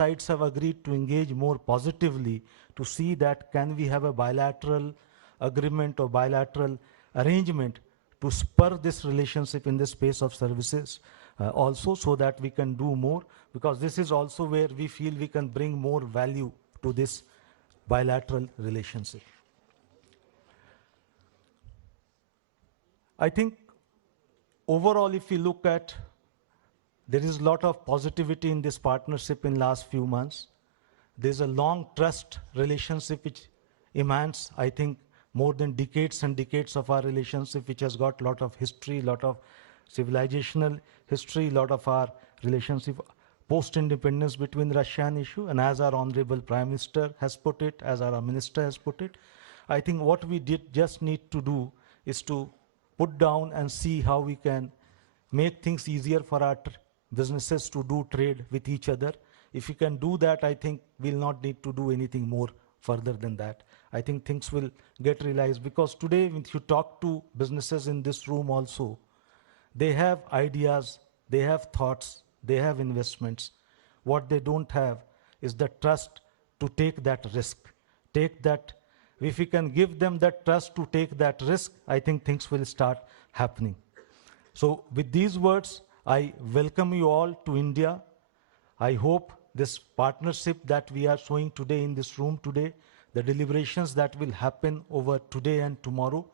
sides have agreed to engage more positively to see that can we have a bilateral agreement or bilateral arrangement to spur this relationship in the space of services also, so that we can do more, because this is also where we feel we can bring more value to this bilateral relationship. I think overall, if we look at, there is a lot of positivity in this partnership in last few months. There's a long trust relationship which emanates, I think, more than decades and decades of our relationship, which has got a lot of history, a lot of civilizational history, a lot of our relationship post-independence between Russia and issue. And as our Honorable Prime Minister has put it, as our Minister has put it, I think what we just need to do is to put down and see how we can make things easier for our businesses to do trade with each other. If we can do that, I think we'll not need to do anything more further than that. I think things will get realized, because today, if you talk to businesses in this room also, they have ideas, they have thoughts, they have investments. What they don't have is the trust to take that risk. If we can give them that trust to take that risk, I think things will start happening. So with these words, I welcome you all to India. I hope this partnership that we are showing today in this room today, the deliberations that will happen over today and tomorrow,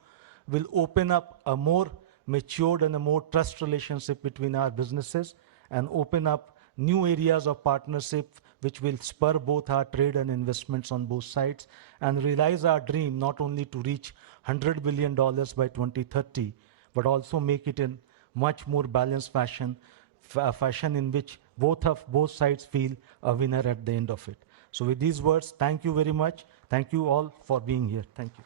will open up a more matured and a more trust relationship between our businesses, and open up new areas of partnership which will spur both our trade and investments on both sides, and realize our dream not only to reach $100 billion by 2030, but also make it in much more balanced fashion in which both sides feel a winner at the end of it. So with these words, thank you very much. Thank you all for being here. Thank you.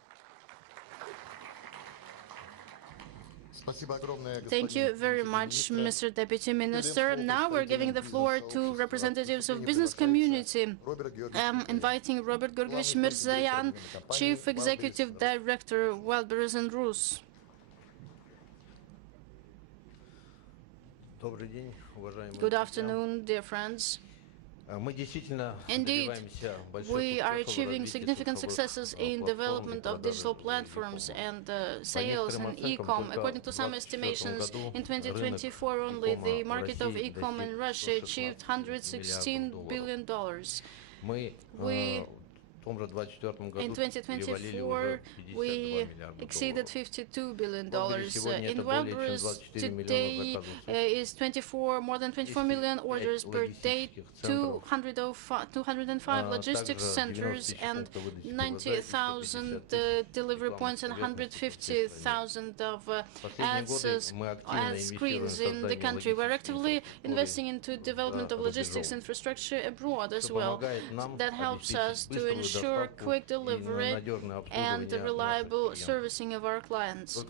Thank you very much, Mr. Deputy Minister. Now we're giving the floor to representatives of business community. I'm inviting Robert Georgievich Mirzayan, Chief Executive Director, Wildberries and Rus. Good afternoon, dear friends. Indeed, we are achieving significant successes in development of digital platforms and sales and e-com. According to some estimations, in 2024 only, the market of e-com in Russia achieved $116 billion. In 2024, we exceeded $52 billion. In Wildberries today is more than 24 million orders per day, 205 logistics centers, and 90,000 delivery points, and 150,000 of ad screens in the country. We're actively investing into development of logistics infrastructure abroad as well. That helps us to ensure quick delivery and reliable servicing of our clients.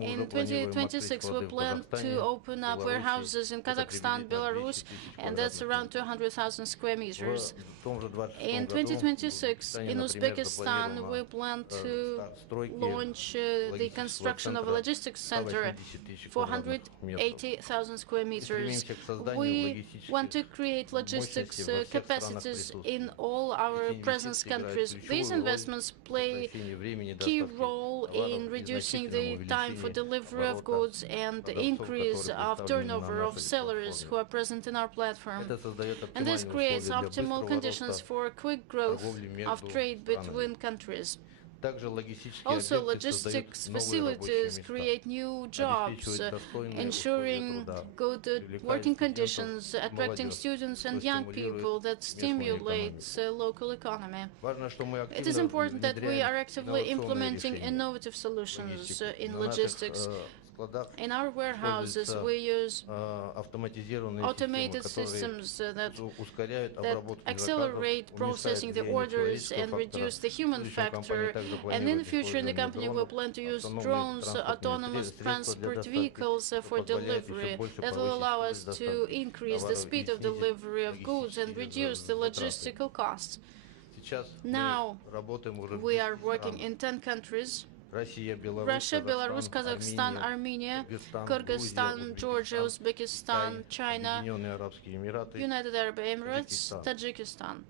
In 2026, we plan to open up warehouses in Kazakhstan, Belarus, and that's around 200,000 square meters. In 2026, in Uzbekistan, we plan to launch the construction of a logistics center, 480,000 square meters. We want to create logistics capacities in all our presence countries. These investments play a key role in reducing the time for delivery of goods and the increase of turnover of sellers who are present in our platform. And this creates optimal conditions for quick growth of trade between countries. Also, logistics facilities create new jobs, ensuring good working conditions, attracting students and young people that stimulates local economy. It is important that we are actively implementing innovative solutions in logistics. In our warehouses, we use automated systems that accelerate processing the orders and reduce the human factor. And in the future, in the company, we plan to use drones, autonomous transport vehicles for delivery. That will allow us to increase the speed of delivery of goods and reduce the logistical costs. Now, we are working in 10 countries. Russia, Belarus, Kazakhstan, Armenia, Kyrgyzstan, Georgia, Uzbekistan, China, United Arab Emirates, Tajikistan.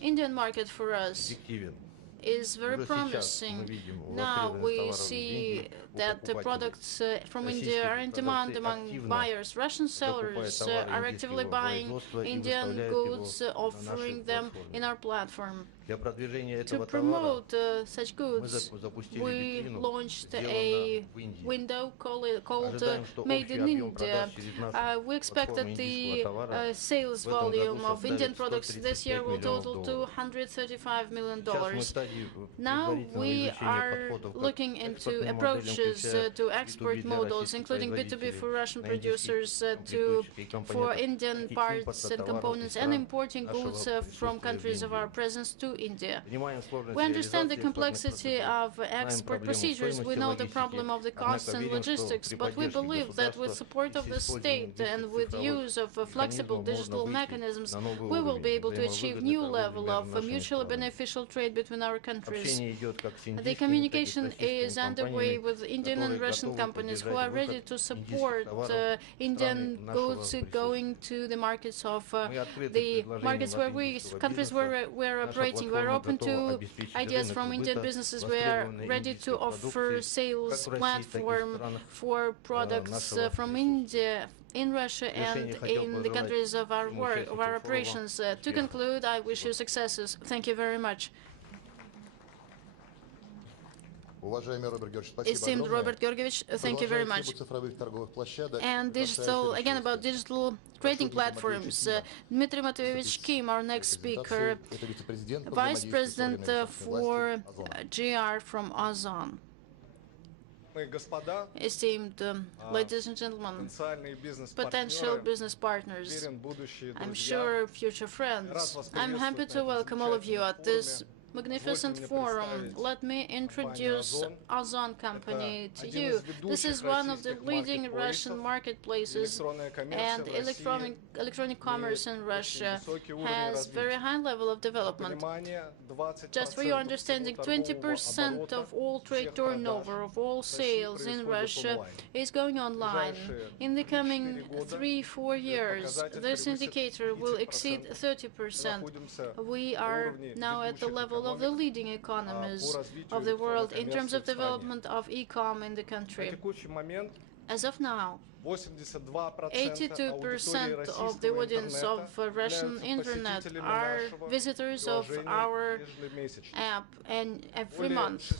Indian market for us is very promising. Now we see that the products from India are in demand among buyers. Russian sellers are actively buying Indian goods, offering them in our platform. To promote such goods, we launched a window called Made in India. We expect that the sales volume of Indian products this year will total $235 million. Now we are looking into approaches to export models, including B2B for Russian producers, for Indian parts and components, and importing goods from countries of our presence to India. We understand the complexity of export procedures. We know the problem of the costs and logistics, but we believe that with support of the state and with use of flexible digital mechanisms, we will be able to achieve new level of mutually beneficial trade between our countries. The communication is underway with Indian and Russian companies who are ready to support Indian goods going to the markets of the markets where countries where we're operating. We're open to ideas from Indian businesses. We are ready to offer sales platform for products from India in Russia and in the countries of our work, of our operations. To conclude, I wish you successes. Thank you very much. Esteemed Robert Georgievich, thank you very much. And digital, again, about digital trading platforms, Dmitry Matveyevich Kim, our next speaker, Vice President for GR from Ozon. Esteemed ladies and gentlemen, potential business partners, I'm sure future friends, I'm happy to welcome all of you at this magnificent forum. Let me introduce Ozon company to you. This is one of the leading Russian marketplaces, and electronic commerce in Russia has very high level of development. Just for your understanding, 20% of all trade turnover, of all sales in Russia is going online. In the coming 3-4 years, this indicator will exceed 30%. We are now at the level of the leading economies of the world in terms of development of e-com in the country. As of now, 82% of the audience of Russian internet are visitors of our app, and every month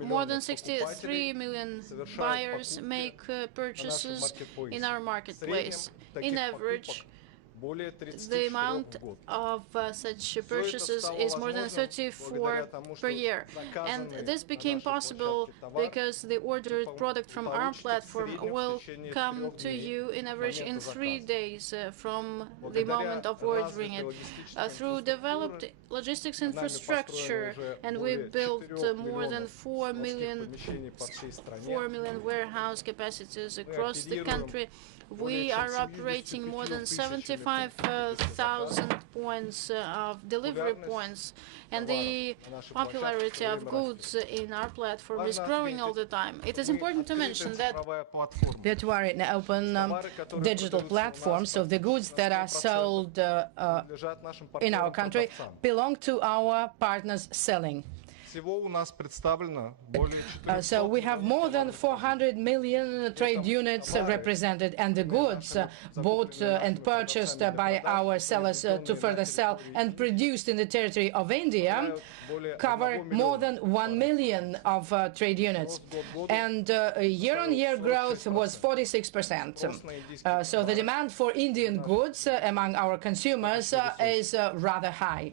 more than 63 million buyers make purchases in our marketplace. In average, the amount of such purchases is more than 34 per year. And this became possible because the ordered product from our platform will come to you in average in 3 days from the moment of ordering it. Through developed logistics infrastructure, and we built more than 4 million warehouse capacities across the country. We are operating more than 75,000 points of delivery points, and the popularity of goods in our platform is growing all the time. It is important to mention that we are an open digital platform, so the goods that are sold in our country belong to our partners selling. So we have more than 400 million trade units represented, and the goods bought and purchased by our sellers to further sell and produced in the territory of India cover more than 1 million of trade units. And year-on-year growth was 46%. So the demand for Indian goods among our consumers is rather high.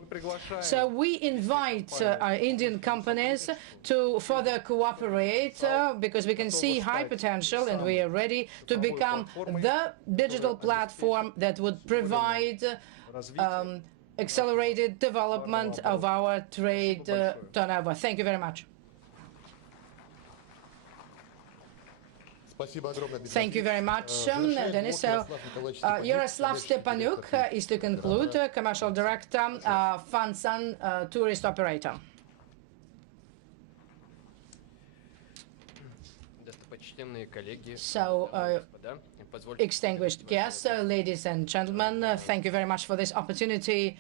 So we invite our Indian companies to further cooperate because we can see high potential, and we are ready to become the digital platform that would provide accelerated development of our trade turnover. Thank you very much. Thank you very much, Denis. So, Yaroslav Stepanuk is to conclude, Commercial Director, Fansan Tourist Operator. So, extinguished guests, ladies and gentlemen, thank you very much for this opportunity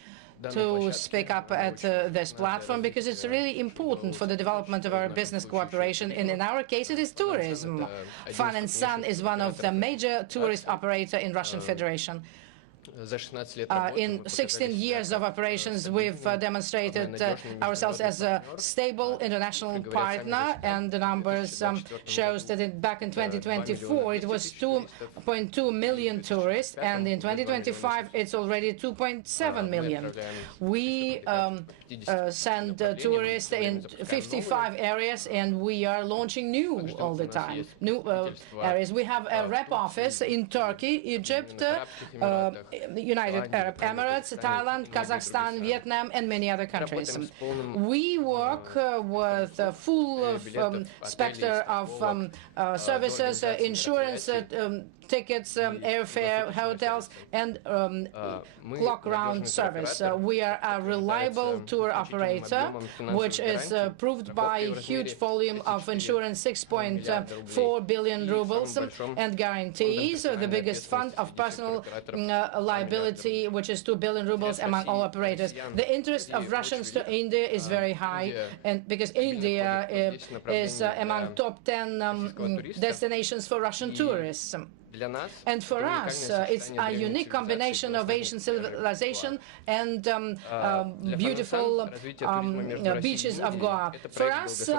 to speak up at this platform, because it's really important for the development of our business cooperation. And in our case, it is tourism. Fun and Sun is one of the major tourist operator in Russian Federation. In 16 years of operations, we've demonstrated ourselves as a stable international partner, and the numbers shows that back in 2024 it was 2.2 million tourists, and in 2025 it's already 2.7 million. We send tourists in 55 areas, and we are launching new all the time, new areas. We have a rep office in Turkey, Egypt, United Arab Emirates, Thailand, Kazakhstan, Vietnam, and many other countries. We work with a full spectrum of services, insurance, tickets, airfare, hotels, and clock-round service. We are a reliable tour operator, which is proved by a huge volume of insurance, 6.4 billion rubles, and guarantees, the biggest fund of personal liability, which is 2 billion rubles among all operators. The interest of Russians to India is very high, and because India is among top 10 destinations for Russian tourists. And for us, it's a unique combination of Asian civilization and beautiful beaches of Goa. For us,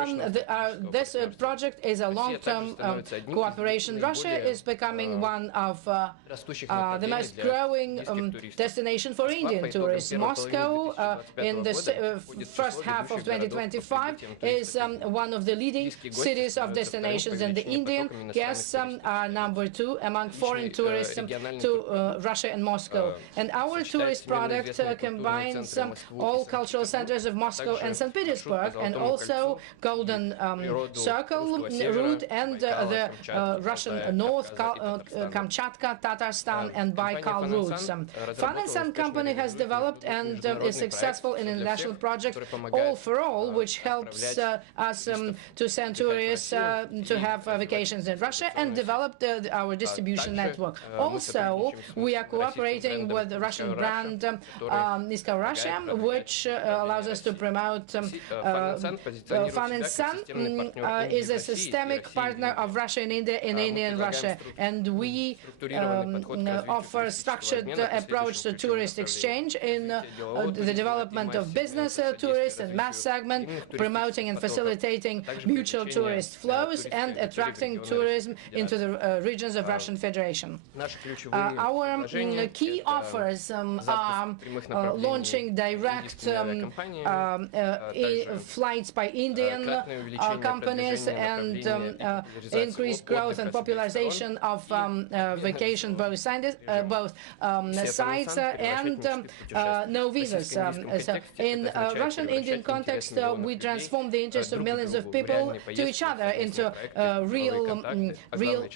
this project is a long-term cooperation. Russia is becoming one of the most growing destination for Indian tourists. Moscow, in the first half of 2025, is one of the leading cities of destinations, and the Indian guests are number 2 among foreign tourists to Russia and Moscow. And our tourist product combines all cultural centers of Moscow and St. Petersburg, and also Golden Circle route and the Russian North, Kamchatka, Tatarstan, and Baikal routes. Fun and Sun company has developed and is successful in international project All for All, which helps us to send tourists to have vacations in Russia and develop our distribution network. Also, we are cooperating with the Russian brand Niska Russia, which allows us to promote Fun and Sun is a systemic partner of Russia and India, in India and Russia, and we offer structured approach to tourist exchange in the development of business tourists and mass segment, promoting and facilitating mutual tourist flows and attracting tourism into the regions of Russian Federation. Our key offers are launching direct flights by Indian companies and increased growth and popularization of vacation both sites and no visas. So in Russian-Indian context, we transform the interests of millions of people to each other into real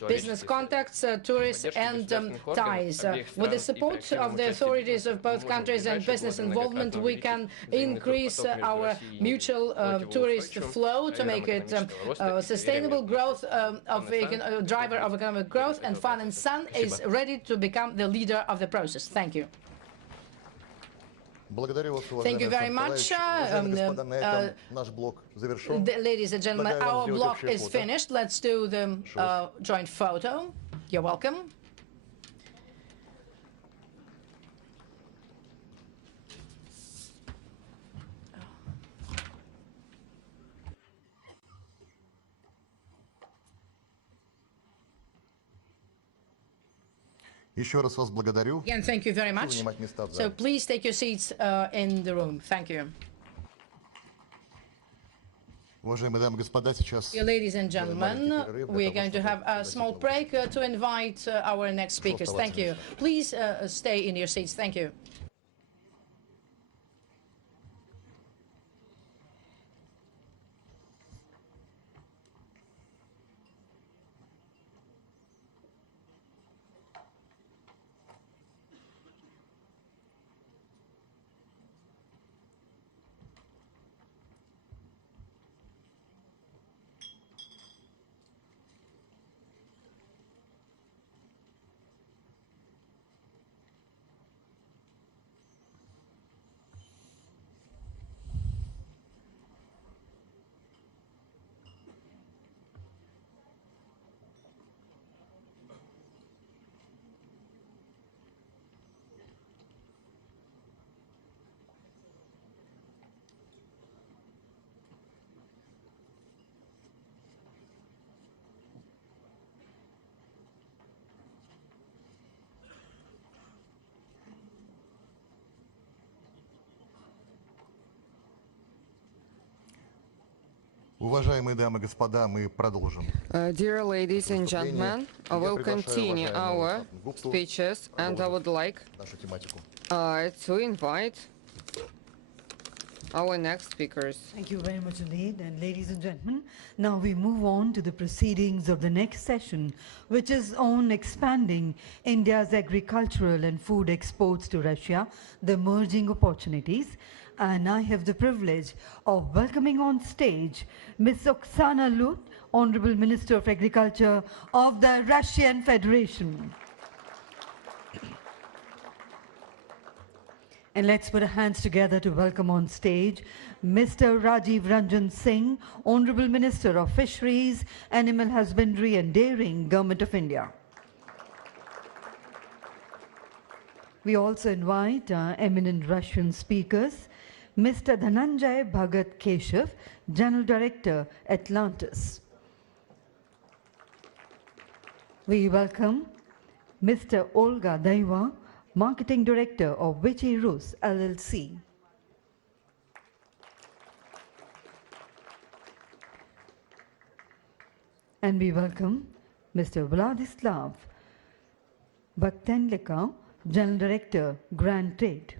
business contacts, tourists, and ties. With the support of the authorities of both countries and business involvement, we can increase our mutual tourist flow to make it sustainable growth driver of economic growth, and Fun and Sun is ready to become the leader of the process. Thank you. Thank you very much. Ladies and gentlemen, our block is finished. Let's do the joint photo. You're welcome. Again, thank you very much. So please take your seats in the room. Thank you. Dear ladies and gentlemen, we are going to have a small break to invite our next speakers. Thank you. Please stay in your seats. Thank you. Dear ladies and gentlemen, I will continue our speeches, and I would like to invite our next speakers. Thank you very much indeed. And ladies and gentlemen, now we move on to the proceedings of the next session, which is on expanding India's agricultural and food exports to Russia, the emerging opportunities. And I have the privilege of welcoming on stage Ms. Oksana Lut, Honorable Minister of Agriculture of the Russian Federation. And let's put our hands together to welcome on stage Mr. Rajiv Ranjan Singh, Honorable Minister of Fisheries, Animal Husbandry and Dairying, Government of India. We also invite eminent Russian speakers, Mr. Dhananjay Bhagat Keshav, General Director, Atlantis. We welcome Mr. Olga Daiva, Marketing Director of Vichy Rus LLC. And we welcome Mr. Vladislav Bakhtenlikov, General Director, Grand Trade.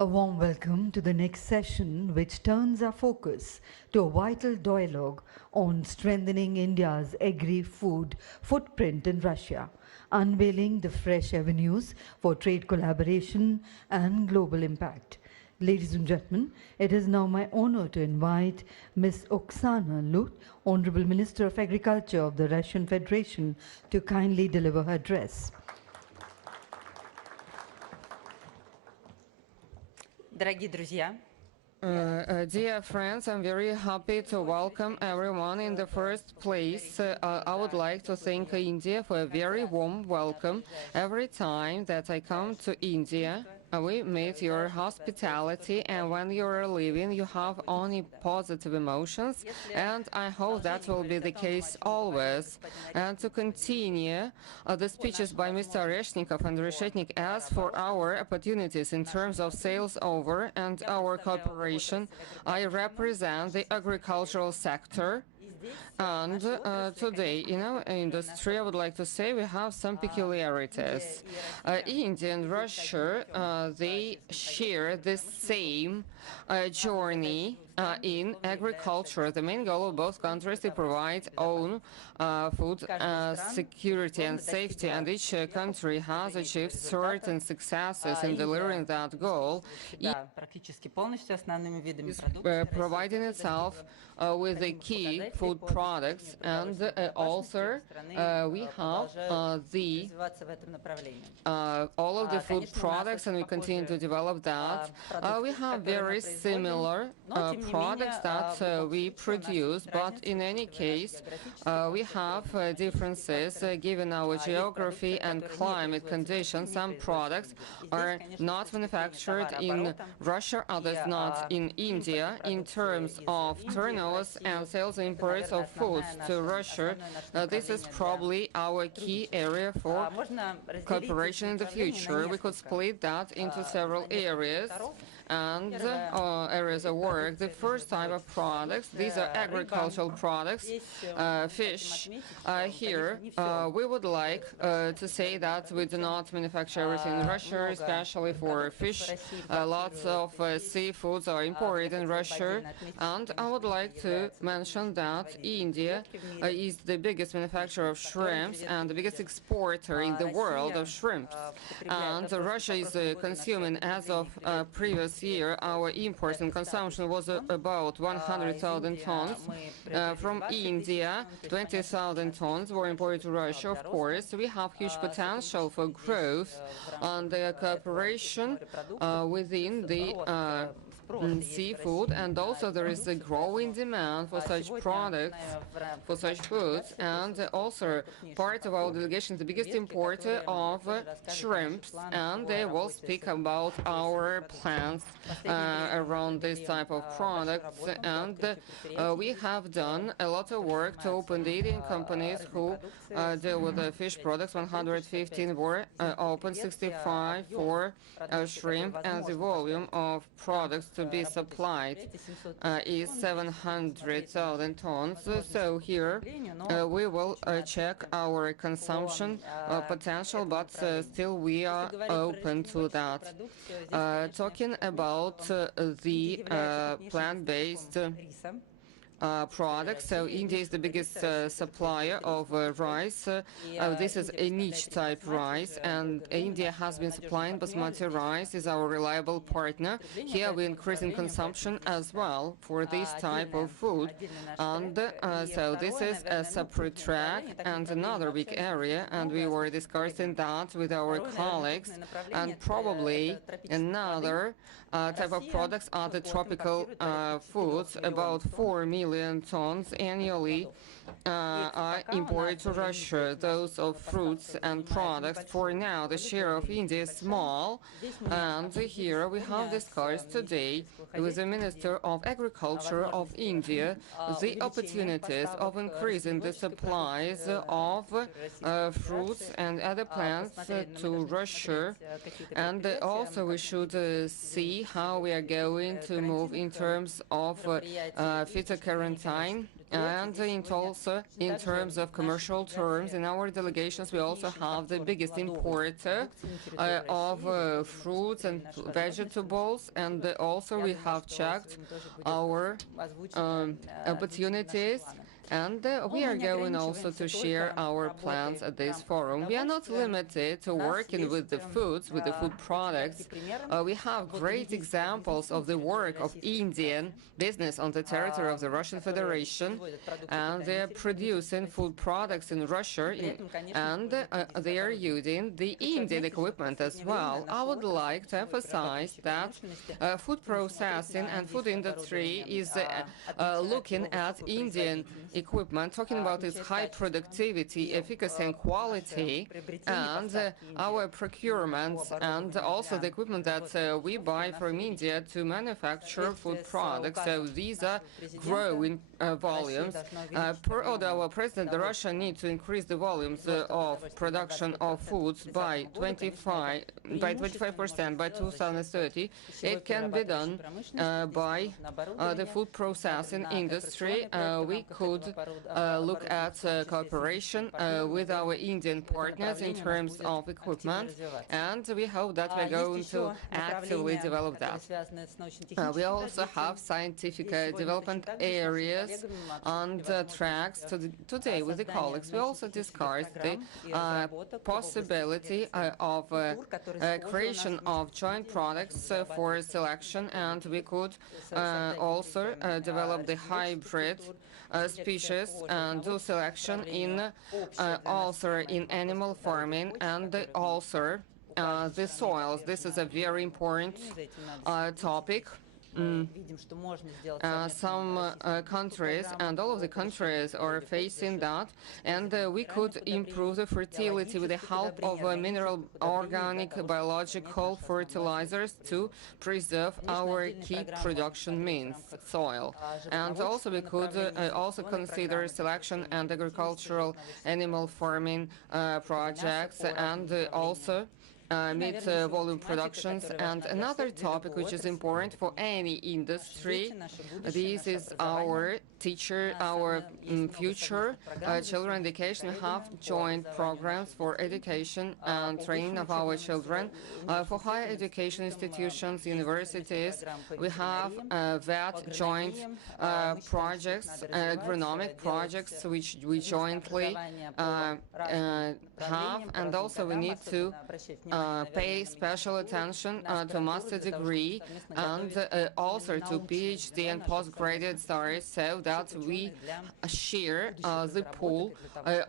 A warm welcome to the next session, which turns our focus to a vital dialogue on strengthening India's agri-food footprint in Russia, unveiling the fresh avenues for trade collaboration and global impact. Ladies and gentlemen, it is now my honor to invite Ms. Oksana Lut, Honorable Minister of Agriculture of the Russian Federation, to kindly deliver her address. Dear friends, I'm very happy to welcome everyone. In the first place, I would like to thank India for a very warm welcome. Every time that I come to India, we meet your hospitality, and when you're leaving, you have only positive emotions, and I hope that will be the case always. And to continue the speeches by Mr. Oreshnikov and Reshetnikov, as for our opportunities in terms of sales over and our cooperation, I represent the agricultural sector. And today, in our industry, I would like to say we have some peculiarities. India and Russia, they share the same journey in agriculture. The main goal of both countries is to provide own food security and safety, and each country has achieved certain successes in delivering that goal, providing itself with the key food products, and also we have all of the food products, and we continue to develop that. We have very similar products that we produce, but in any case, we have differences given our geography and climate conditions. Some products are not manufactured in Russia, others not in India. In terms of turnovers and sales imports of foods to Russia, this is probably our key area for cooperation in the future. We could split that into several areas and areas of work. The first type of products, these are agricultural products, fish. Here, we would like to say that we do not manufacture everything in Russia, especially for fish. Lots of seafoods are imported in Russia, and I would like to mention that India is the biggest manufacturer of shrimps and the biggest exporter in the world of shrimps. And Russia is consuming, as of previous year, our imports and consumption was about 100,000 tons. From India, 20,000 tons were imported to Russia. Of course, we have huge potential for growth and cooperation within the seafood, and also there is a growing demand for such products, for such foods, and also part of our delegation is the biggest importer of shrimps, and they will speak about our plans around this type of products. And we have done a lot of work to open the 18 companies who deal with fish products. 115 were open, 65 for shrimp, and the volume of products to be supplied is 700,000 tons. So here we will check our consumption potential, but still we are open to that. Talking about the plant-based products. So India is the biggest supplier of rice. This is a niche type rice, and India has been supplying basmati rice, is our reliable partner. Here we increase in consumption as well for this type of food. And so this is a separate track and another big area, and we were discussing that with our colleagues. And probably another type of products are the tropical foods. About 4 million tons annually are imported to Russia, those of fruits and products. For now, the share of India is small, and here we have discussed today with the Minister of Agriculture of India the opportunities of increasing the supplies of fruits and other plants to Russia. And also we should see how we are going to move in terms of phytoquarantine, and also in terms of commercial terms. In our delegations, we also have the biggest importer of fruits and vegetables, and also we have checked our opportunities. And we are going also to share our plans at this forum. We are not limited to working with the foods, with the food products. We have great examples of the work of Indian business on the territory of the Russian Federation, and they are producing food products in Russia, and they are using the Indian equipment as well. I would like to emphasize that food processing and food industry is looking at Indian equipment, talking about its high productivity, efficacy, and quality, and our procurements, and also the equipment that we buy from India to manufacture food products. So these are growing volumes. Per order of our president, Russia needs to increase the volumes of production of foods by 25% by 2030. It can be done by the food processing industry. We could look at cooperation with our Indian partners in terms of equipment, and we hope that we're going to actively develop that. We also have scientific development areas and tracks. Today with the colleagues, we also discussed the possibility of creation of joint products for selection, and we could also develop the hybrid species and do selection in also in animal farming, and also the soils. This is a very important topic. Some countries, and all of the countries, are facing that, and we could improve the fertility with the help of mineral, organic, biological fertilizers to preserve our key production means, soil. And also we could also consider selection and agricultural animal farming projects, and also mid-volume productions. And another topic which is important for any industry, this is our future children education. We have joint programs for education and training of our children. For higher education institutions, universities, we have that joint projects, agronomic projects, which we jointly have, and also we need to pay special attention to master degree and also to PhD and postgraduate studies, so that that we share the pool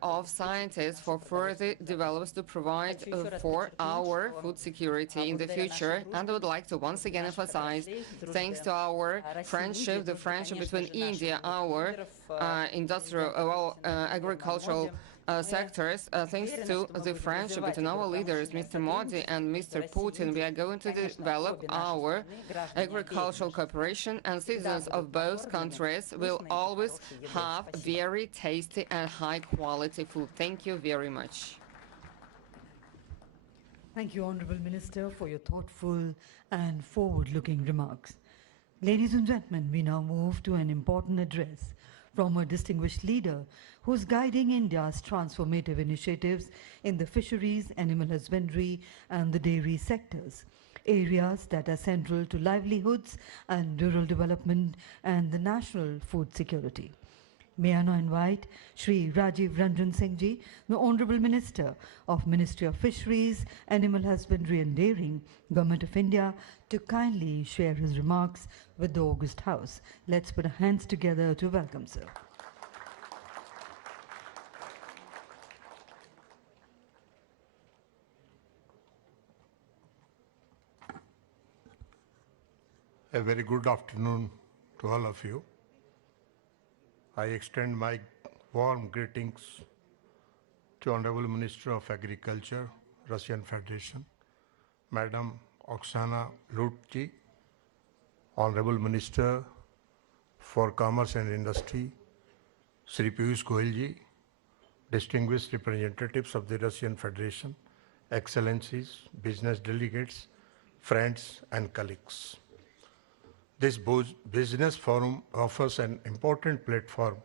of scientists for further developments to provide for our food security in the future. And I would like to once again emphasize, thanks to our friendship, the friendship between India, our industrial, agricultural sectors, thanks to the friendship between our leaders, Mr. Modi and Mr. Putin, we are going to develop our agricultural cooperation, and citizens of both countries will always have very tasty and high quality food. Thank you very much. Thank you, Honourable Minister, for your thoughtful and forward-looking remarks. Ladies and gentlemen, we now move to an important address from a distinguished leader who's guiding India's transformative initiatives in the fisheries, animal husbandry and the dairy sectors, areas that are central to livelihoods and rural development and the national food security. May I now invite Shri Rajiv Ranjan Singh Ji, the Honourable Minister of Ministry of Fisheries, Animal Husbandry and Dairying, Government of India, to kindly share his remarks with the august House. Let's put our hands together to welcome sir. A very good afternoon to all of you. I extend my warm greetings to Honorable Minister of Agriculture, Russian Federation, Madam Oksana Lutji, Honorable Minister for Commerce and Industry, Sri Piyush Goyal ji, distinguished representatives of the Russian Federation, Excellencies, business delegates, friends and colleagues. This business forum offers an important platform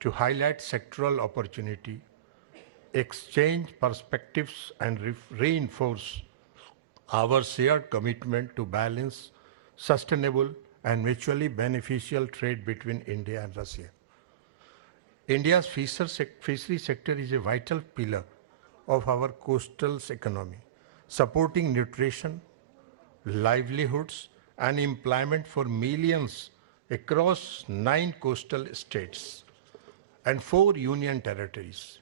to highlight sectoral opportunity, exchange perspectives and reinforce our shared commitment to balance, sustainable and mutually beneficial trade between India and Russia. India's fishery sector is a vital pillar of our coastal economy, supporting nutrition, livelihoods, and employment for millions across 9 coastal states and 4 union territories,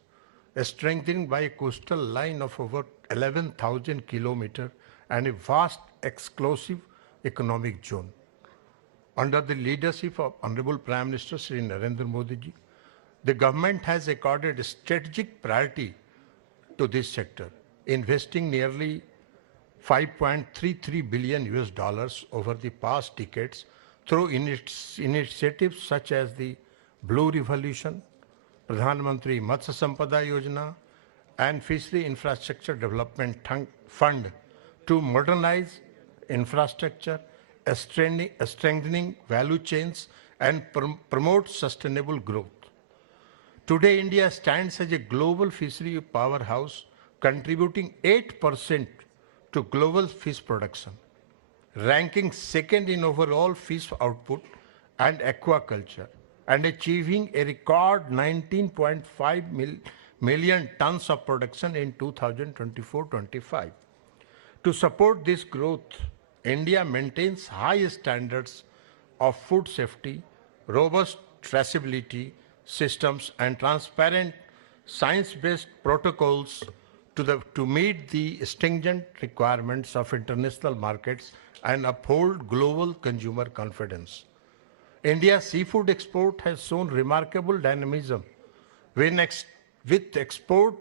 strengthened by a coastal line of over 11,000 kilometers and a vast exclusive economic zone. Under the leadership of Honorable Prime Minister Sri Narendra Modi ji, the government has accorded strategic priority to this sector, investing nearly $5.33 billion over the past decades through initiatives such as the Blue Revolution, Pradhan Mantri Matsya Sampada Yojana, and Fishery Infrastructure Development Fund to modernize infrastructure, strengthening value chains, and promote sustainable growth. Today, India stands as a global fishery powerhouse, contributing 8% to global fish production, ranking second in overall fish output and aquaculture, and achieving a record 19.5 million tons of production in 2024-25. To support this growth, India maintains high standards of food safety, robust traceability systems, and transparent science-based protocols to meet the stringent requirements of international markets and uphold global consumer confidence. India's seafood export has shown remarkable dynamism, with export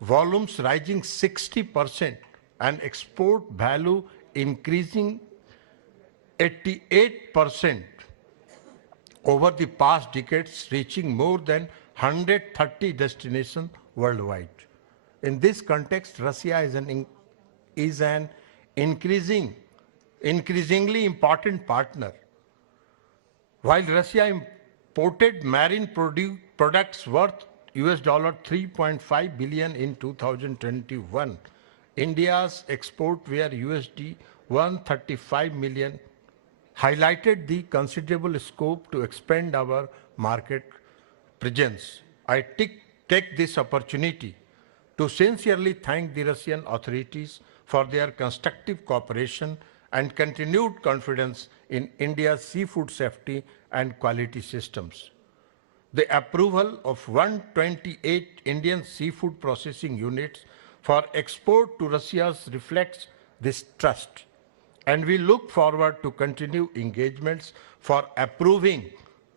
volumes rising 60% and export value increasing 88% over the past decades, reaching more than 130 destinations worldwide. In this context, Russia is an increasingly important partner. While Russia imported marine products worth $3.5 billion in 2021, India's export were $135 million, highlighted the considerable scope to expand our market presence. I take this opportunity to sincerely thank the Russian authorities for their constructive cooperation and continued confidence in India's seafood safety and quality systems. The approval of 128 Indian seafood processing units for export to Russia reflects this trust, and we look forward to continue engagements for approving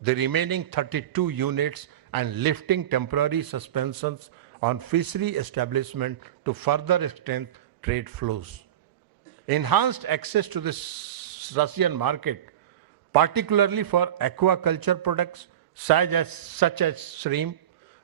the remaining 32 units and lifting temporary suspensions on fishery establishment to further extend trade flows. Enhanced access to the Russian market, particularly for aquaculture products such as shrimp,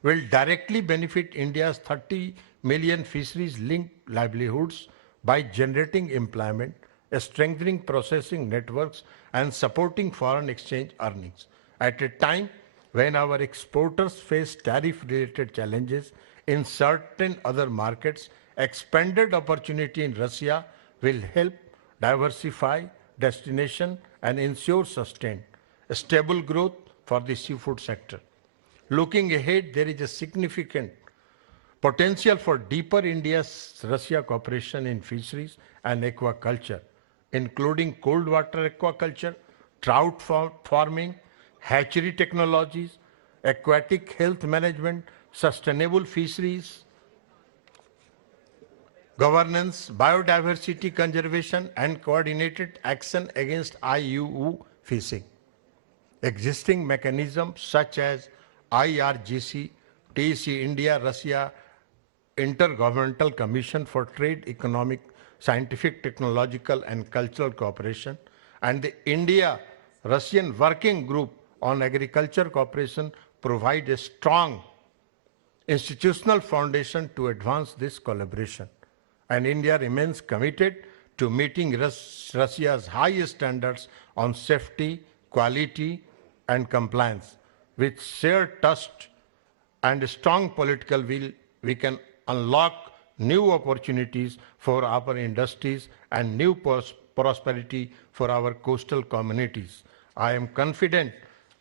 will directly benefit India's 30 million fisheries-linked livelihoods by generating employment, strengthening processing networks, and supporting foreign exchange earnings. At a time when our exporters face tariff-related challenges in certain other markets, expanded opportunity in Russia will help diversify destination and ensure sustained, stable growth for the seafood sector. Looking ahead, there is a significant potential for deeper India-Russia cooperation in fisheries and aquaculture, including cold water aquaculture, trout farming, hatchery technologies, aquatic health management, sustainable fisheries, governance, biodiversity conservation, and coordinated action against IUU fishing. Existing mechanisms such as IRGC, TEC India, Russia, Intergovernmental Commission for Trade, Economic, Scientific, Technological, and Cultural Cooperation, and the India-Russian Working Group on Agriculture Cooperation provide a strong institutional foundation to advance this collaboration. And India remains committed to meeting Russia's high standards on safety, quality, and compliance. With shared trust and strong political will, we can unlock new opportunities for our industries and new prosperity for our coastal communities. I am confident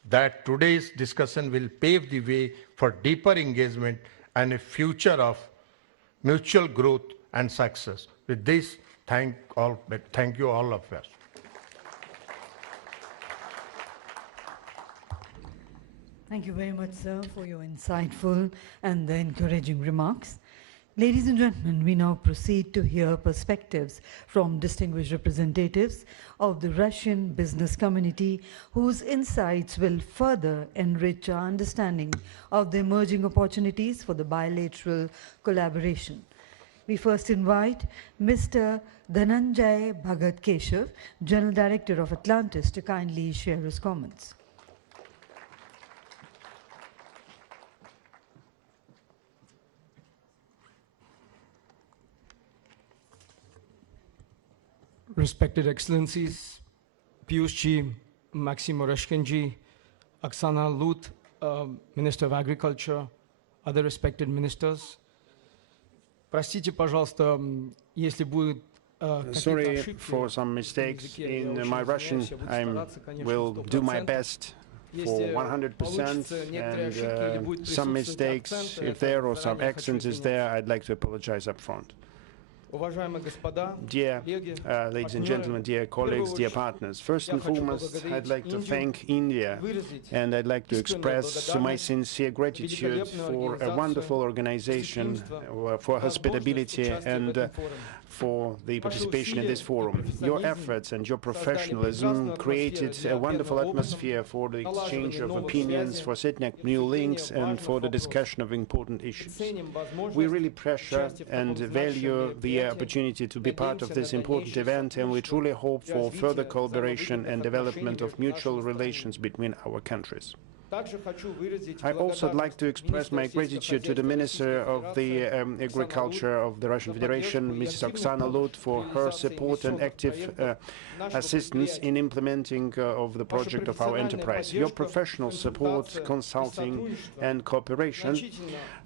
that today's discussion will pave the way for deeper engagement and a future of mutual growth and success. With this, thank you all of us. Thank you very much, sir, for your insightful and the encouraging remarks. Ladies and gentlemen, we now proceed to hear perspectives from distinguished representatives of the Russian business community, whose insights will further enrich our understanding of the emerging opportunities for the bilateral collaboration. We first invite Mr. Dhananjay Bhagat Keshav, General Director of Atlantis, to kindly share his comments. Respected Excellencies, Piyush ji, Maxim Oreshkin ji, Oksana Lut, Minister of Agriculture, other respected ministers. Простите, пожалуйста, если будет Sorry for some mistakes in my Russian. I will do my best for 100%, and some mistakes, if there or some accents is there, I'd like to apologize up front. Dear ladies and gentlemen, dear colleagues, dear partners, first and foremost, I'd like to thank India, and I'd like to express my sincere gratitude for a wonderful organization, for hospitality, and for the participation in this forum. Your efforts and your professionalism created a wonderful atmosphere for the exchange of opinions, for setting up new links, and for the discussion of important issues. We really pressure and value the opportunity to be part of this important event, and we truly hope for further collaboration and development of mutual relations between our countries. I also would like to express my gratitude to the Minister of the Agriculture of the Russian Federation, Mrs. Oksana Lut, for her support and active assistance in implementing of the project of our enterprise. Your professional support, consulting, and cooperation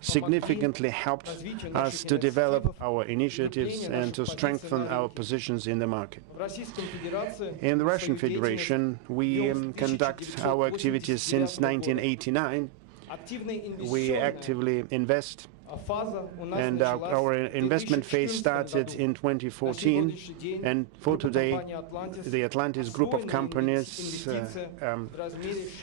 significantly helped us to develop our initiatives and to strengthen our positions in the market. In the Russian Federation, we conduct our activities since 1989. We actively invest And our investment phase started in 2014, and for today, the Atlantis group of companies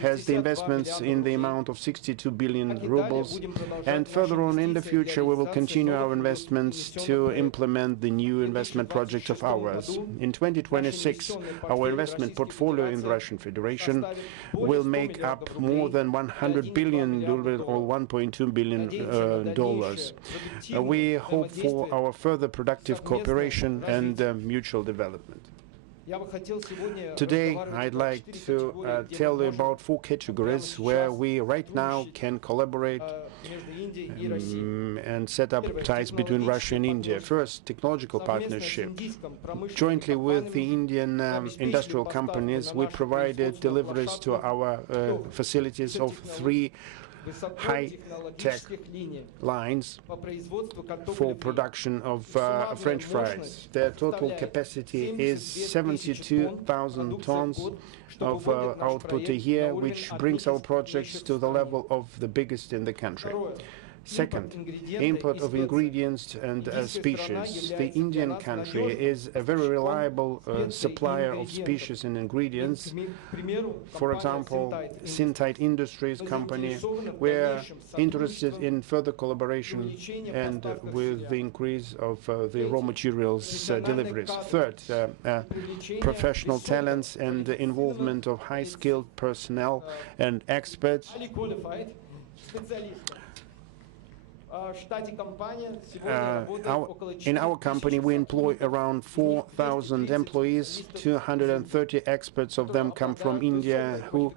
has the investments in the amount of 62 billion rubles, and further on in the future, we will continue our investments to implement the new investment project of ours. In 2026, our investment portfolio in the Russian Federation will make up more than 100 billion or $1.2 billion dollars. We hope for our further productive cooperation and mutual development. Today, I'd like to tell you about 4 categories where we right now can collaborate and set up ties between Russia and India. First, technological partnership. Jointly with the Indian industrial companies, we provided deliveries to our facilities of 3 high-tech lines for production of French fries. Their total capacity is 72,000 tons of output a year, which brings our projects to the level of the biggest in the country. Second, import of ingredients and species. The Indian country is a very reliable supplier of species and ingredients. For example, Sintite Industries company, we're interested in further collaboration and with the increase of the raw materials deliveries. Third, professional talents and the involvement of high-skilled personnel and experts. In our company, we employ around 4,000 employees. 230 experts of them come from India, who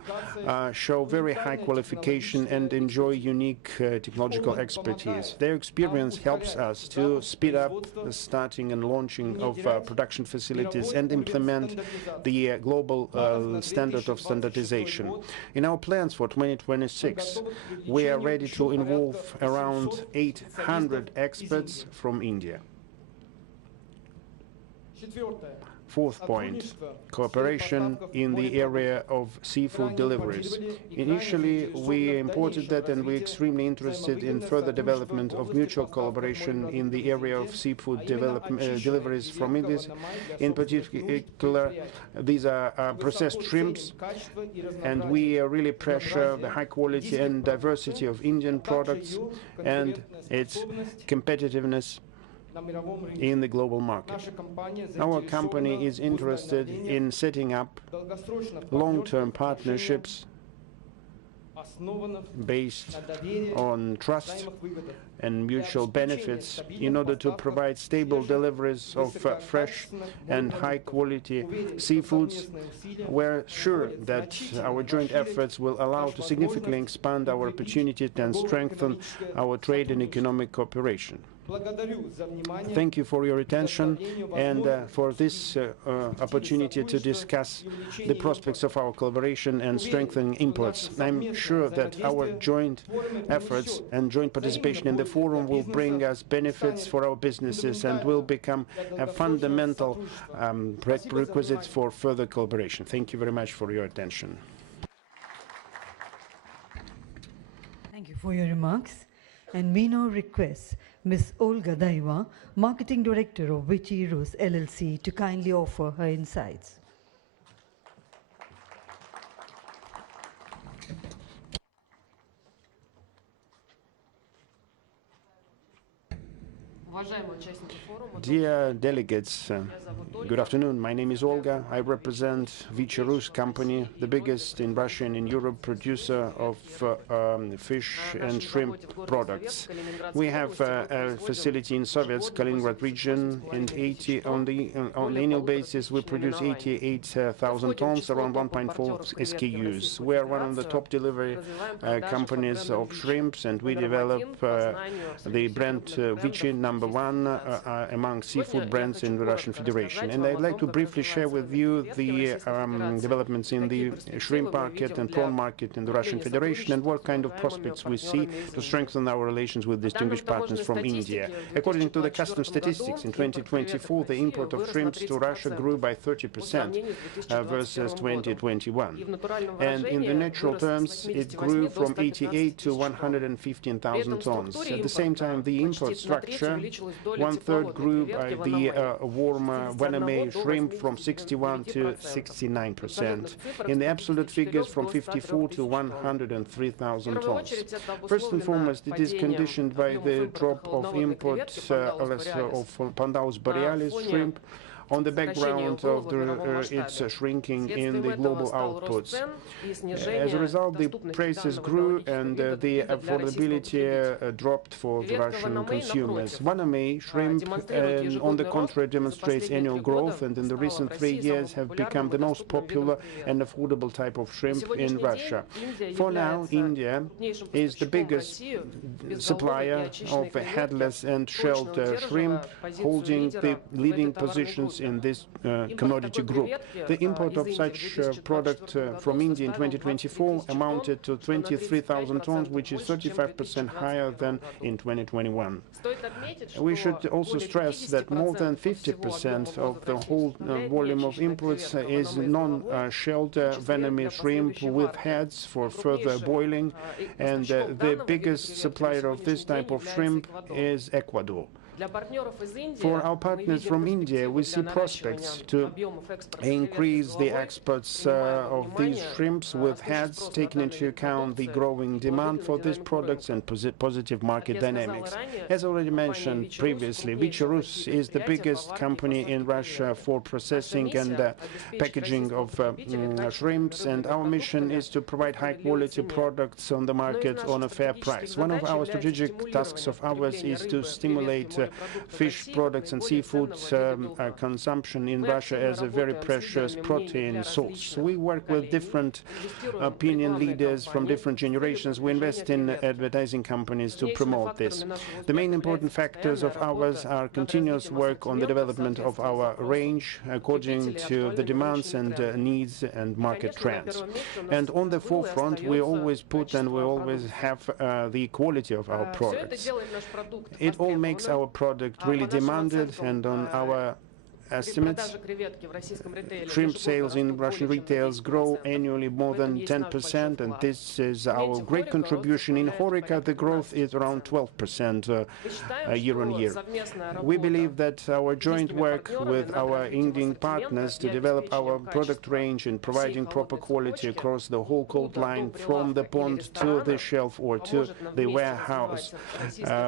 show very high qualification and enjoy unique technological expertise. Their experience helps us to speed up the starting and launching of production facilities and implement the global standard of standardization. In our plans for 2026, we are ready to involve around 800 experts from India. Fourth point, cooperation in the area of seafood deliveries. Initially, we imported that, and we're extremely interested in further development of mutual collaboration in the area of seafood deliveries from India. In particular, these are processed shrimps, and we really pressure the high quality and diversity of Indian products and its competitiveness in the global market. Our company is interested in setting up long-term partnerships based on trust and mutual benefits in order to provide stable deliveries of fresh and high-quality seafoods. We're sure that our joint efforts will allow to significantly expand our opportunities and strengthen our trade and economic cooperation. Thank you for your attention and for this opportunity to discuss the prospects of our collaboration and strengthening imports. I'm sure that our joint efforts and joint participation in the forum will bring us benefits for our businesses and will become a fundamental prerequisite for further collaboration. Thank you very much for your attention. Thank you for your remarks. And we now request Ms. Olga Daiva, Marketing Director of Vichy Rus LLC, to kindly offer her insights. Dear delegates, good afternoon. My name is Olga. I represent Vichy Rus company, the biggest in Russia and in Europe producer of fish and shrimp products. We have a facility in Soviet Kaliningrad region, and on the annual basis we produce 88,000 tons, around 1.4 SKUs. We are one of the top delivery companies of shrimps, and we develop the brand Vichy #1 #1 among seafood brands in the Russian Federation. And I'd like to briefly share with you the developments in the shrimp market and prawn market in the Russian Federation and what kind of prospects we see to strengthen our relations with distinguished partners from India. According to the customs statistics, in 2024, the import of shrimps to Russia grew by 30% versus 2021. And in the natural terms, it grew from 88 to 115,000 tons. At the same time, the import structure, 1/3 grew by the warm Vaname shrimp from 61 to 69%. In the absolute figures, from 54 to 103,000 tons. First and foremost, it is conditioned by the drop of import of Pandaus borealis shrimp on the background of its shrinking in the global outputs. As a result, the prices grew and the affordability dropped for the Russian consumers. Vaname shrimp, on the contrary, demonstrates annual growth and in the recent 3 years have become the most popular and affordable type of shrimp in Russia. For now, India is the biggest supplier of headless and shelled shrimp, holding the leading positions in this commodity group. The import of such product from India in 2024 amounted to 23,000 tons, which is 35% higher than in 2021. We should also stress that more than 50% of the whole volume of imports is non-shelled Vaname shrimp with heads for further boiling, and the biggest supplier of this type of shrimp is Ecuador. For our partners from India, we see prospects to increase the exports of these shrimps with heads, taking into account the growing demand for these products and positive market dynamics. As already mentioned previously, Vichy-Rus is the biggest company in Russia for processing and packaging of shrimps, and our mission is to provide high-quality products on the market on a fair price. One of our strategic tasks of ours is to stimulate fish products and seafood consumption in Russia as a very precious protein source. We work with different opinion leaders from different generations. We invest in advertising companies to promote this. The main important factors of ours are continuous work on the development of our range according to the demands and needs and market trends. And on the forefront, we always put and we always have the quality of our products. It all makes our product really demanded, and on our estimates, shrimp sales in Russian retails grow annually more than 10%, and this is our great contribution. In HoReCa, the growth is around 12% year on year. We believe that our joint work with our Indian partners to develop our product range and providing proper quality across the whole cold line from the pond to the shelf or to the warehouse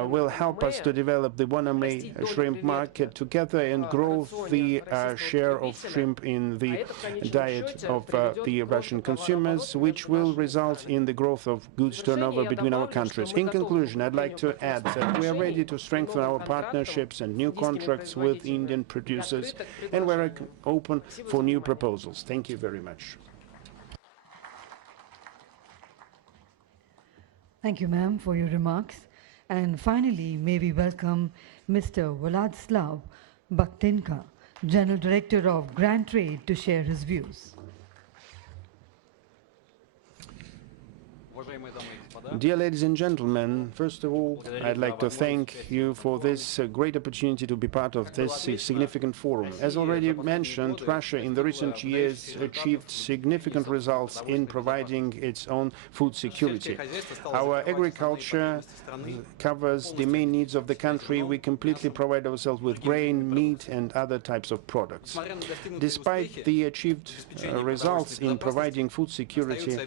will help us to develop the Vaname shrimp market together and grow the share of shrimp in the diet of the Russian consumers, which will result in the growth of goods turnover between our countries. In conclusion, I'd like to add that we are ready to strengthen our partnerships and new contracts with Indian producers, and we're open for new proposals. Thank you very much. Thank you, ma'am, for your remarks. And finally, may we welcome Mr. Vladislav Bakhtinka, General Director of Grand Trade, to share his views. Dear ladies and gentlemen, first of all, I'd like to thank you for this great opportunity to be part of this significant forum. As already mentioned, Russia in the recent years achieved significant results in providing its own food security. Our agriculture covers the main needs of the country. We completely provide ourselves with grain, meat, and other types of products. Despite the achieved results in providing food security,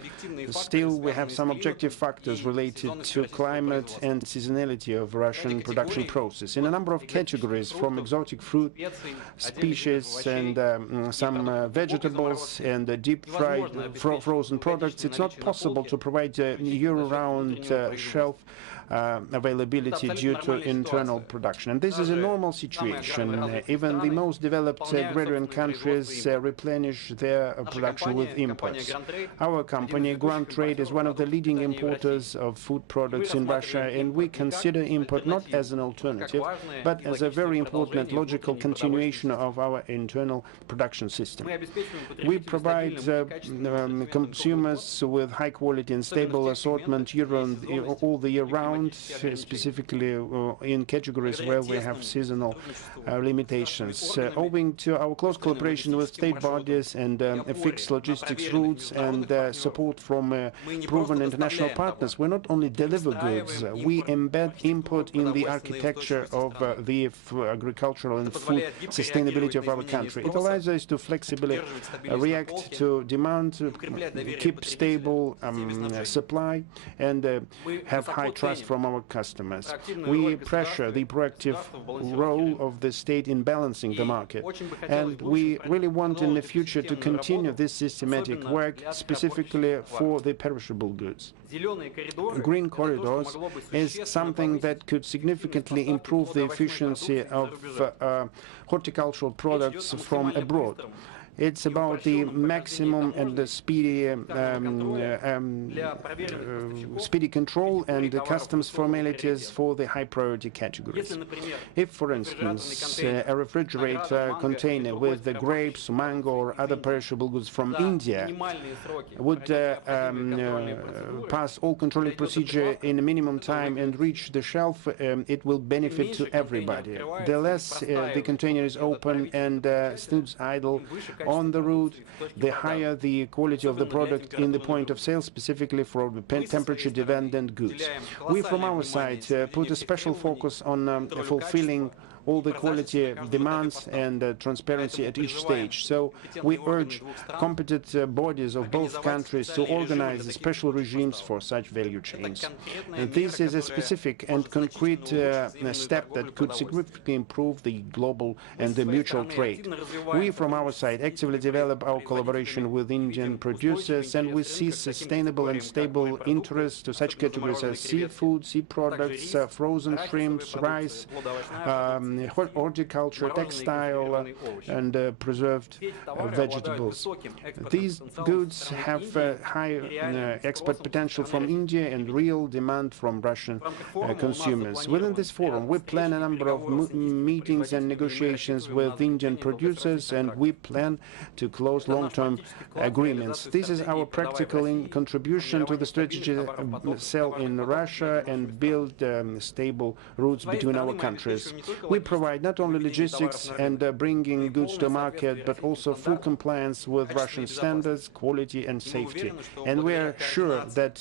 still we have some objective factors related to climate and seasonality of Russian production process. In a number of categories, from exotic fruit species and some vegetables and deep-fried frozen products, it's not possible to provide a year-round shelf availability due to internal production. And this is a normal situation. Even the most developed agrarian countries replenish their production with imports. Our company, Grand Trade, is one of the leading importers of food products in Russia, and we consider import not as an alternative, but as a very important and logical continuation of our internal production system. We provide consumers with high quality and stable assortment all the year round, specifically in categories where we have seasonal limitations. Owing to our close collaboration with state bodies and fixed logistics routes and support from proven international partners, we not only deliver goods, we embed import in the architecture of the agricultural and food sustainability of our country. It allows us to flexibly react to demand, keep stable supply, and have high trust from our customers. We pressure the proactive role of the state in balancing the market, and we really want in the future to continue this systematic work, specifically for the perishable goods. Green corridors is something that could significantly improve the efficiency of horticultural products from abroad. It's about the maximum and the speedy control and the customs formalities for the high priority categories. If, for instance, a refrigerator container with the grapes, mango, or other perishable goods from India would pass all controlling procedure in a minimum time and reach the shelf, it will benefit to everybody. The less the container is open and stands idle on the route, the higher the quality of the product in the point of sale, specifically for the temperature-dependent goods. We, from our side, put a special focus on fulfilling all the quality demands and transparency at each stage. So we urge competent bodies of both countries to organize special regimes for such value chains. And this is a specific and concrete step that could significantly improve the global and the mutual trade. We, from our side, actively develop our collaboration with Indian producers, and we see sustainable and stable interest to such categories as seafood, sea products, frozen shrimps, rice, horticulture, textile, and preserved vegetables. These goods have high export potential from India and real demand from Russian consumers. Within this forum, we plan a number of meetings and negotiations with Indian producers, and we plan to close long-term agreements. This is our practical contribution to the strategy to sell in Russia and build stable routes between our countries. We provide not only logistics and bringing goods to market, but also full compliance with Russian standards, quality and safety. And we are sure that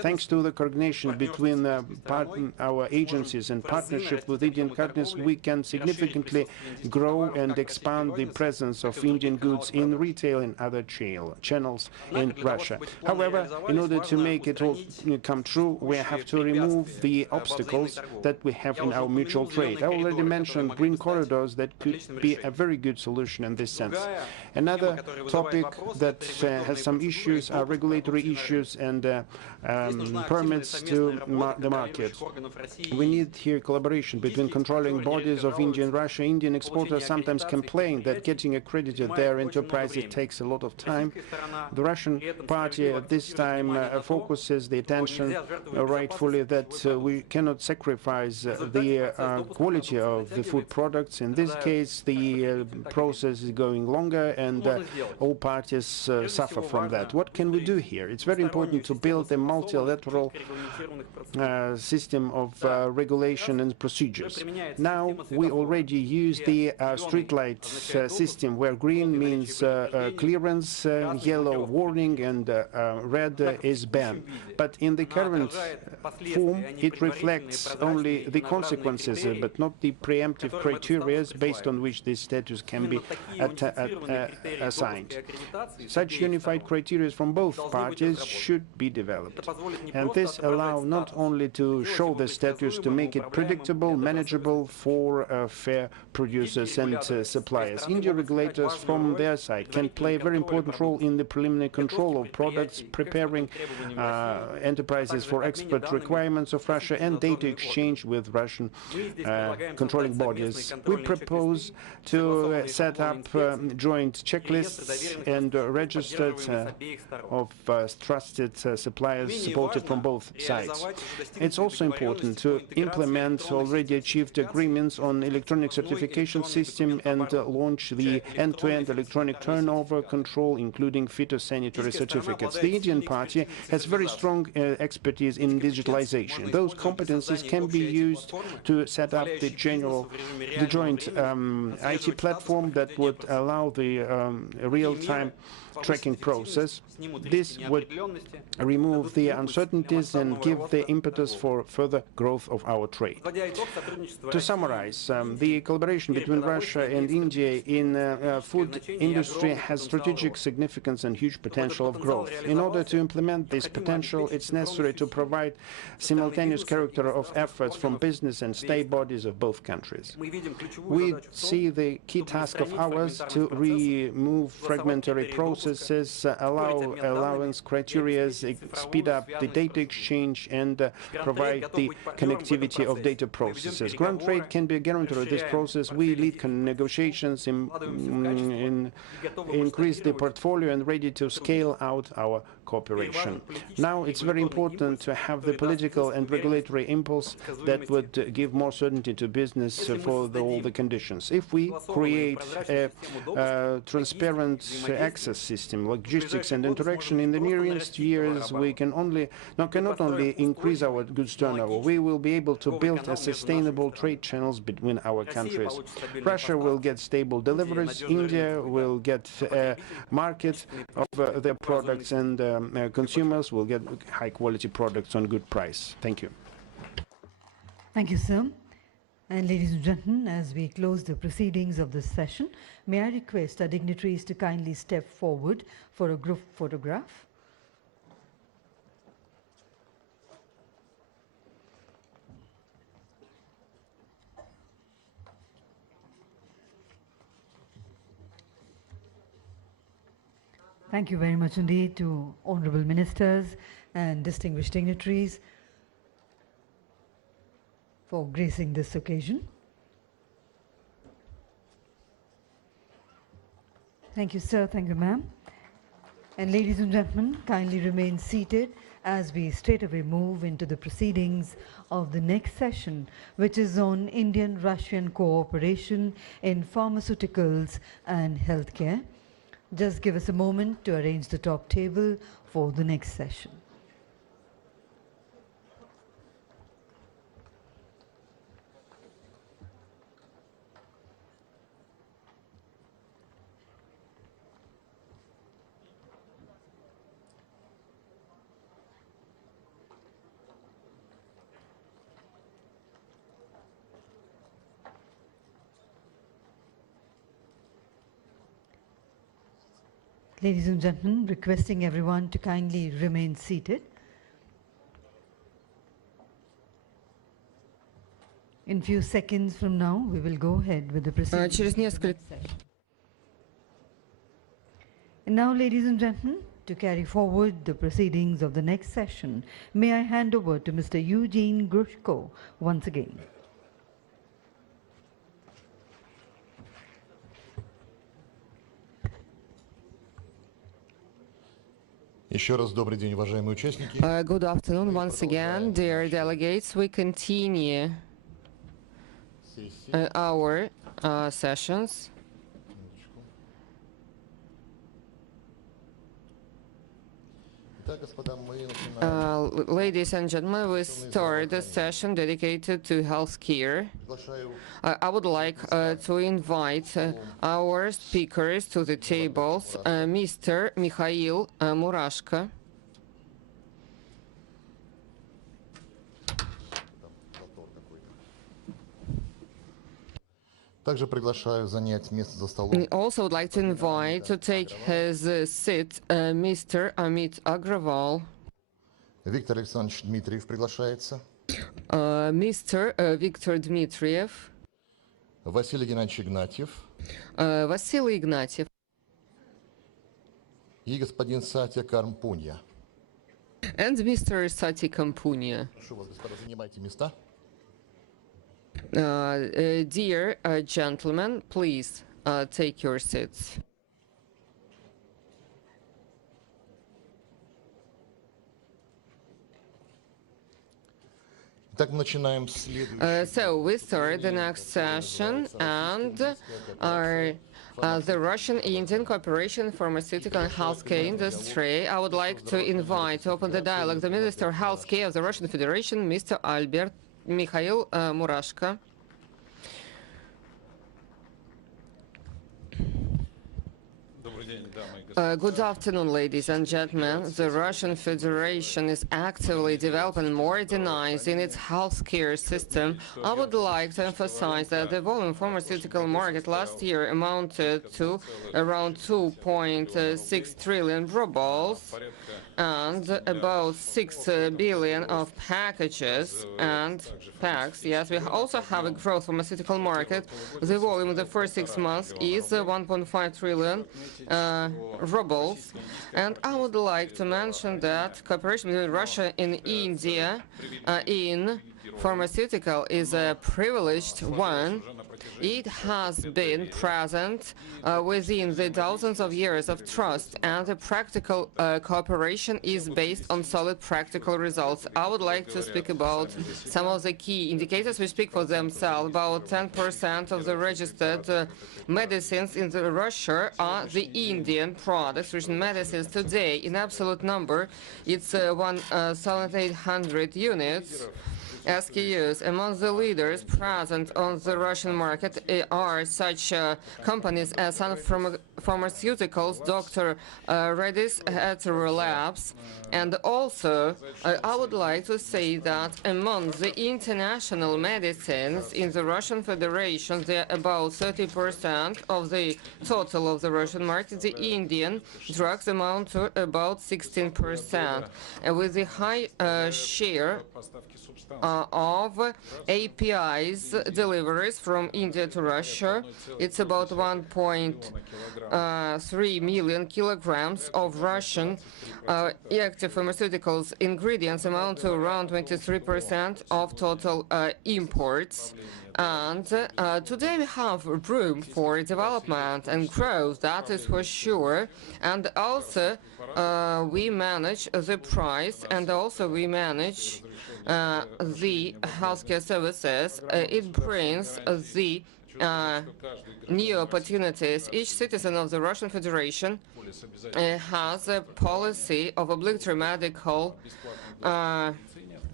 thanks to the coordination between our agencies and partnership with Indian partners, we can significantly grow and expand the presence of Indian goods in retail and other channels in Russia. However, in order to make it all come true, we have to remove the obstacles that we have in our mutual trade. I already mentioned green corridors that could be a very good solution in this sense. Another topic that has some issues are regulatory issues and permits to the market. We need here collaboration between controlling bodies of India and Russia. Indian exporters sometimes complain that getting accredited their enterprises takes a lot of time. The Russian party at this time focuses the attention rightfully that we cannot sacrifice the quality of the food products. In this case, the process is going longer and all parties suffer from that. What can we do here? It's very important to build a multilateral system of regulation and procedures. Now, we already use the street light system where green means clearance, yellow warning, and red is ban. But in the current form, it reflects only the consequences, but not the preemptive criteria based on which this status can be assigned. Such unified criteria from both parties should be developed. And this allows not only to show the status, to make it predictable, manageable for fair producers and suppliers. Indian regulators from their side can play a very important role in the preliminary control of products, preparing enterprises for export requirements of Russia and data exchange with Russian controlling bodies. We propose to set up joint checklists and registered of trusted suppliers supported from both sides. It's also important to implement already achieved agreements on electronic certification system and launch the end-to-end electronic turnover control, including phytosanitary certificates. The Indian party has very strong expertise in digitalization. Those competencies can be used to set up the joint IT platform that would allow the real-time tracking process. This would remove the uncertainties and give the impetus for further growth of our trade. To summarize, the collaboration between Russia and India in food industry has strategic significance and huge potential of growth. In order to implement this potential, it's necessary to provide simultaneous character of efforts from business and state bodies of both countries. We see the key task of ours to remove fragmentary processes, allow allowance criteria, speed up the data exchange, and provide the connectivity of data processes. Grand trade can be a guarantor of this process. We lead negotiations, increase the portfolio, and ready to scale out our cooperation. Now it's very important to have the political and regulatory impulse that would give more certainty to business for all the conditions. If we create a transparent access system, logistics and interaction in the nearest years, we cannot only increase our goods turnover, we will be able to build a sustainable trade channels between our countries. Russia will get stable deliveries, India will get a market of their products, and consumers will get high-quality products on good price. Thank you. Thank you, sir. And ladies and gentlemen, as we close the proceedings of this session, may I request our dignitaries to kindly step forward for a group photograph. Thank you very much indeed to honorable ministers and distinguished dignitaries for gracing this occasion. Thank you, sir. Thank you, ma'am. And ladies and gentlemen, kindly remain seated as we straightaway move into the proceedings of the next session, which is on Indian-Russian cooperation in pharmaceuticals and healthcare. Just give us a moment to arrange the top table for the next session. Ladies and gentlemen, requesting everyone to kindly remain seated. In few seconds from now, we will go ahead with the proceedings. And now, ladies and gentlemen, to carry forward the proceedings of the next session, may I hand over to Mr. Eugene Grushko once again. Good afternoon once again, dear delegates. We continue our sessions. Ladies and gentlemen, we start a session dedicated to healthcare. I would like to invite our speakers to the tables, Mr. Mikhail Murashko. Также приглашаю занять место за столом. I also would like to invite to take his seat Mr. Amit Agrawal. Виктор Александрович Дмитриев приглашается. Mr. Viktor Dmitriev. Василий Геннадьевич Игнатьев. Vasily Ignatiev. И господин Сатя Кармпунья. And Mr. Sati Kampunia. Прошу вас, господа, занимайте места. Dear gentlemen, please take your seats. Итак, мы начинаем следующий. So we start the next session, and the Russian-Indian cooperation pharmaceutical and healthcare industry. I would like to invite to open the dialogue the Minister of Healthcare of the Russian Federation, Mr. Mikhail Murashko. Good afternoon, ladies and gentlemen. The Russian Federation is actively developing and modernizing its healthcare system. I would like to emphasize that the volume pharmaceutical market last year amounted to around 2.6 trillion rubles and about 6 billion of packages and packs. Yes, we also have a growth pharmaceutical market. The volume of the first 6 months is 1.5 trillion rubles. And I would like to mention that cooperation between Russia and India in pharmaceutical is a privileged one. It has been present within the thousands of years of trust, and the practical cooperation is based on solid practical results. I would like to speak about some of the key indicators which speak for themselves. About 10% of the registered medicines in Russia are the Indian products. Russian medicines today, in absolute number, it's 1,800 units. SKUs. Among the leaders present on the Russian market are such companies as Sun Pharmaceuticals, Dr. Reddy's Hetero Labs, and also I would like to say that among the international medicines in the Russian Federation, there are about 30% of the total of the Russian market. The Indian drugs amount to about 16%, and with the high share of APIs deliveries from India to Russia. It's about 1.3 million kilograms of Russian active pharmaceuticals ingredients amount to around 23% of total imports. And today we have room for development and growth, that is for sure. And also we manage the price, and also we manage the healthcare services. It brings the new opportunities. Each citizen of the Russian Federation has a policy of obligatory medical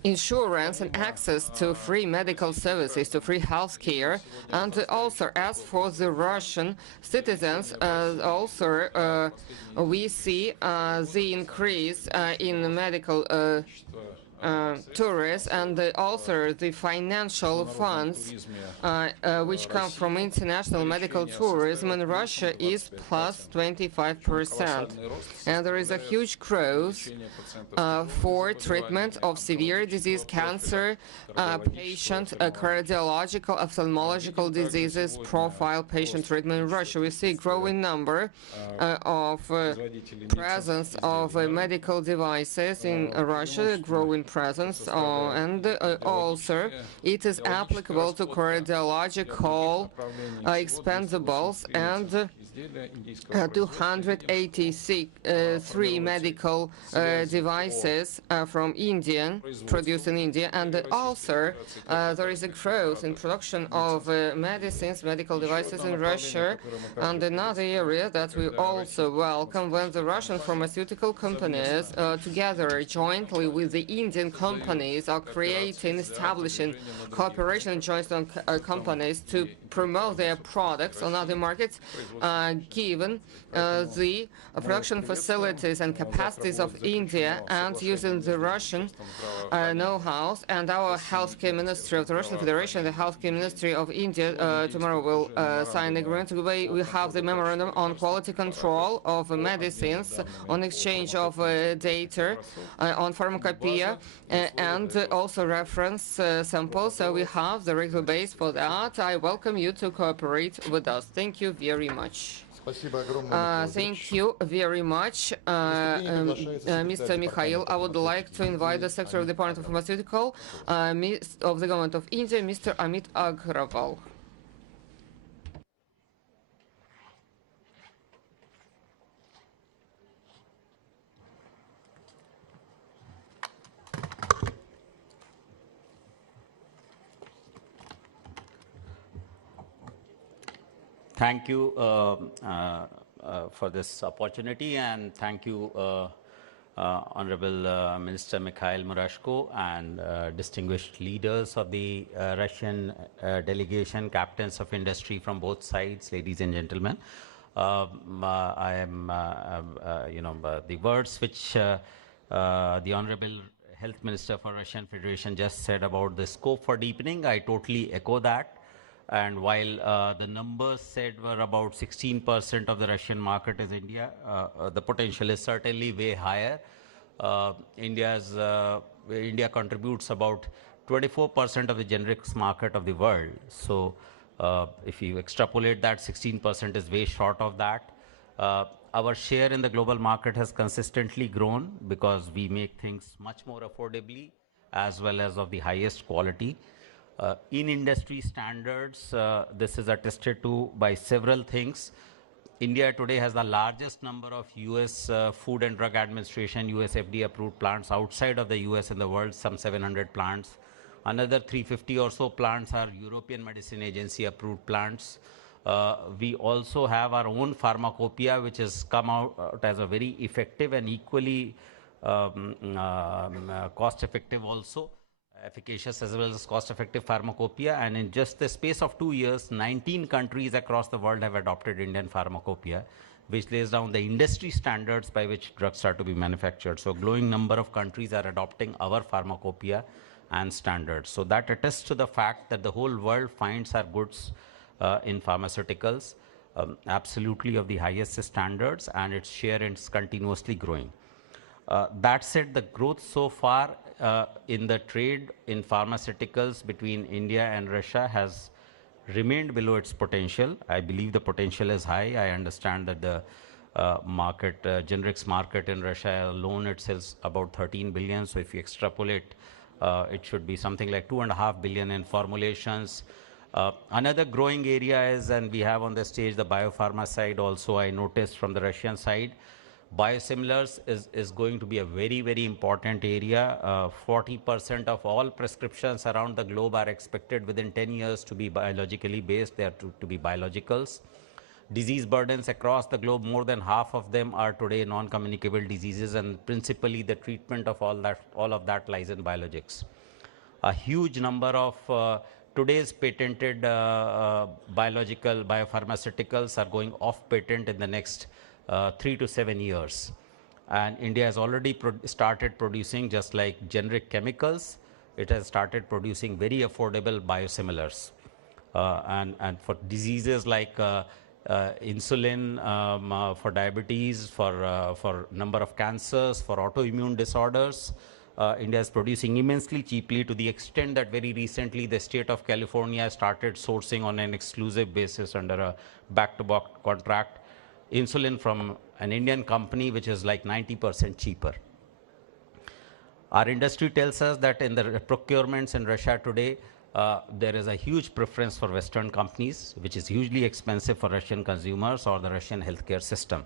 insurance and access to free medical services, to free health care. And also, as for the Russian citizens, also we see the increase in medical tourists, and also the financial funds which come from international medical tourism in Russia is plus 25%. And there is a huge growth for treatment of severe disease, cancer, patient, cardiological, ophthalmological diseases, profile patient treatment in Russia. We see a growing number of presence of medical devices in Russia, growing presence, and also it is applicable to cardiological expendables and 283 medical devices from India, produced in India, and also there is a growth in production of medicines, medical devices in Russia. And another area that we also welcome, when the Russian pharmaceutical companies together jointly with the Indian Indian companies are creating, establishing cooperation and joint companies to promote their products on other markets, given the production facilities and capacities of India, and using the Russian know-how. And our healthcare ministry of the Russian Federation, the healthcare ministry of India, tomorrow will sign an agreement. We have the memorandum on quality control of medicines, on exchange of data, on pharmacopoeia, and also reference samples. So we have the regular base for that. I welcome you to cooperate with us. Thank you very much. Thank you very much, Mr. Mikhail. I would like to invite the Secretary of the Department of Pharmaceutical of the Government of India, Mr. Amit Agrawal. Thank you for this opportunity, and thank you, Honorable Minister Mikhail Murashko, and distinguished leaders of the Russian delegation, captains of industry from both sides, ladies and gentlemen. I am, the words which the Honorable Health Minister for Russian Federation just said about the scope for deepening, I totally echo that. And while the numbers said were about 16% of the Russian market is India, the potential is certainly way higher. India contributes about 24% of the generics market of the world. So if you extrapolate that, 16% is way short of that. Our share in the global market has consistently grown because we make things much more affordably as well as of the highest quality. In industry standards, this is attested to by several things. India today has the largest number of US Food and Drug Administration, US FDA approved plants outside of the US in the world, some 700 plants. Another 350 or so plants are European Medicine Agency approved plants. We also have our own pharmacopoeia, which has come out as a very effective and equally cost-effective also. Efficacious as well as cost-effective pharmacopoeia, and in just the space of 2 years, 19 countries across the world have adopted Indian pharmacopoeia, which lays down the industry standards by which drugs are to be manufactured. So a growing number of countries are adopting our pharmacopoeia and standards. So that attests to the fact that the whole world finds our goods in pharmaceuticals absolutely of the highest standards, and its share is continuously growing. That said, the growth so far in the trade in pharmaceuticals between India and Russia has remained below its potential. I believe the potential is high. I understand that the generics market in Russia alone itself is about 13 billion. So if you extrapolate, it should be something like 2.5 billion in formulations. Another growing area is, and we have on the stage the biopharma side also, I noticed from the Russian side, biosimilars is going to be a very, very important area. 40% of all prescriptions around the globe are expected within 10 years to be biologically based. They are to be biologicals. Disease burdens across the globe, more than half of them are today non-communicable diseases, and principally the treatment of all of that lies in biologics. A huge number of today's patented biopharmaceuticals are going off patent in the next 3 to 7 years, and India has already started producing, just like generic chemicals, it has started producing very affordable biosimilars, and for diseases like insulin, for diabetes, for number of cancers, for autoimmune disorders. India is producing immensely cheaply, to the extent that very recently the state of California started sourcing on an exclusive basis under a back-to-back contract insulin from an Indian company, which is like 90% cheaper. Our industry tells us that in the procurements in Russia today, there is a huge preference for Western companies, which is hugely expensive for Russian consumers or the Russian healthcare system.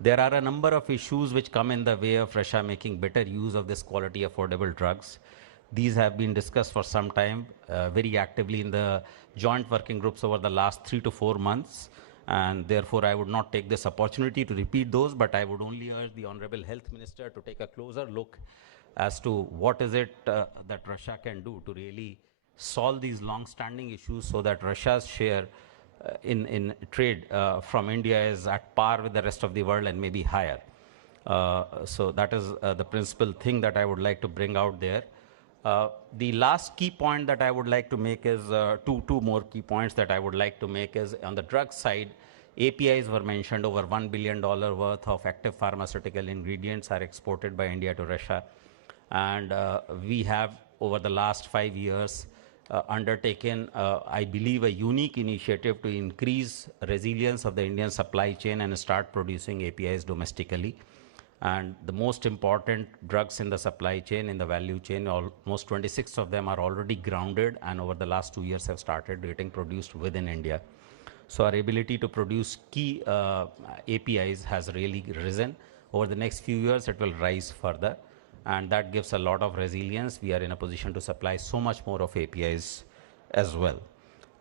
There are a number of issues which come in the way of Russia making better use of this quality affordable drugs. These have been discussed for some time, very actively in the joint working groups over the last 3 to 4 months. And therefore, I would not take this opportunity to repeat those, but I would only urge the Honorable Health Minister to take a closer look as to what is it that Russia can do to really solve these long-standing issues so that Russia's share in trade from India is at par with the rest of the world and maybe higher. So that is the principal thing that I would like to bring out there. The last key point that I would like to make is two more key points that I would like to make is on the drug side, APIs were mentioned. Over $1 billion worth of active pharmaceutical ingredients are exported by India to Russia. And we have, over the last 5 years, undertaken, I believe, a unique initiative to increase resilience of the Indian supply chain and start producing APIs domestically. And the most important drugs in the supply chain, in the value chain, almost 26 of them are already grounded and over the last 2 years have started getting produced within India. So our ability to produce key APIs has really risen. Over the next few years, it will rise further. And that gives a lot of resilience. We are in a position to supply so much more of APIs as well.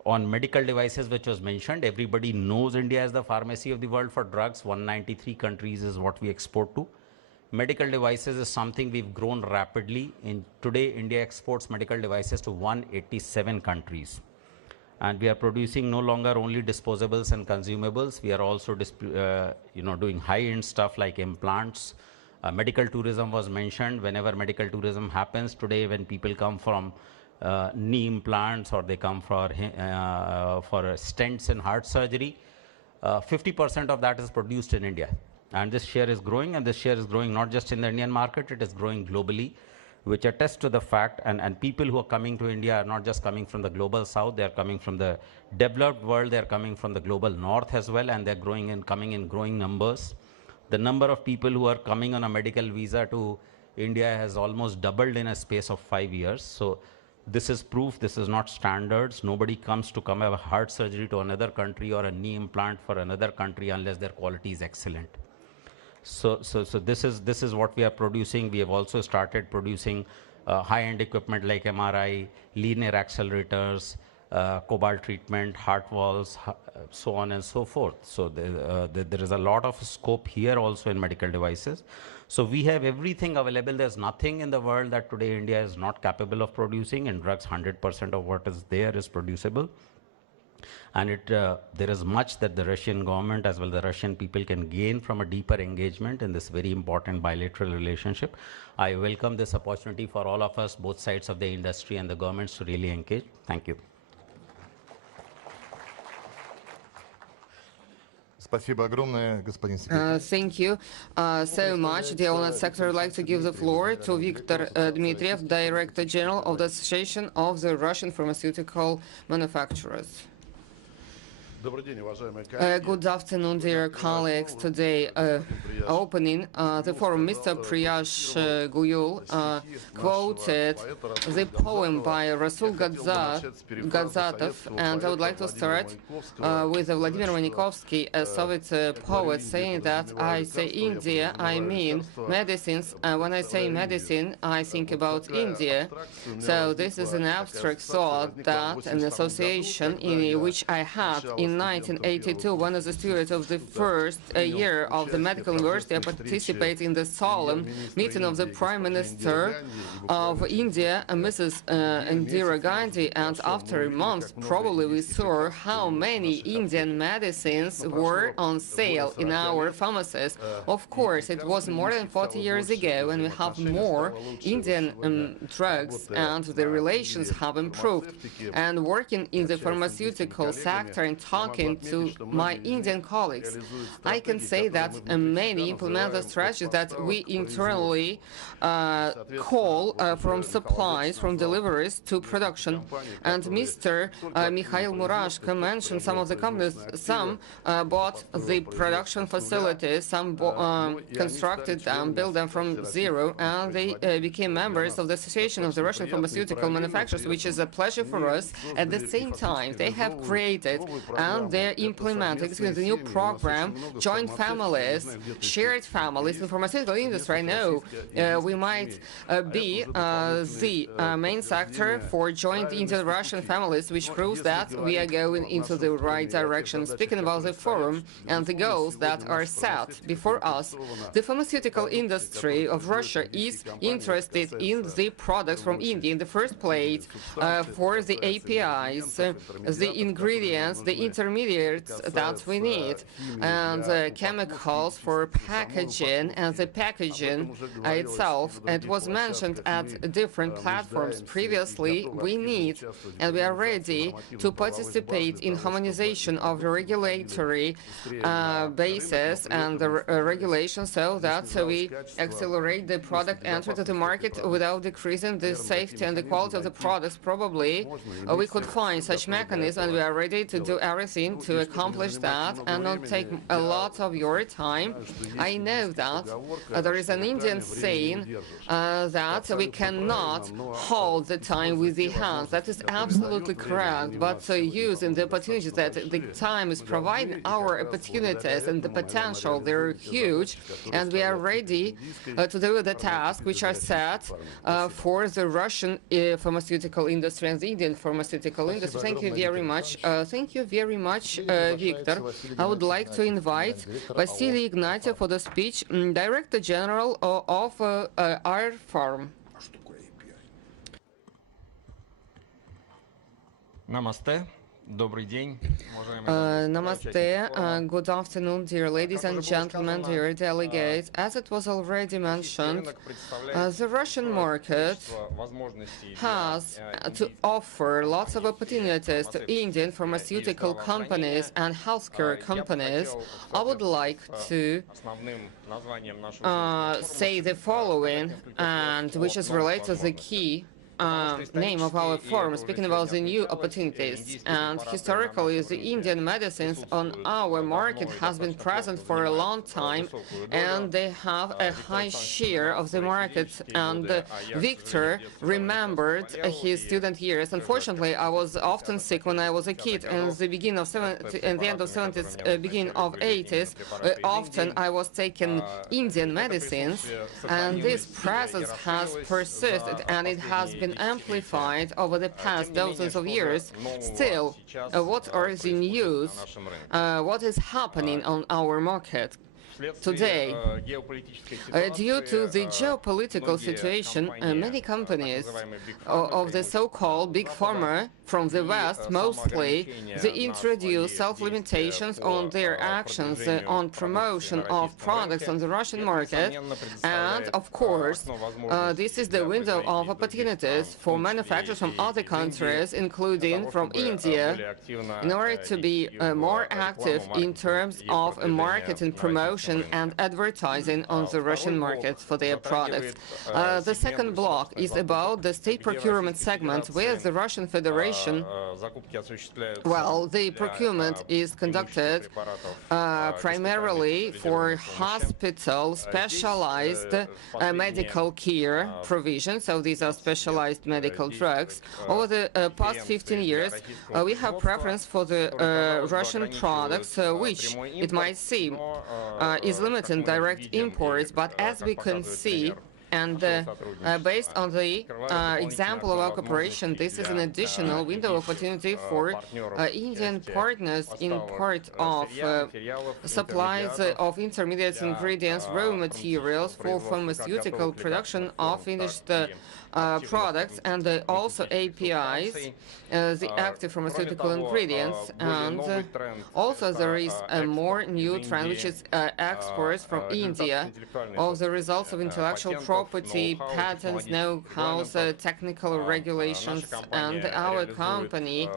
On medical devices, which was mentioned, everybody knows India as the pharmacy of the world for drugs. 193 countries is what we export to. Medical devices is something we've grown rapidly. Today, India exports medical devices to 187 countries. And we are producing no longer only disposables and consumables. We are also doing high-end stuff like implants. Medical tourism was mentioned. Whenever medical tourism happens today, when people come from knee implants or they come for stents in heart surgery, 50% of that is produced in India. And this share is growing, and this share is growing not just in the Indian market, it is growing globally, which attests to the fact, and people who are coming to India are not just coming from the global south, they are coming from the developed world, they are coming from the global north as well, and they're coming in growing numbers. The number of people who are coming on a medical visa to India has almost doubled in a space of 5 years. So this is proof, this is not standards. Nobody comes to have a heart surgery to another country or a knee implant for another country unless their quality is excellent. So this is what we are producing. We have also started producing high-end equipment like MRI, linear accelerators, cobalt treatment, heart valves, so on and so forth. So there is a lot of scope here also in medical devices. So we have everything available. There's nothing in the world that today India is not capable of producing. In drugs, 100% of what is there is producible. And there is much that the Russian government as well the Russian people can gain from a deeper engagement in this very important bilateral relationship. I welcome this opportunity for all of us, both sides of the industry and the governments, to really engage. Thank you. Thank you so much, dear Honored Secretary. I'd like to give the floor to Viktor Dmitriev, Director General of the Association of the Russian Pharmaceutical Manufacturers. Good afternoon, dear colleagues. Today, opening the forum, Mr. Piyush Goyal quoted the poem by Rasul Gadzatov, and I would like to start with Vladimir Vanikovsky, a Soviet poet, saying that I say India, I mean medicines. When I say medicine, I think about India. So this is an abstract thought that an association in which I had in 1982, when as a student of the first year of the medical university, I participated in the solemn meeting of the Prime Minister of India, Mrs. Indira Gandhi, and after a month, probably we saw how many Indian medicines were on sale in our pharmacies. Of course, it was more than 40 years ago, and we have more Indian drugs, and the relations have improved. And working in the pharmaceutical sector and talking to my Indian colleagues, I can say that many implement the strategy that we internally call from supplies, from deliveries to production. And Mr. Mikhail Murashko mentioned some of the companies. Some bought the production facilities, some constructed them, built them from zero, and they became members of the Association of the Russian Pharmaceutical Manufacturers, which is a pleasure for us. At the same time, they have created and they're implementing the new program, joint families, shared families in the pharmaceutical industry. I know we might be the main sector for joint Indian-Russian families, which proves that we are going into the right direction. Speaking about the forum and the goals that are set before us, the pharmaceutical industry of Russia is interested in the products from India in the first place, for the APIs, the ingredients, the intermediates that we need, and chemicals for packaging and the packaging itself. It was mentioned at different platforms previously. We need and we are ready to participate in harmonization of the regulatory basis and the regulation, so that we accelerate the product entry to the market without decreasing the safety and the quality of the products. Probably we could find such mechanism, and we are ready to do everything to accomplish that and not take a lot of your time. I know that there is an Indian saying that we cannot hold the time with the hands. That is absolutely correct, but using the opportunities that the time is providing, our opportunities and the potential, they're huge, and we are ready to do the tasks which are set for the Russian pharmaceutical industry and the Indian pharmaceutical industry. Thank you very much. Thank you very much, Victor. I would like to invite Vasily Ignatiev for the speech, Director General of our farm. Namaste. Namaste, good afternoon, dear ladies and gentlemen, dear delegates. As it was already mentioned, the Russian market has to offer lots of opportunities to Indian pharmaceutical companies and healthcare companies. I would like to say the following, and which is related to the key name of our forum, speaking about the new opportunities. And historically, the Indian medicines on our market has been present for a long time, and they have a high share of the market. And Victor remembered his student years. Unfortunately, I was often sick when I was a kid, and the beginning of the end of 70s, beginning of 80s. Often I was taking Indian medicines, and this presence has persisted, and it has been amplified over the past dozens of years. Still, what are the news? What is happening on our market today? Due to the geopolitical situation, many companies of the so-called big pharma from the West, mostly, they introduce self-limitations on their actions on promotion of products on the Russian market. And, of course, this is the window of opportunities for manufacturers from other countries, including from India, in order to be more active in terms of marketing, promotion, and advertising on the Russian market for their products. The second block is about the state procurement segment, where the Russian Federation, well, the procurement is conducted primarily for hospital specialized medical care provision. So these are specialized medical drugs. Over the past 15 years, we have preference for the Russian products, which it might seem is limiting direct imports, but as we can see, and based on the example of our cooperation, this is an additional window of opportunity for Indian partners in part of supplies of intermediate ingredients, raw materials for pharmaceutical production of finished products, and also APIs, the active pharmaceutical ingredients. And also there is a more new trend, which is exports from India of the results of intellectual property, patents, know-how, technical regulations. And our company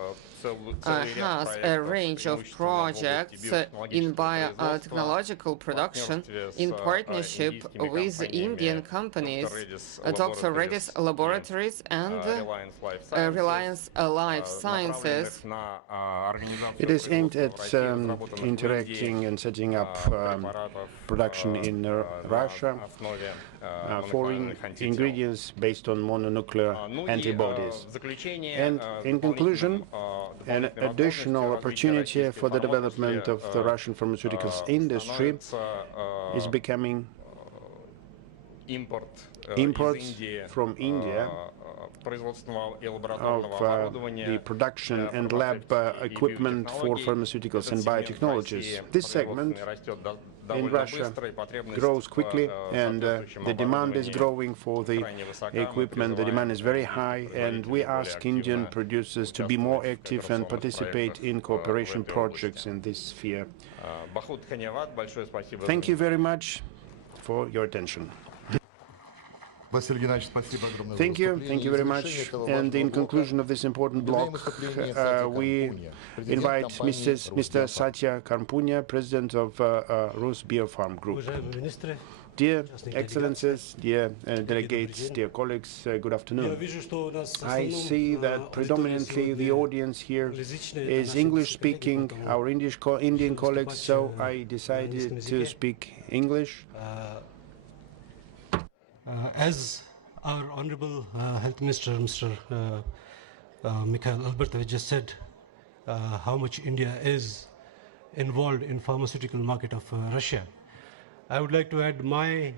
has a range of projects in biotechnological production in partnership with Indian companies, Dr. Reddy's Laboratories and Reliance Life Sciences. It is aimed at interacting and setting up production in Russia foreign ingredients based on mononuclear antibodies. And in conclusion, an additional opportunity for the development of the Russian pharmaceuticals industry is becoming imports from India of the production and lab equipment for pharmaceuticals and biotechnologies. This segment in Russia grows quickly, and the demand is growing for the equipment. The demand is very high, and we ask Indian producers to be more active and participate in cooperation projects in this sphere. Thank you very much for your attention. Thank you very much. And in conclusion of this important block, we invite Mr. Satya Karmpunia, President of Rus Biofarm Group. Dear Excellencies, dear delegates, dear colleagues, good afternoon. I see that predominantly the audience here is English-speaking, our Indian colleagues, so I decided to speak English. As our Honorable Health Minister, Mr. Mikhail just said, how much India is involved in pharmaceutical market of Russia, I would like to add my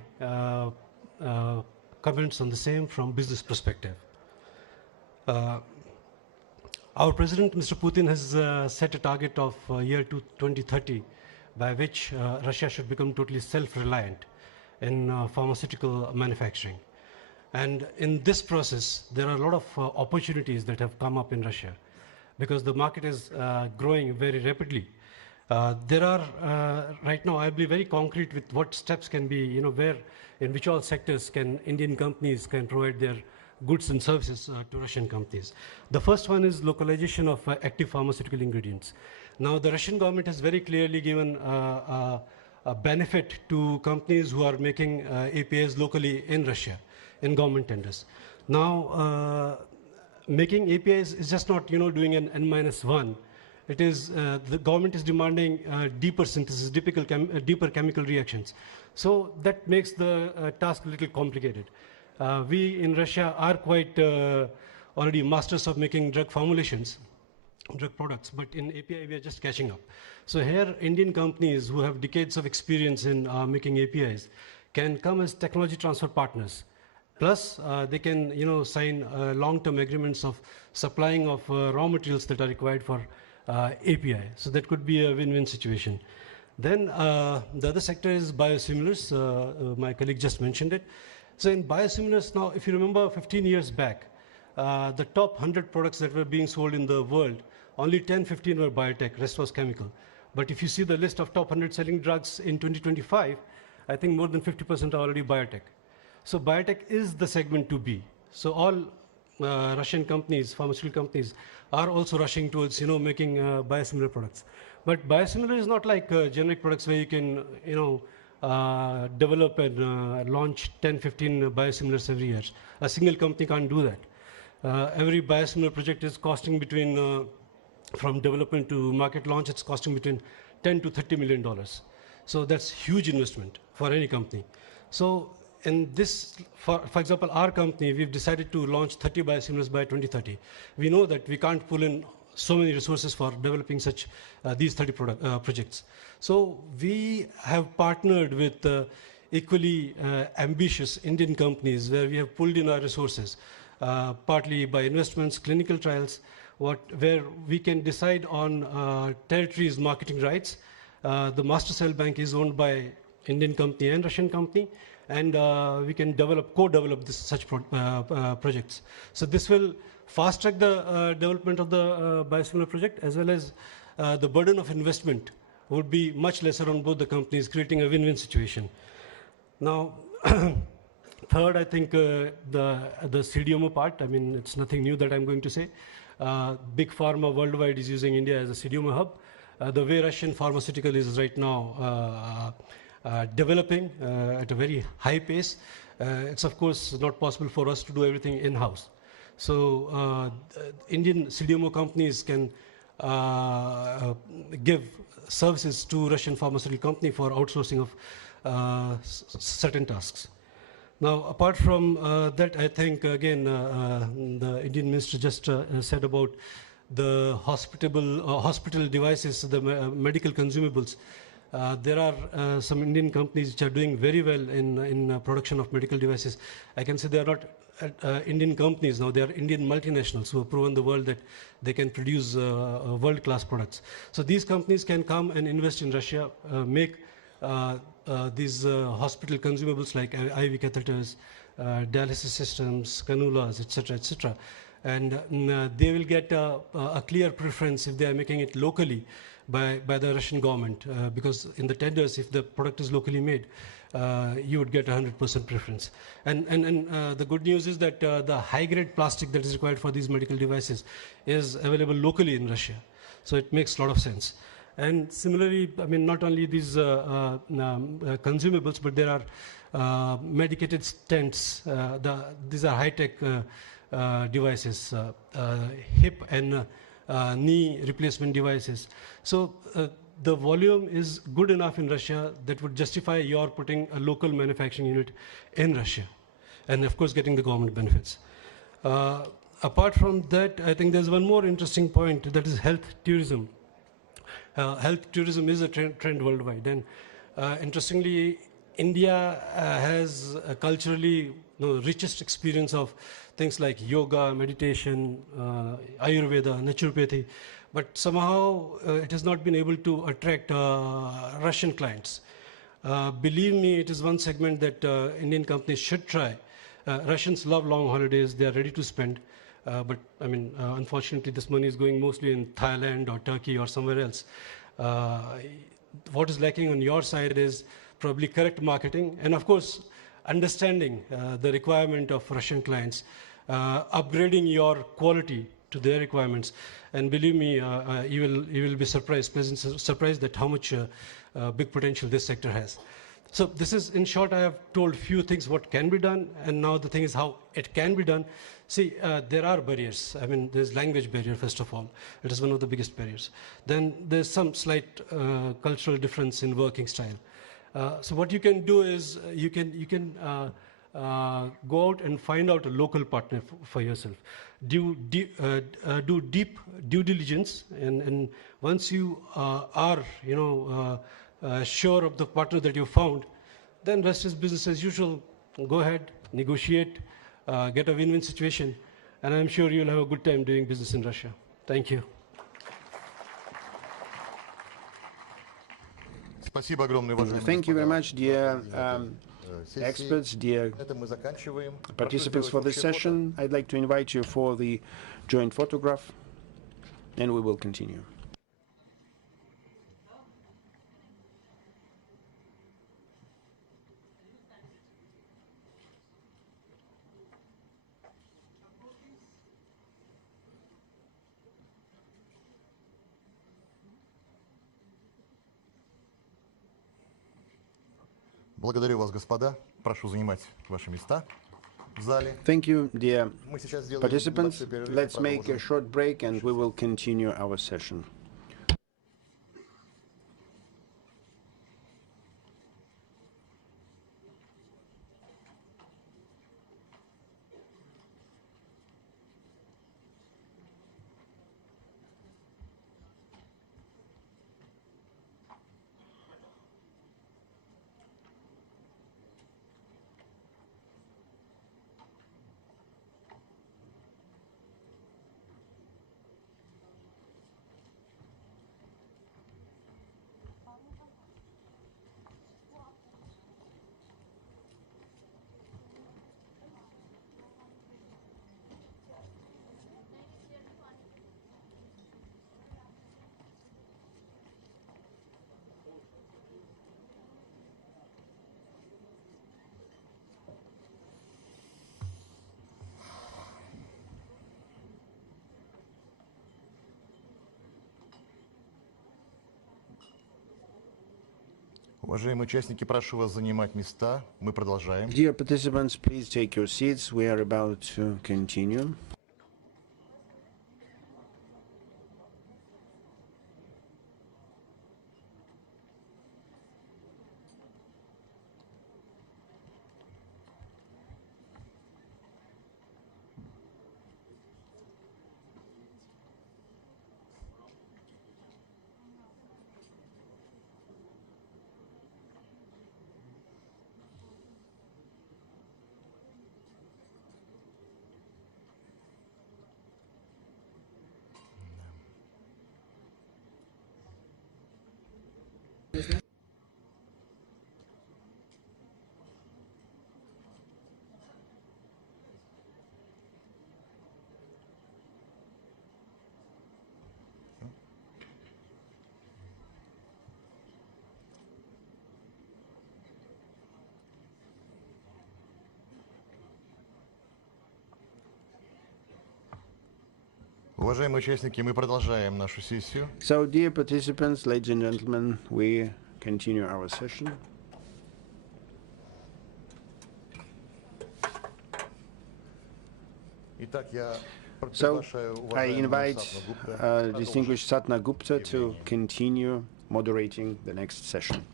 comments on the same from business perspective. Our President, Mr. Putin, has set a target of year 2030, by which Russia should become totally self-reliant in pharmaceutical manufacturing. And in this process, there are a lot of opportunities that have come up in Russia because the market is growing very rapidly. There are, right now, I'll be very concrete with what steps can be, where, in which all sectors can Indian companies can provide their goods and services to Russian companies. The first one is localization of active pharmaceutical ingredients. Now, the Russian government has very clearly given a benefit to companies who are making APIs locally in Russia, in government tenders. Now, making APIs is just not, doing an N-1. It is, the government is demanding deeper synthesis, deeper chemical reactions. So that makes the task a little complicated. We in Russia are quite already masters of making drug formulations, drug products, but in API we are just catching up. So here Indian companies who have decades of experience in making APIs can come as technology transfer partners. Plus they can sign long-term agreements of supplying of raw materials that are required for API. So that could be a win-win situation. Then the other sector is biosimilars. My colleague just mentioned it. So in biosimilars now, if you remember 15 years back, the top 100 products that were being sold in the world, only 10, 15 were biotech, rest was chemical. But if you see the list of top 100 selling drugs in 2025, I think more than 50% are already biotech. So biotech is the segment to be. So all Russian companies, pharmaceutical companies, are also rushing towards making biosimilar products. But biosimilar is not like generic products where you can develop and launch 10, 15 biosimilars every year. A single company can't do that. Every biosimilar project is costing between from development to market launch, it's costing between $10 to $30 million. So that's huge investment for any company. So in this, for example, our company, we've decided to launch 30 biosimilars by 2030. We know that we can't pull in so many resources for developing such these 30 projects. So we have partnered with equally ambitious Indian companies where we have pulled in our resources, partly by investments, clinical trials, where we can decide on territories' marketing rights. The master cell bank is owned by Indian company and Russian company, and we can co-develop such projects. So this will fast-track the development of the biosimilar project, as well as the burden of investment would be much lesser on both the companies, creating a win-win situation. Now, third, I think the CDMO part, I mean, it's nothing new that I'm going to say. Big pharma worldwide is using India as a CDMO hub. The way Russian pharmaceutical is right now developing at a very high pace, it's of course not possible for us to do everything in-house. So Indian CDMO companies can give services to Russian pharmaceutical company for outsourcing of certain tasks. Now, apart from that, I think, again, the Indian minister just said about the hospital devices, the medical consumables. There are some Indian companies which are doing very well in production of medical devices. I can say they are not Indian companies now, they are Indian multinationals who have proven the world that they can produce world-class products. So these companies can come and invest in Russia, make these hospital consumables like IV catheters, dialysis systems, cannulas, etc., etc. And they will get a clear preference if they are making it locally by the Russian government, because in the tenders, if the product is locally made, you would get 100% preference. And the good news is that the high-grade plastic that is required for these medical devices is available locally in Russia. So it makes a lot of sense. And similarly, I mean, not only these consumables, but there are medicated stents. These are high-tech devices, hip and knee replacement devices. So the volume is good enough in Russia that would justify your putting a local manufacturing unit in Russia, and of course getting the government benefits. Apart from that, I think there's one more interesting point, that is health tourism. Health tourism is a trend worldwide, and interestingly, India has a culturally richest experience of things like yoga, meditation, Ayurveda, naturopathy, but somehow it has not been able to attract Russian clients. Believe me, it is one segment that Indian companies should try. Russians love long holidays, they are ready to spend, but I mean, unfortunately, this money is going mostly in Thailand or Turkey or somewhere else. What is lacking on your side is probably correct marketing, and of course, understanding the requirement of Russian clients, upgrading your quality to their requirements, and believe me, you will be pleasantly surprised at how much big potential this sector has. So this is, in short, I have told few things what can be done, and now the thing is how it can be done. See, there are barriers. I mean, there's language barrier, first of all. It is one of the biggest barriers. Then there's some slight cultural difference in working style. So what you can do is you can go out and find out a local partner for yourself. Do deep due diligence, and once you are sure of the partner that you found, then rest is business as usual. Go ahead, negotiate, get a win-win situation, and I'm sure you'll have a good time doing business in Russia. Thank you. Thank you very much, dear experts, dear participants for this session. I'd like to invite you for the joint photograph, and we will continue. Благодарю вас, господа. Прошу занимать ваши места в зале. Thank you, dear participants. Let's make a short break and we will continue our session. Уважаемые участники, прошу вас занимать места. Мы продолжаем. Dear participants, please take your seats. We are about to continue. Уважаемые участники, мы продолжаем нашу сессию. So, dear participants, ladies and gentlemen, we continue our session. So, I invite distinguished Satna Gupta to continue moderating the next session.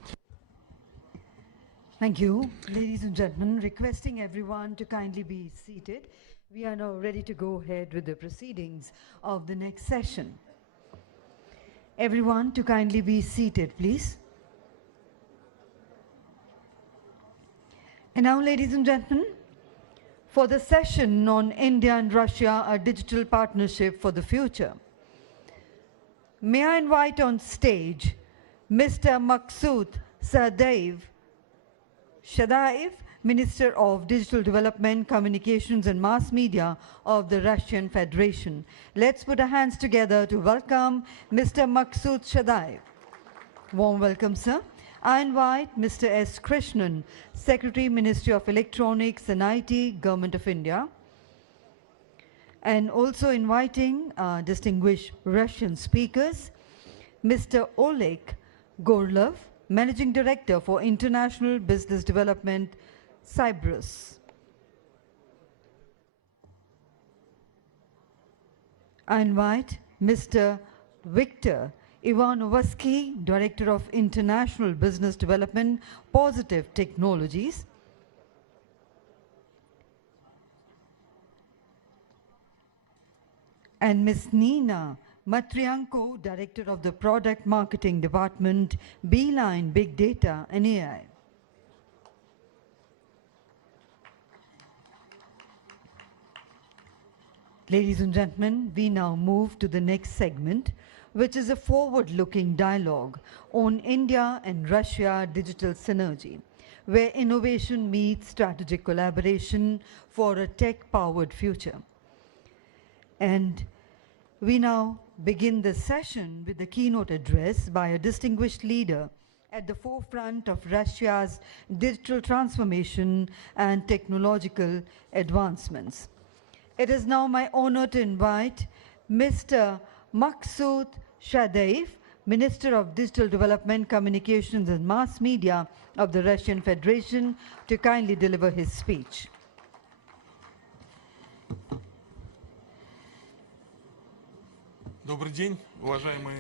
Thank you. Ladies and gentlemen, requesting everyone to kindly be seated. We are now ready to go ahead with the proceedings of the next session. Everyone to kindly be seated, please. And now, ladies and gentlemen, for the session on India and Russia, a digital partnership for the future, may I invite on stage Mr. Maksud Shadaev, Minister of Digital Development, Communications and Mass Media of the Russian Federation. Let's put our hands together to welcome Mr. Maksud Shadaev. Warm welcome, sir. I invite Mr. S. Krishnan, Secretary, Ministry of Electronics and IT, Government of India. And also inviting distinguished Russian speakers, Mr. Oleg Goyal, Managing Director for International Business Development, Cyprus. I invite Mr. Viktor Ivanovsky, Director of International Business Development, Positive Technologies. And Ms. Nina Matrianko, Director of the Product Marketing Department, Beeline Big Data and AI. Ladies and gentlemen, we now move to the next segment, which is a forward-looking dialogue on India and Russia digital synergy, where innovation meets strategic collaboration for a tech-powered future. And we now begin the session with the keynote address by a distinguished leader at the forefront of Russia's digital transformation and technological advancements. It is now my honor to invite Mr. Maksud Shadaev, Minister of Digital Development, Communications and Mass Media of the Russian Federation, to kindly deliver his speech.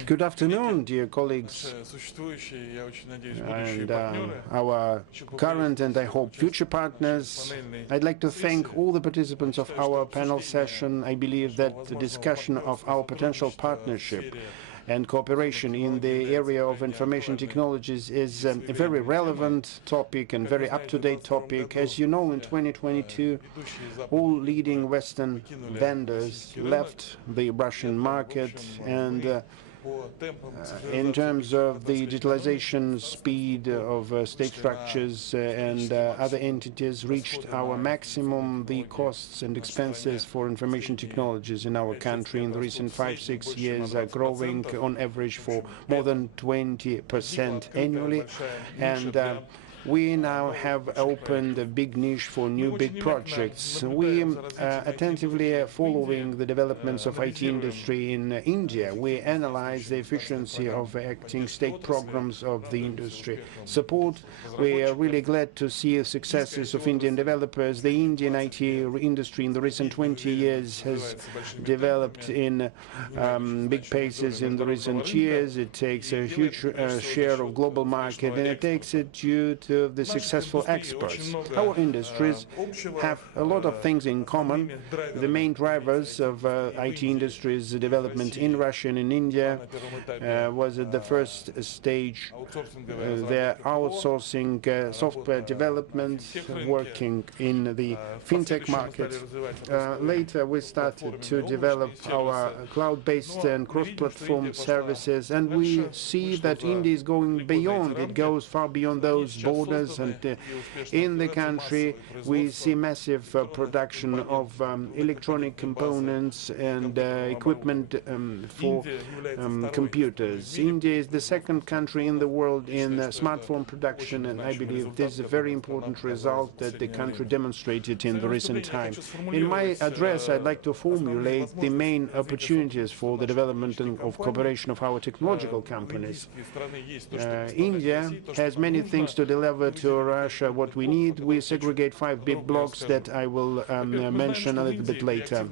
Good afternoon, dear colleagues and our current and I hope future partners. I'd like to thank all the participants of our panel session. I believe that the discussion of our potential partnership and cooperation in the area of information technologies is a very relevant topic and very up-to-date topic. As you know, in 2022, all leading Western vendors left the Russian market, and in terms of the digitalization speed of state structures and other entities reached our maximum. The costs and expenses for information technologies in our country in the recent 5-6 years are growing on average for more than 20% annually, and we now have opened a big niche for new big projects. We attentively following the developments of IT industry in India. We analyze the efficiency of acting state programs of the industry support. We are really glad to see the successes of Indian developers. The Indian IT industry in the recent 20 years has developed in big paces in the recent years. It takes a huge share of global market, and it takes it due to the successful experts. Our industries have a lot of things in common. The main drivers of IT industries development in Russia and in India was at the first stage their outsourcing software development, working in the fintech market. Later we started to develop our cloud-based and cross-platform services, and we see that India is going beyond. It goes far beyond those borders orders, and in the country we see massive production of electronic components and equipment for computers. India is the second country in the world in smartphone production, and I believe this is a very important result that the country demonstrated in the recent time. In my address, I'd like to formulate the main opportunities for the development of cooperation of our technological companies. India has many things to deliver to Russia. What we need, we segregate 5 big blocks that I will mention a little bit later.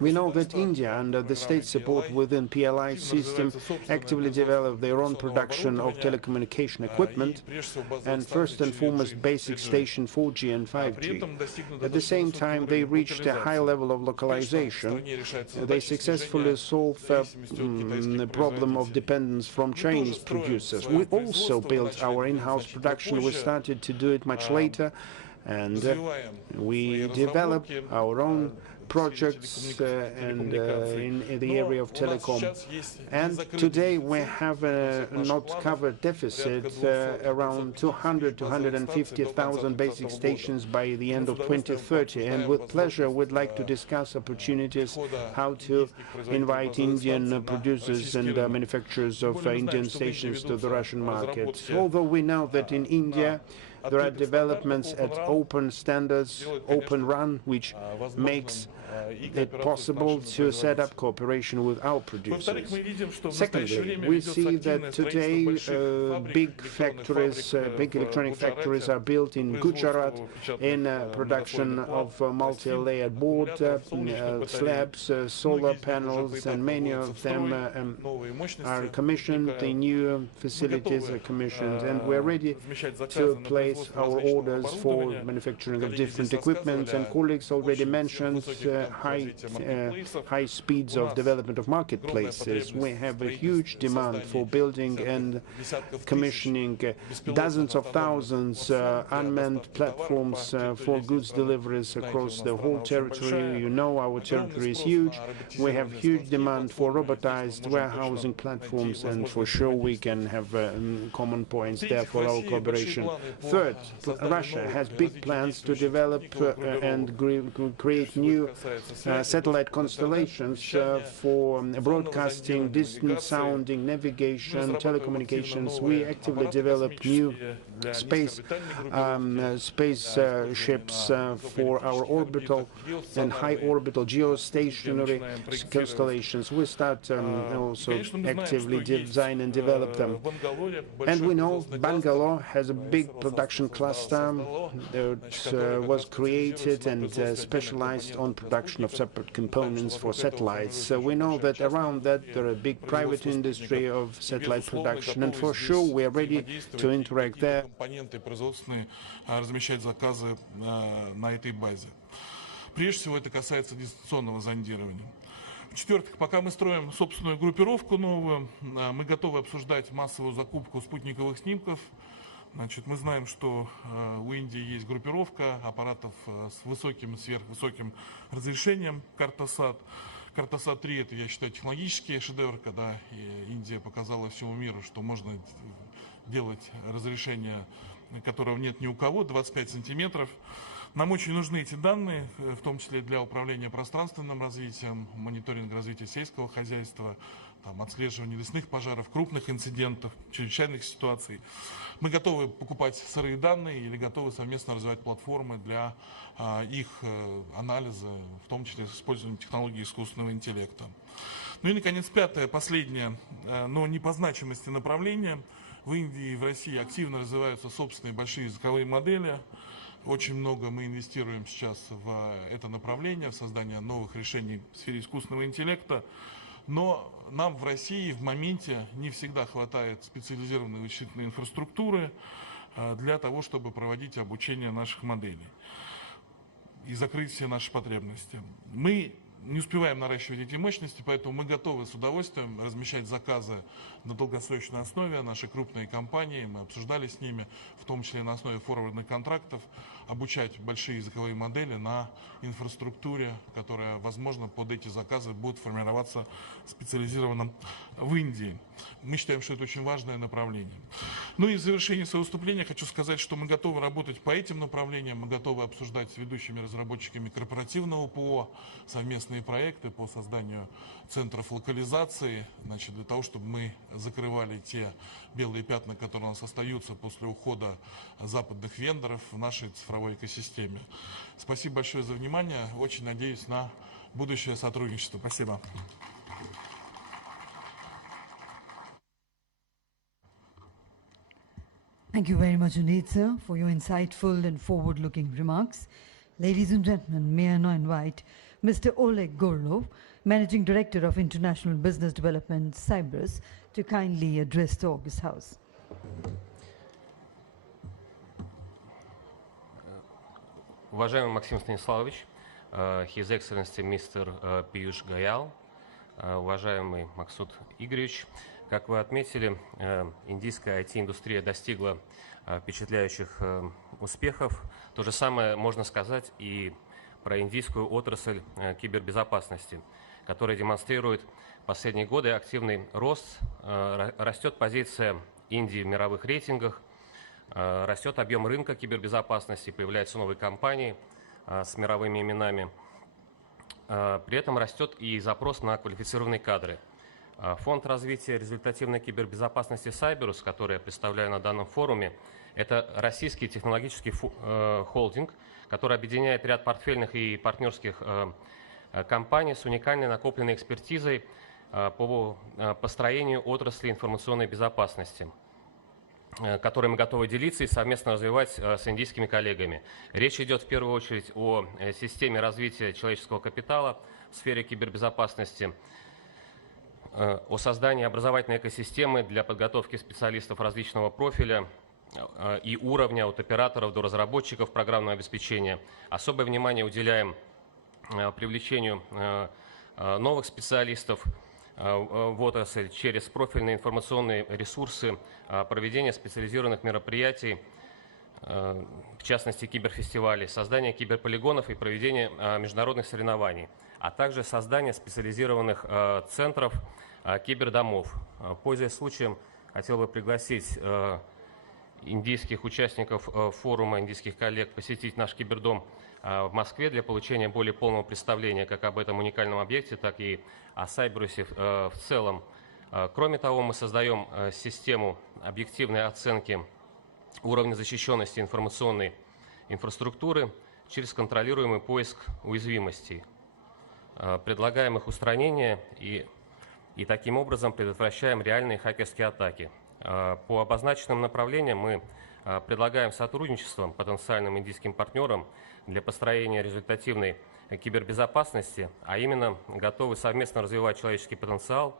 We know that India, under the state support within PLI system, actively develop their own production of telecommunication equipment, and first and foremost basic station 4G and 5G. At the same time, they reached a high level of localization. They successfully solved the problem of dependence from Chinese producers. We also built our in-house production. We started to do it much later, and we developed our own projects in the area of telecom. And today we have a not covered deficit around 200 to 150,000 basic stations by the end of 2030. And with pleasure, we'd like to discuss opportunities how to invite Indian producers and manufacturers of Indian stations to the Russian market. Although we know that in India there are developments at open standards, Open RAN, which makes it possible to set up cooperation with our producers. Secondly, we see that today big factories, big electronic factories are built in Gujarat in production of multi-layered board slabs, solar panels, and many of them are commissioned. The new facilities are commissioned, and we're ready to place our orders for manufacturing of different equipment. And colleagues already mentioned high speeds of development of marketplaces. We have a huge demand for building and commissioning dozens of thousands unmanned platforms for goods deliveries across the whole territory. You know, our territory is huge. We have huge demand for robotized warehousing platforms, and for sure we can have common points there for our cooperation. Third, Russia has big plans to develop and create new satellite constellations for broadcasting, distance sounding, navigation, telecommunications. We actively develop new space ships for our orbital and high orbital geostationary constellations. We start also actively design and develop them. And we know Bangalore has a big production cluster that was created and specialized on production of separate components for satellites. So we know that around that there are a big private industry of satellite production, and for sure we are ready to interact there. Прежде всего это касается дистанционного зондирования. В-четвертых, пока мы строим собственную группировку новую, мы готовы обсуждать массовую закупку спутниковых снимков. Значит, мы знаем, что у Индии есть группировка аппаратов с высоким, сверхвысоким разрешением Картосат. Картосат-3 это, я считаю, технологический шедевр, когда Индия показала всему миру, что можно делать разрешение, которого нет ни у кого, 25 сантиметров. Нам очень нужны эти данные, в том числе для управления пространственным развитием, мониторинга развития сельского хозяйства, отслеживания лесных пожаров, крупных инцидентов, чрезвычайных ситуаций. Мы готовы покупать сырые данные или готовы совместно развивать платформы для их анализа, в том числе с использованием технологий искусственного интеллекта. Ну и, наконец, пятое, последнее, но не по значимости направление. В Индии и в России активно развиваются собственные большие языковые модели. Очень много мы инвестируем сейчас в это направление, в создание новых решений в сфере искусственного интеллекта. Но нам в России в моменте не всегда хватает специализированной вычислительной инфраструктуры для того, чтобы проводить обучение наших моделей и закрыть все наши потребности. Мы не успеваем наращивать эти мощности, поэтому мы готовы с удовольствием размещать заказы на долгосрочной основе. Наши крупные компании, мы обсуждали с ними, в том числе на основе форвардных контрактов, обучать большие языковые модели на инфраструктуре, которая, возможно, под эти заказы будет формироваться специализированно в Индии. Мы считаем, что это очень важное направление. Ну и в завершении своего выступления хочу сказать, что мы готовы работать по этим направлениям, мы готовы обсуждать с ведущими разработчиками корпоративного ПО совместные проекты по созданию центров локализации, значит, для того, чтобы мы закрывали те белые пятна, которые у нас остаются после ухода западных вендоров в нашей цифровой экосистеме. Спасибо большое за внимание. Очень надеюсь на будущее сотрудничество. Спасибо. Thank you very much indeed, sir, for your insightful and forward-looking remarks. Ladies and gentlemen, may I now invite Mr. Oleg Gorlov, Managing Director of International Business Development, Cyprus, to kindly address the August House. Уважаемый Максим Станиславович, His Excellency Mr. Piyush Goyal, уважаемый Максут Игоревич, как вы отметили, индийская IT-индустрия достигла впечатляющих успехов. То же самое можно сказать и про индийскую отрасль кибербезопасности, которая демонстрирует последние годы активный рост, растет позиция Индии в мировых рейтингах, растет объем рынка кибербезопасности, появляются новые компании с мировыми именами. При этом растет и запрос на квалифицированные кадры. Фонд развития результативной кибербезопасности Cyberus, который я представляю на данном форуме, это российский технологический холдинг, который объединяет ряд портфельных и партнерских компаний с уникальной накопленной экспертизой по построению отрасли информационной безопасности, которой мы готовы делиться и совместно развивать с индийскими коллегами. Речь идет в первую очередь о системе развития человеческого капитала в сфере кибербезопасности, о создании образовательной экосистемы для подготовки специалистов различного профиля и уровня от операторов до разработчиков программного обеспечения. Особое внимание уделяем привлечению новых специалистов в отрасль через профильные информационные ресурсы, проведение специализированных мероприятий, в частности киберфестивалей, создание киберполигонов и проведение международных соревнований, а также создание специализированных центров кибердомов. Пользуясь случаем, хотел бы пригласить индийских участников форума, индийских коллег посетить наш кибердом в Москве для получения более полного представления как об этом уникальном объекте, так и о Сайбрусе в целом. Кроме того, мы создаем систему объективной оценки уровня защищенности информационной инфраструктуры через контролируемый поиск уязвимостей. Предлагаем их устранение и таким образом предотвращаем реальные хакерские атаки. По обозначенным направлениям мы предлагаем сотрудничество потенциальным индийским партнерам для построения результативной кибербезопасности, а именно готовы совместно развивать человеческий потенциал,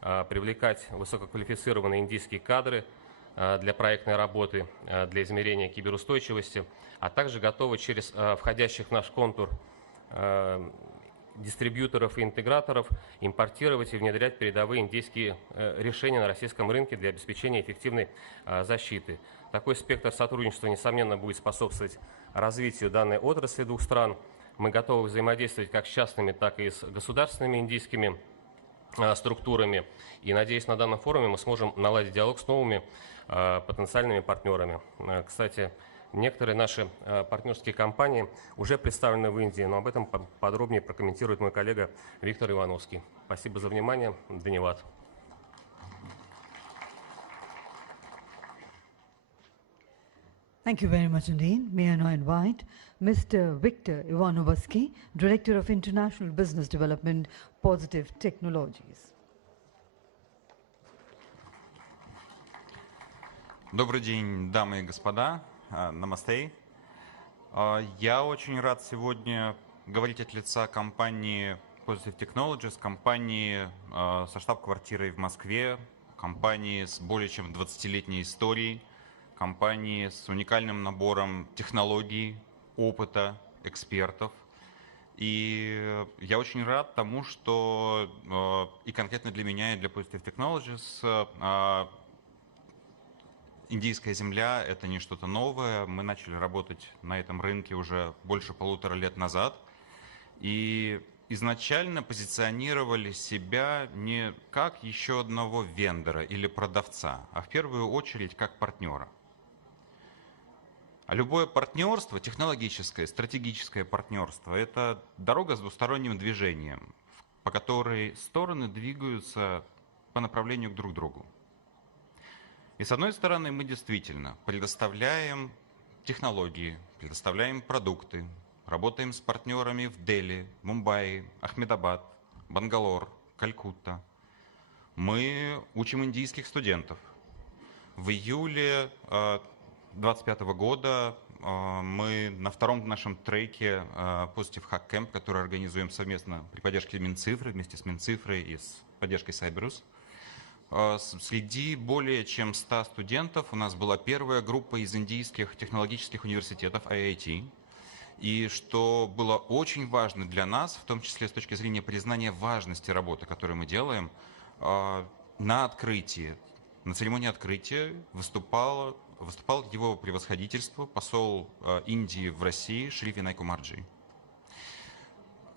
привлекать высококвалифицированные индийские кадры для проектной работы, для измерения киберустойчивости, а также готовы через входящих в наш контур дистрибьюторов и интеграторов импортировать и внедрять передовые индийские решения на российском рынке для обеспечения эффективной защиты. Такой спектр сотрудничества, несомненно, будет способствовать развитию данной отрасли двух стран. Мы готовы взаимодействовать как с частными, так и с государственными индийскими структурами. И, надеюсь, на данном форуме мы сможем наладить диалог с новыми потенциальными партнерами. Кстати, некоторые наши партнерские компании уже представлены в Индии, но об этом подробнее прокомментирует мой коллега Виктор Ивановский. Спасибо за внимание. Дневат. Thank you very much indeed. May I now invite Mr. Victor Ivanovaski, Director of International Business Development, Positive Technologies. Добрый день, дамы и господа. Намасте. Я очень рад сегодня говорить от лица компании Positive Technologies, компании со штаб-квартирой в Москве, компании с более чем 20-летней историей, компании с уникальным набором технологий, опыта, экспертов. И я очень рад тому, что и конкретно для меня, и для Positive Technologies индийская земля – это не что-то новое. Мы начали работать на этом рынке уже больше 1,5 лет назад. И изначально позиционировали себя не как еще одного вендора или продавца, а в первую очередь как партнера. А любое партнерство, технологическое, стратегическое партнерство, это дорога с двусторонним движением, по которой стороны двигаются по направлению друг к другу. И с одной стороны, мы действительно предоставляем технологии, предоставляем продукты, работаем с партнерами в Дели, Мумбаи, Ахмедабад, Бангалор, Калькутта. Мы учим индийских студентов. В июле 2025 года мы на втором нашем треке Positive Hack Camp, который организуем совместно при поддержке Минцифры, вместе с Минцифрой и с поддержкой Cyberus. Среди более чем 100 студентов у нас была первая группа из индийских технологических университетов IIT. И что было очень важно для нас, в том числе с точки зрения признания важности работы, которую мы делаем, на открытии, на церемонии открытия выступал его превосходительство, посол Индии в России Шри Винай Кумарджи.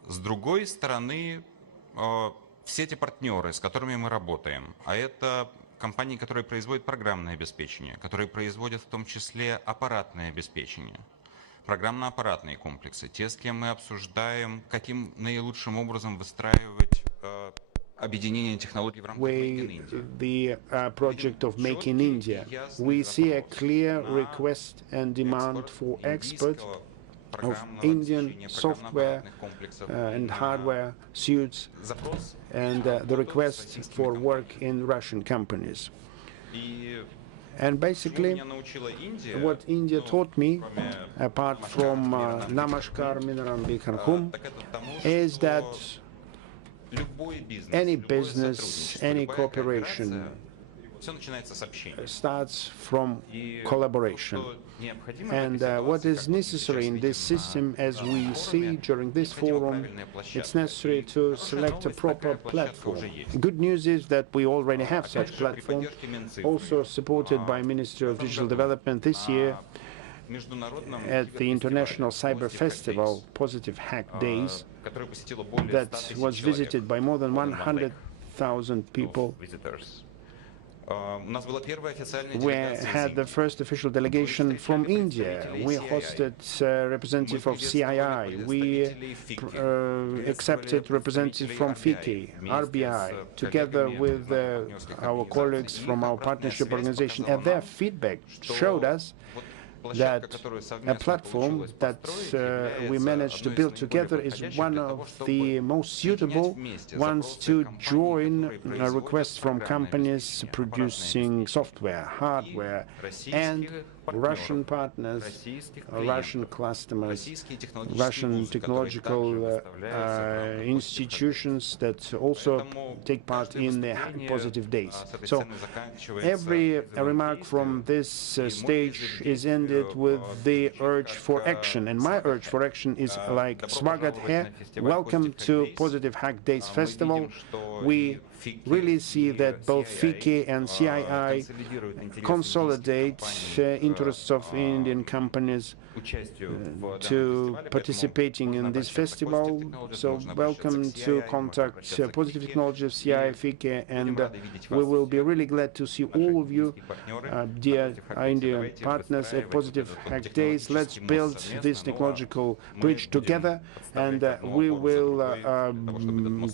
С другой стороны, все эти партнеры, с которыми мы работаем, а это компании, которые производят программное обеспечение, которые производят в том числе аппаратное обеспечение, программно-аппаратные комплексы, те, с кем мы обсуждаем, каким наилучшим образом выстраивать объединение технологий в рамках the project of Make in India. We see a clear request and demand for export of Indian software and hardware suits and the request for work in Russian companies. And basically, what India taught me, apart from Namaskar, Minaram, Bikharhum, is that any business, any cooperation starts from collaboration. And what is necessary in this system, as we see during this forum, it's necessary to select a proper platform. Good news is that we already have such platform, also supported by Ministry of Digital Development this year at the International Cyber Festival, Positive Hack Days, that was visited by more than 100,000 people. We had the first official delegation from India. We hosted a representative of CII. We accepted representative from FICI, RBI, together with our colleagues from our partnership organization. And their feedback showed us that a platform that we managed to build together is one of the most suitable ones to join requests from companies producing software, hardware, and Russian partners, Russian customers, Russian technological institutions that also take part in the Positive Days. So every remark from this stage is ended with the urge for action, and my urge for action is like Swagat hai, welcome to Positive Hack Days Festival. We really see that both FICI and CII consolidate interests of Indian companies to participating in this festival. So welcome to contact Positive Technology of CII, FICI, and we will be really glad to see all of you, dear Indian partners at Positive Hack Days. Let's build this technological bridge together, and we will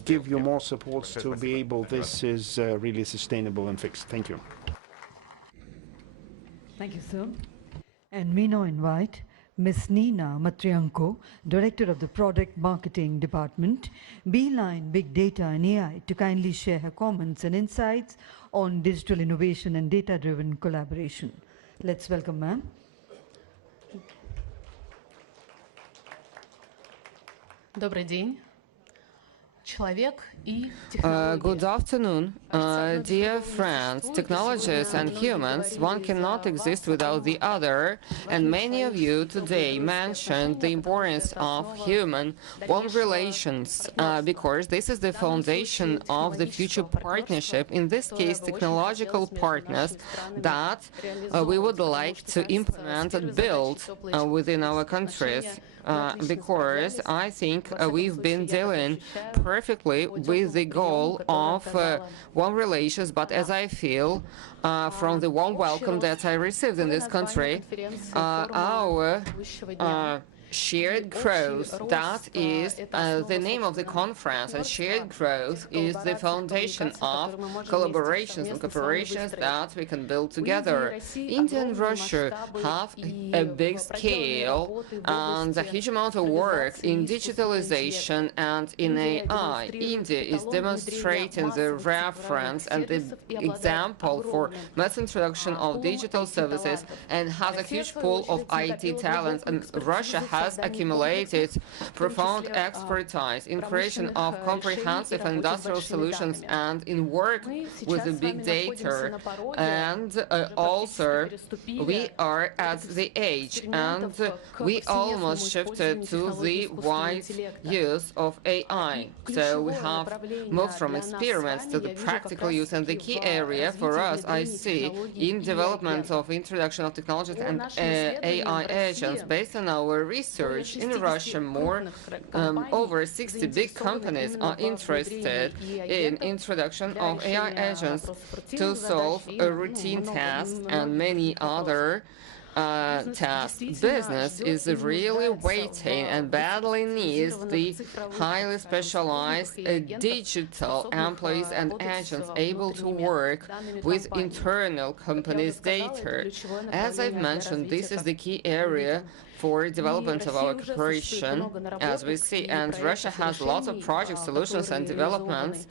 give you more support to be able. This is really sustainable and fixed. Thank you. Thank you, sir. And we now invite Ms. Nina Matrianko, Director of the Product Marketing Department, Beeline Big Data and AI, to kindly share her comments and insights on digital innovation and data-driven collaboration. Let's welcome ma'am. Добрый день. Good afternoon, dear friends. Technologies and humans, one cannot exist without the other, and many of you today mentioned the importance of human-one relations, because this is the foundation of the future partnership, in this case technological partners, that we would like to implement and build within our countries. Because I think we've been dealing perfectly with the goal of one relations, but as I feel from the warm welcome that I received in this country, our shared growth, that is the name of the conference, and shared growth is the foundation of collaborations and cooperations that we can build together. India and Russia have a big scale and a huge amount of work in digitalization and in AI. India is demonstrating the reference and the example for mass introduction of digital services and has a huge pool of IT talents, and Russia has accumulated profound expertise in creation of comprehensive industrial solutions and in work with the big data. And also, we are at the age, and we almost shifted to the wide use of AI. So we have moved from experiments to the practical use, and the key area for us, I see, in development of introduction of technologies and AI agents based on our research in Russia. Over 60 big companies are interested in introduction of AI agents to solve routine tasks and many other tasks. Business is really waiting and badly needs the highly specialized digital employees and agents able to work with internal companies' data. As I've mentioned, this is the key area for development of our cooperation, as we see, and Russia has lots of project solutions and developments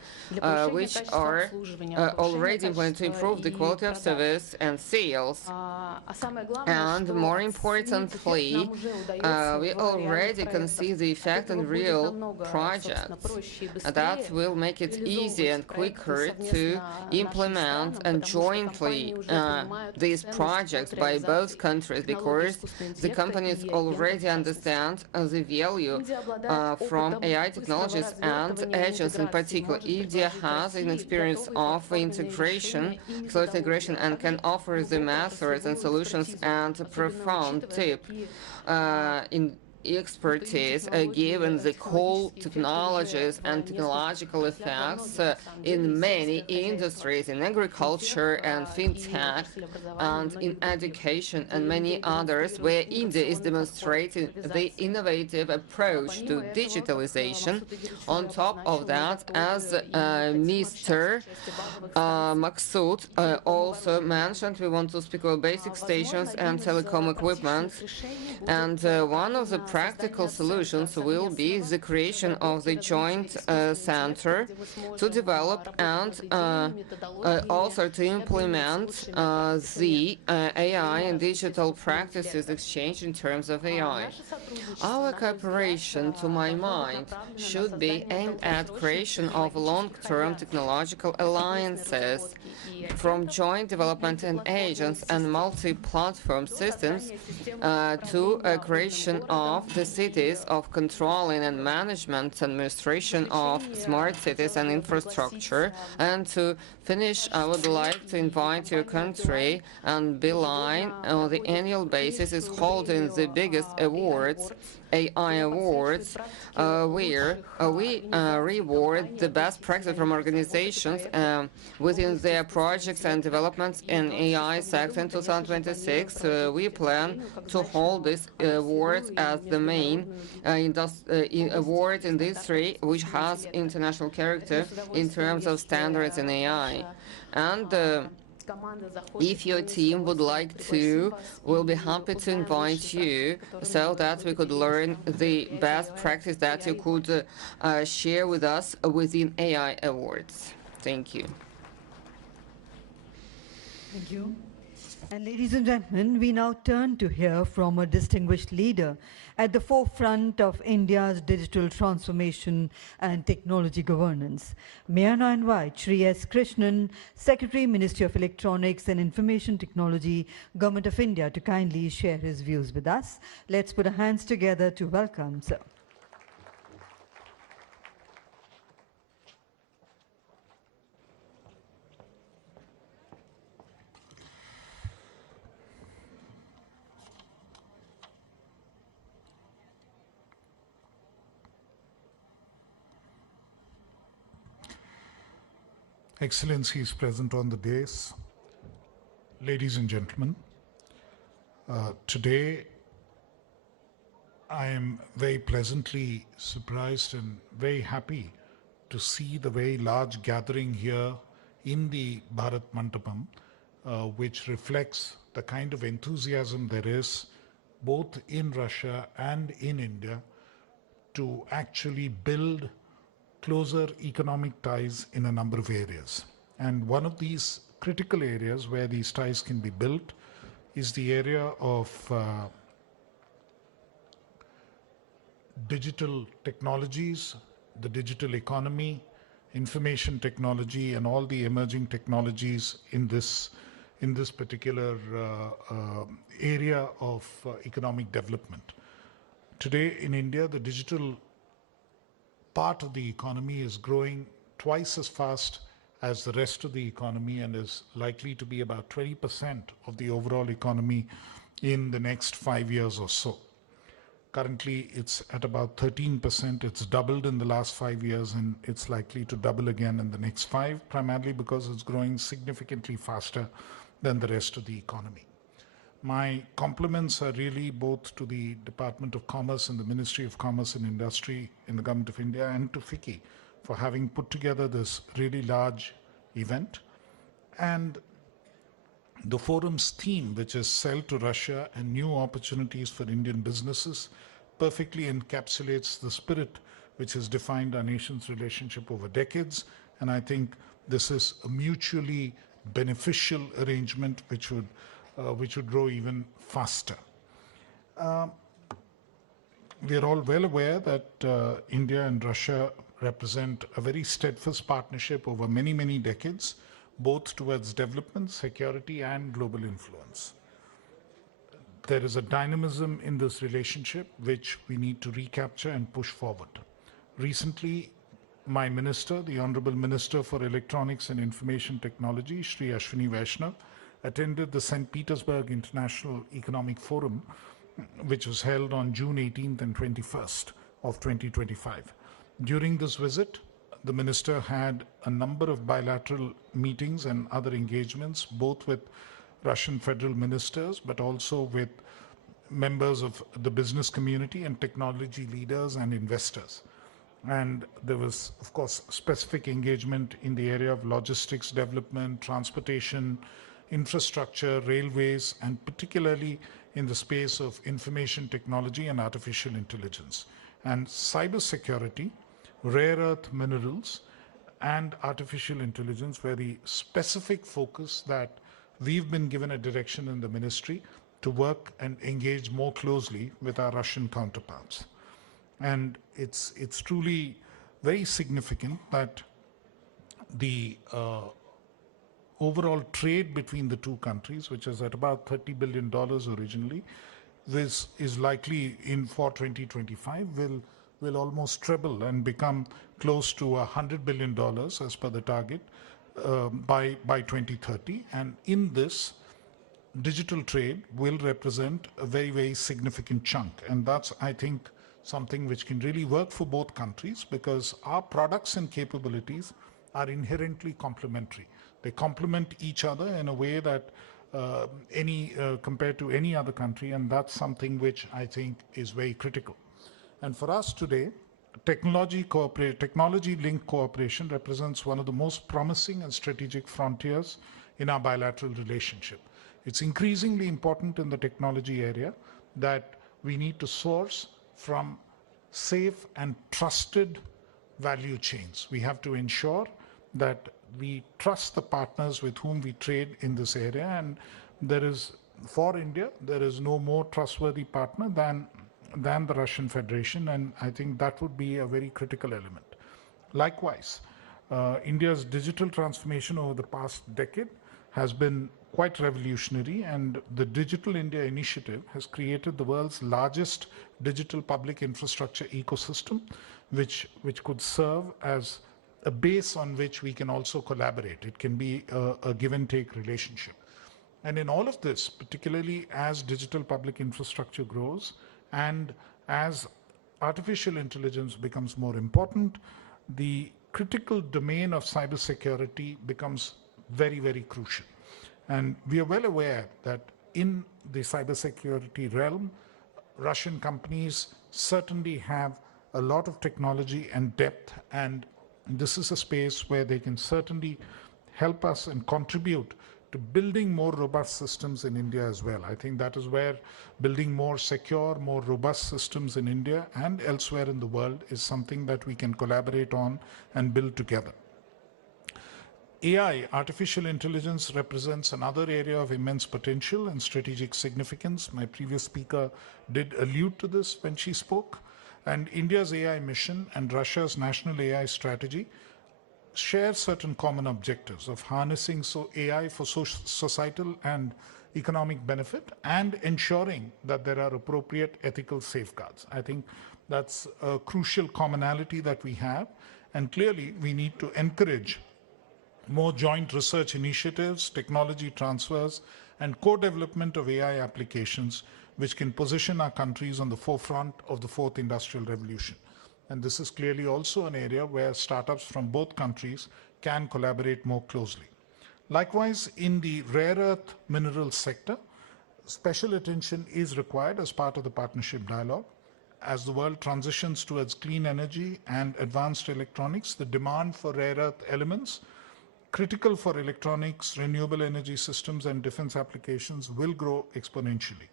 which are already implemented to improve the quality of service and sales. And more importantly, we already can see the effect in real projects that will make it easier and quicker to implement and jointly these projects by both countries, because the companies already understand the value from AI technologies and agents in particular. India has an experience of integration, close integration, and can offer the methods and solutions and profound deep in expertise given the cool technologies and technological effects in many industries, in agriculture and fintech and in education and many others, where India is demonstrating the innovative approach to digitalization. On top of that, as Mr. Maxim also mentioned, we want to speak about basic stations and telecom equipment, and one of the practical solutions will be the creation of the joint center to develop and also to implement the AI and digital practices exchange in terms of AI. Our cooperation, to my mind, should be aimed at creation of long-term technological alliances, from joint development and agents and multi-platform systems to a creation of the cities of controlling and management administration of smart cities and infrastructure. And to finish, I would like to invite your country, and Beeline on the annual basis is holding the biggest awards, AI awards, where we reward the best practice from organizations within their projects and developments in AI sector. In 2026, we plan to hold this award as the main award in the industry, which has international character in terms of standards in AI. And if your team would like to, we'll be happy to invite you so that we could learn the best practice that you could share with us within AI awards. Thank you. Thank you. And ladies and gentlemen, we now turn to hear from a distinguished leader at the forefront of India's digital transformation and technology governance. May I now invite Shri S. Krishnan, Secretary, Ministry of Electronics and Information Technology, Government of India, to kindly share his views with us. Let's put our hands together to welcome sir. Excellencies present on the dais, ladies and gentlemen, today I am very pleasantly surprised and very happy to see the very large gathering here in the Bharat Mandapam, which reflects the kind of enthusiasm there is both in Russia and in India to actually build closer economic ties in a number of areas. And one of these critical areas where these ties can be built is the area of digital technologies, the digital economy, information technology, and all the emerging technologies in this particular area of economic development. Today in India, the digital part of the economy is growing twice as fast as the rest of the economy and is likely to be about 20% of the overall economy in the next 5 years or so. Currently, it's at about 13%. It's doubled in the last 5 years, and it's likely to double again in the next 5, primarily because it's growing significantly faster than the rest of the economy. My compliments are really both to the Department of Commerce and the Ministry of Commerce and Industry in the Government of India and to FICCI for having put together this really large event. And the forum's theme, which is Sell to Russia and New Opportunities for Indian Businesses, perfectly encapsulates the spirit which has defined our nation's relationship over decades. And I think this is a mutually beneficial arrangement which would grow even faster. We are all well aware that India and Russia represent a very steadfast partnership over many, many decades, both towards development, security, and global influence. There is a dynamism in this relationship which we need to recapture and push forward. Recently, my minister, the Honorable Minister for Electronics and Information Technology, Shri Ashwini Vaishnav, attended the St. Petersburg International Economic Forum, which was held on June 18th and 21st of 2025. During this visit, the minister had a number of bilateral meetings and other engagements, both with Russian federal ministers, but also with members of the business community and technology leaders and investors. And there was, of course, specific engagement in the area of logistics development, transportation, infrastructure, railways, and particularly in the space of information technology and artificial intelligence. And cybersecurity, rare earth minerals, and artificial intelligence were the specific focus that we've been given a direction in the ministry to work and engage more closely with our Russian counterparts. And it's truly very significant that the overall trade between the two countries, which is at about $30 billion originally, this is likely for 2025 will almost treble and become close to $100 billion as per the target by 2030. And in this, digital trade will represent a very, very significant chunk. And that's, I think, something which can really work for both countries because our products and capabilities are inherently complementary. They complement each other in a way that compared to any other country, and that's something which I think is very critical. And for us today, technology-linked cooperation represents one of the most promising and strategic frontiers in our bilateral relationship. It's increasingly important in the technology area that we need to source from safe and trusted value chains. We have to ensure that we trust the partners with whom we trade in this area, and for India, there is no more trustworthy partner than the Russian Federation, and I think that would be a very critical element. Likewise, India's digital transformation over the past decade has been quite revolutionary, and the Digital India Initiative has created the world's largest digital public infrastructure ecosystem, which could serve as a base on which we can also collaborate. It can be a give and take relationship. And in all of this, particularly as digital public infrastructure grows and as artificial intelligence becomes more important, the critical domain of cybersecurity becomes very, very crucial. And we are well aware that in the cybersecurity realm, Russian companies certainly have a lot of technology and depth, and this is a space where they can certainly help us and contribute to building more robust systems in India as well. I think that is where building more secure, more robust systems in India and elsewhere in the world is something that we can collaborate on and build together. AI, artificial intelligence, represents another area of immense potential and strategic significance. My previous speaker did allude to this when she spoke. And India's AI mission and Russia's national AI strategy share certain common objectives of harnessing AI for societal and economic benefit and ensuring that there are appropriate ethical safeguards. I think that's a crucial commonality that we have, and clearly we need to encourage more joint research initiatives, technology transfers, and co-development of AI applications which can position our countries on the forefront of the fourth industrial revolution. And this is clearly also an area where startups from both countries can collaborate more closely. Likewise, in the rare earth minerals sector, special attention is required as part of the partnership dialogue. As the world transitions towards clean energy and advanced electronics, the demand for rare earth elements critical for electronics, renewable energy systems, and defense applications will grow exponentially.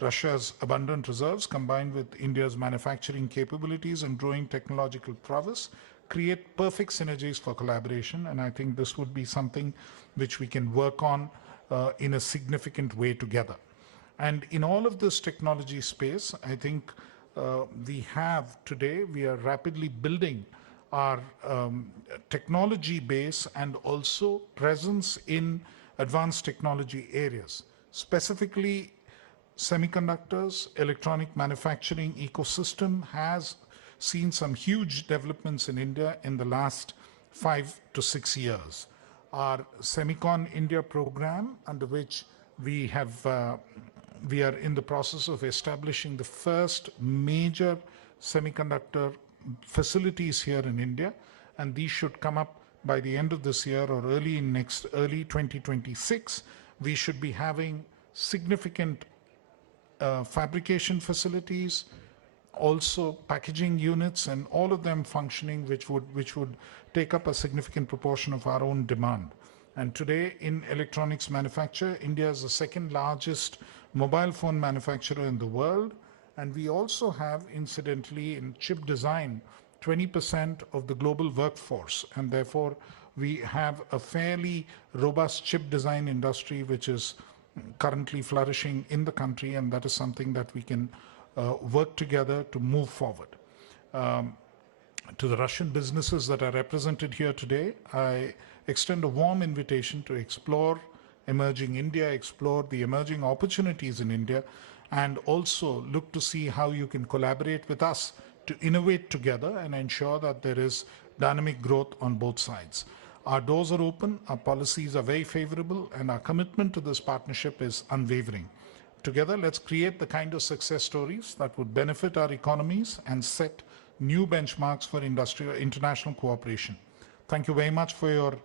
Russia's abundant reserves, combined with India's manufacturing capabilities and growing technological prowess, create perfect synergies for collaboration, and I think this would be something which we can work on in a significant way together. And in all of this technology space, I think we are rapidly building our technology base and also presence in advanced technology areas, specifically semiconductors. Electronic manufacturing ecosystem has seen some huge developments in India in the last 5 to 6 years. Our Semicon India program, under which we are in the process of establishing the first major semiconductor facilities here in India, and these should come up by the end of this year or early 2026. We should be having significant fabrication facilities, also packaging units, and all of them functioning, which would take up a significant proportion of our own demand. And today in electronics manufacture, India is the second largest mobile phone manufacturer in the world. And we also have, incidentally, in chip design, 20% of the global workforce. And therefore, we have a fairly robust chip design industry, which is currently flourishing in the country. And that is something that we can work together to move forward. To the Russian businesses that are represented here today, I extend a warm invitation to explore emerging India, explore the emerging opportunities in India, and also look to see how you can collaborate with us to innovate together and ensure that there is dynamic growth on both sides. Our doors are open, our policies are very favorable, and our commitment to this partnership is unwavering. Together, let's create the kind of success stories that would benefit our economies and set new benchmarks for international cooperation. Thank you very much for your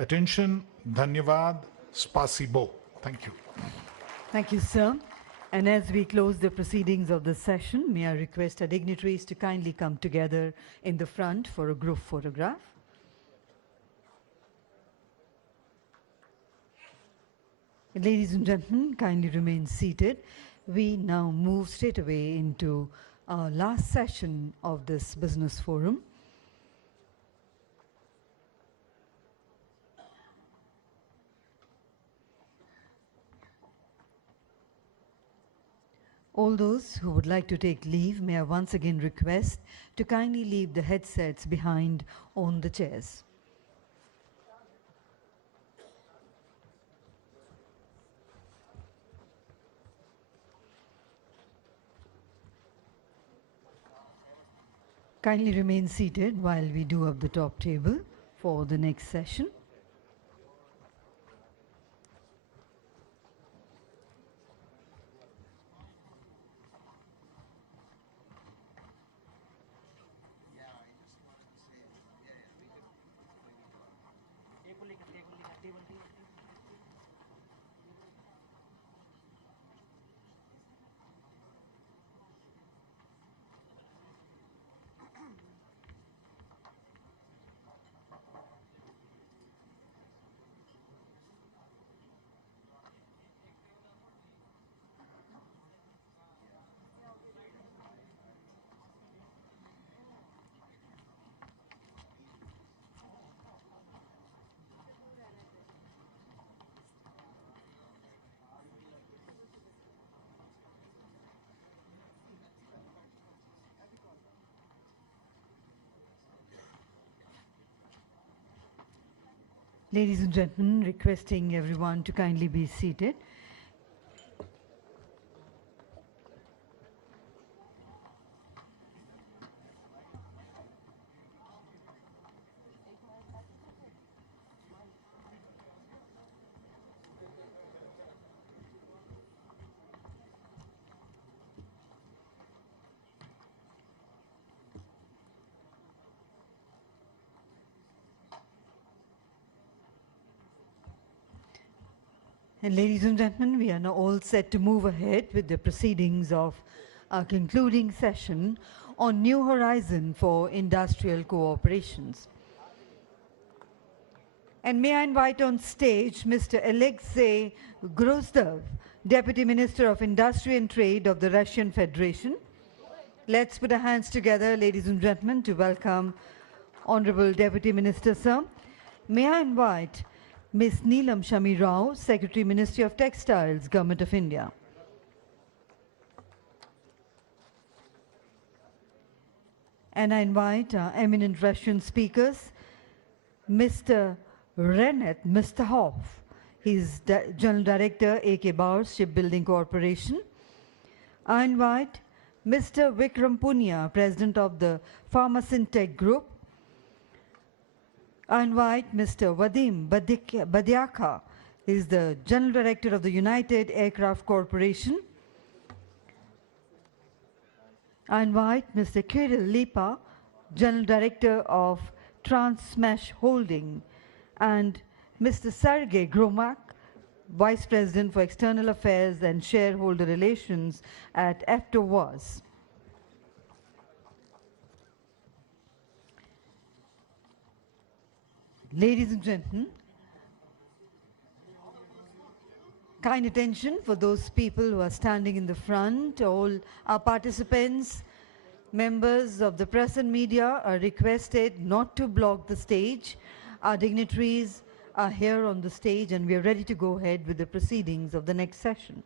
attention. Dhanyavad. Spasibo. Thank you. Thank you, sir. And as we close the proceedings of this session, may I request our dignitaries to kindly come together in the front for a group photograph. Ladies and gentlemen, kindly remain seated. We now move straight away into our last session of this business forum. All those who would like to take leave, may I once again request to kindly leave the headsets behind on the chairs. Kindly remain seated while we do up the top table for the next session. Ladies and gentlemen, requesting everyone to kindly be seated. And ladies and gentlemen, we are now all set to move ahead with the proceedings of our concluding session on New Horizon for Industrial Cooperations. And may I invite on stage Mr. Alexei Grozdov, Deputy Minister of Industry and Trade of the Russian Federation. Let's put our hands together, ladies and gentlemen, to welcome Honorable Deputy Minister, sir. May I invite Ms. Neelam Shami Rao, Secretary, Ministry of Textiles, Government of India. And I invite our eminent Russian speakers, Mr. Renat Mistahov. He's General Director, AK Bars Shipbuilding Corporation. I invite Mr. Vikram Punia, President of the Pharmacintech Group. I invite Mr. Vadim Badiaka, he is the General Director of the United Aircraft Corporation. I invite Mr. Kirill Lipa, General Director of Transmesh Holding, and Mr. Sergei Gromak, Vice President for External Affairs and Shareholder Relations at AFTOVAZ. Ladies and gentlemen, kind attention for those people who are standing in the front. All our participants, members of the press and media are requested not to block the stage. Our dignitaries are here on the stage and we are ready to go ahead with the proceedings of the next session.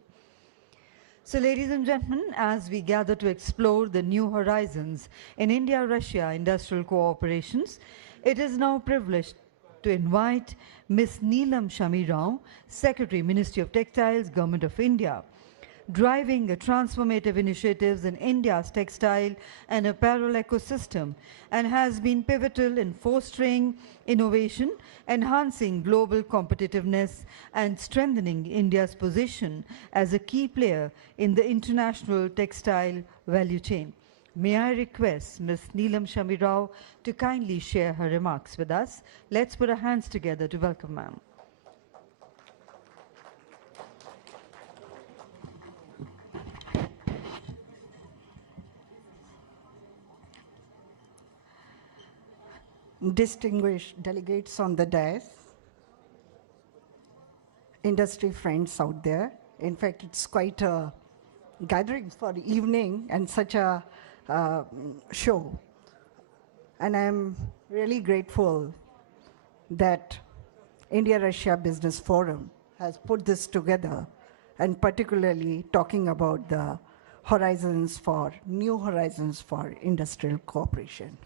So ladies and gentlemen, as we gather to explore the new horizons in India-Russia industrial cooperations, it is now privileged to invite Ms. Neelam Shami Rao, Secretary, Ministry of Textiles, Government of India, driving transformative initiatives in India's textile and apparel ecosystem, and has been pivotal in fostering innovation, enhancing global competitiveness, and strengthening India's position as a key player in the international textile value chain. May I request Ms. Neelam Shami Rao to kindly share her remarks with us. Let's put our hands together to welcome ma'am. Distinguished delegates on the dais, industry friends out there. In fact, it's quite a gathering for the evening and such a show. And I'm really grateful that India-Russia Business Forum has put this together, and particularly talking about the new horizons for industrial cooperation.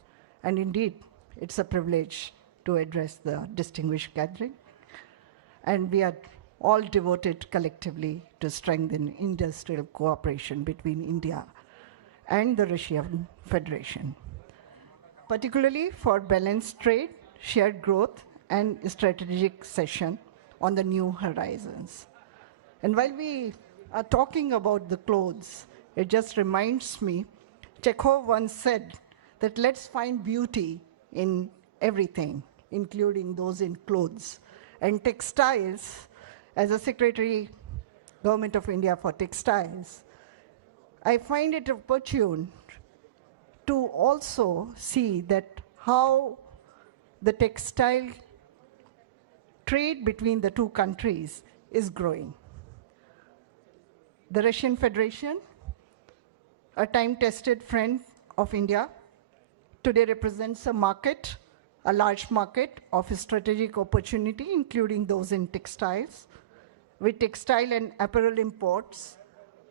And indeed, it's a privilege to address the distinguished gathering. And we are all devoted collectively to strengthen industrial cooperation between India and the Russian Federation, particularly for balanced trade, shared growth, and strategic session on the new horizons. And while we are talking about the clothes, it just reminds me, Chekhov once said that let's find beauty in everything, including those in clothes. And textiles, as a Secretary, Government of India for Textiles, I find it opportune to also see that how the textile trade between the two countries is growing. The Russian Federation, a time-tested friend of India, today represents a market, a large market of strategic opportunity, including those in textiles, with textile and apparel imports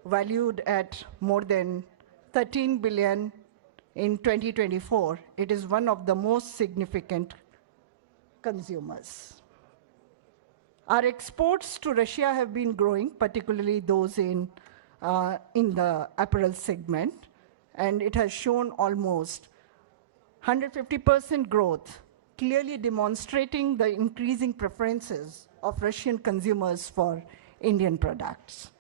valued at more than 13 billion in 2024. It is one of the most significant consumers. Our exports to Russia have been growing, particularly those in the apparel segment, and it has shown almost 150% growth, clearly demonstrating the increasing preferences of Russian consumers for Indian products.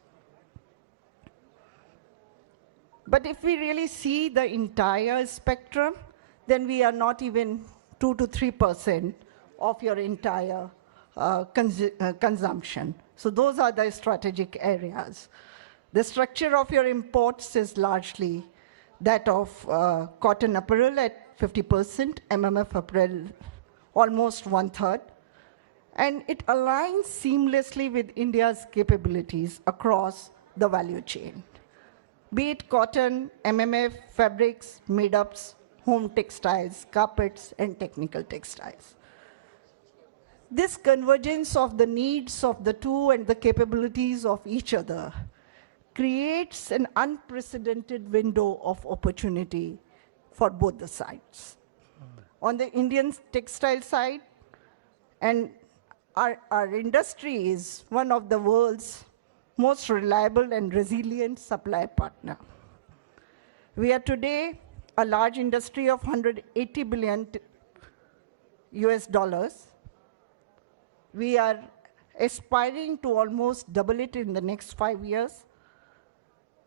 But if we really see the entire spectrum, then we are not even 2 to 3% of your entire consumption. So those are the strategic areas. The structure of your imports is largely that of cotton apparel at 50%, MMF apparel almost 1/3, and it aligns seamlessly with India's capabilities across the value chain, be it cotton, MMF, fabrics, made-ups, home textiles, carpets, and technical textiles. This convergence of the needs of the two and the capabilities of each other creates an unprecedented window of opportunity for both the sides. On the Indian textile side, and our industry is one of the world's most reliable and resilient supply partner. We are today a large industry of 180 billion US dollars. We are aspiring to almost double it in the next 5 years.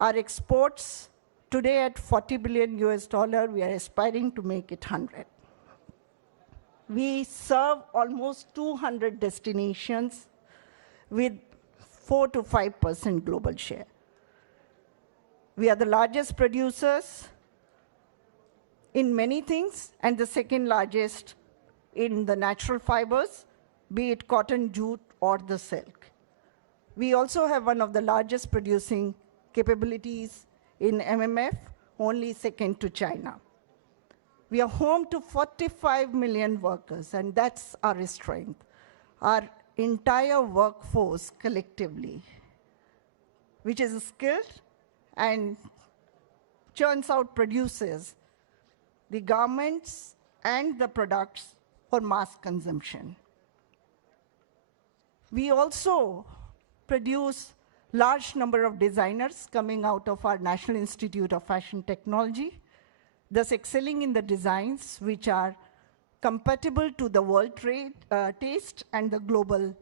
Our exports today at 40 billion US dollar, we are aspiring to make it 100. We serve almost 200 destinations with 4 to 5% global share. We are the largest producers in many things and the second largest in the natural fibers, be it cotton, jute, or the silk. We also have one of the largest producing capabilities in MMF, only second to China. We are home to 45 million workers, and that's our strength. Our entire workforce collectively, which is skilled and churns out, produces the garments and the products for mass consumption. We also produce large number of designers coming out of our National Institute of Fashion Technology, thus excelling in the designs which are compatible to the world trade taste and the global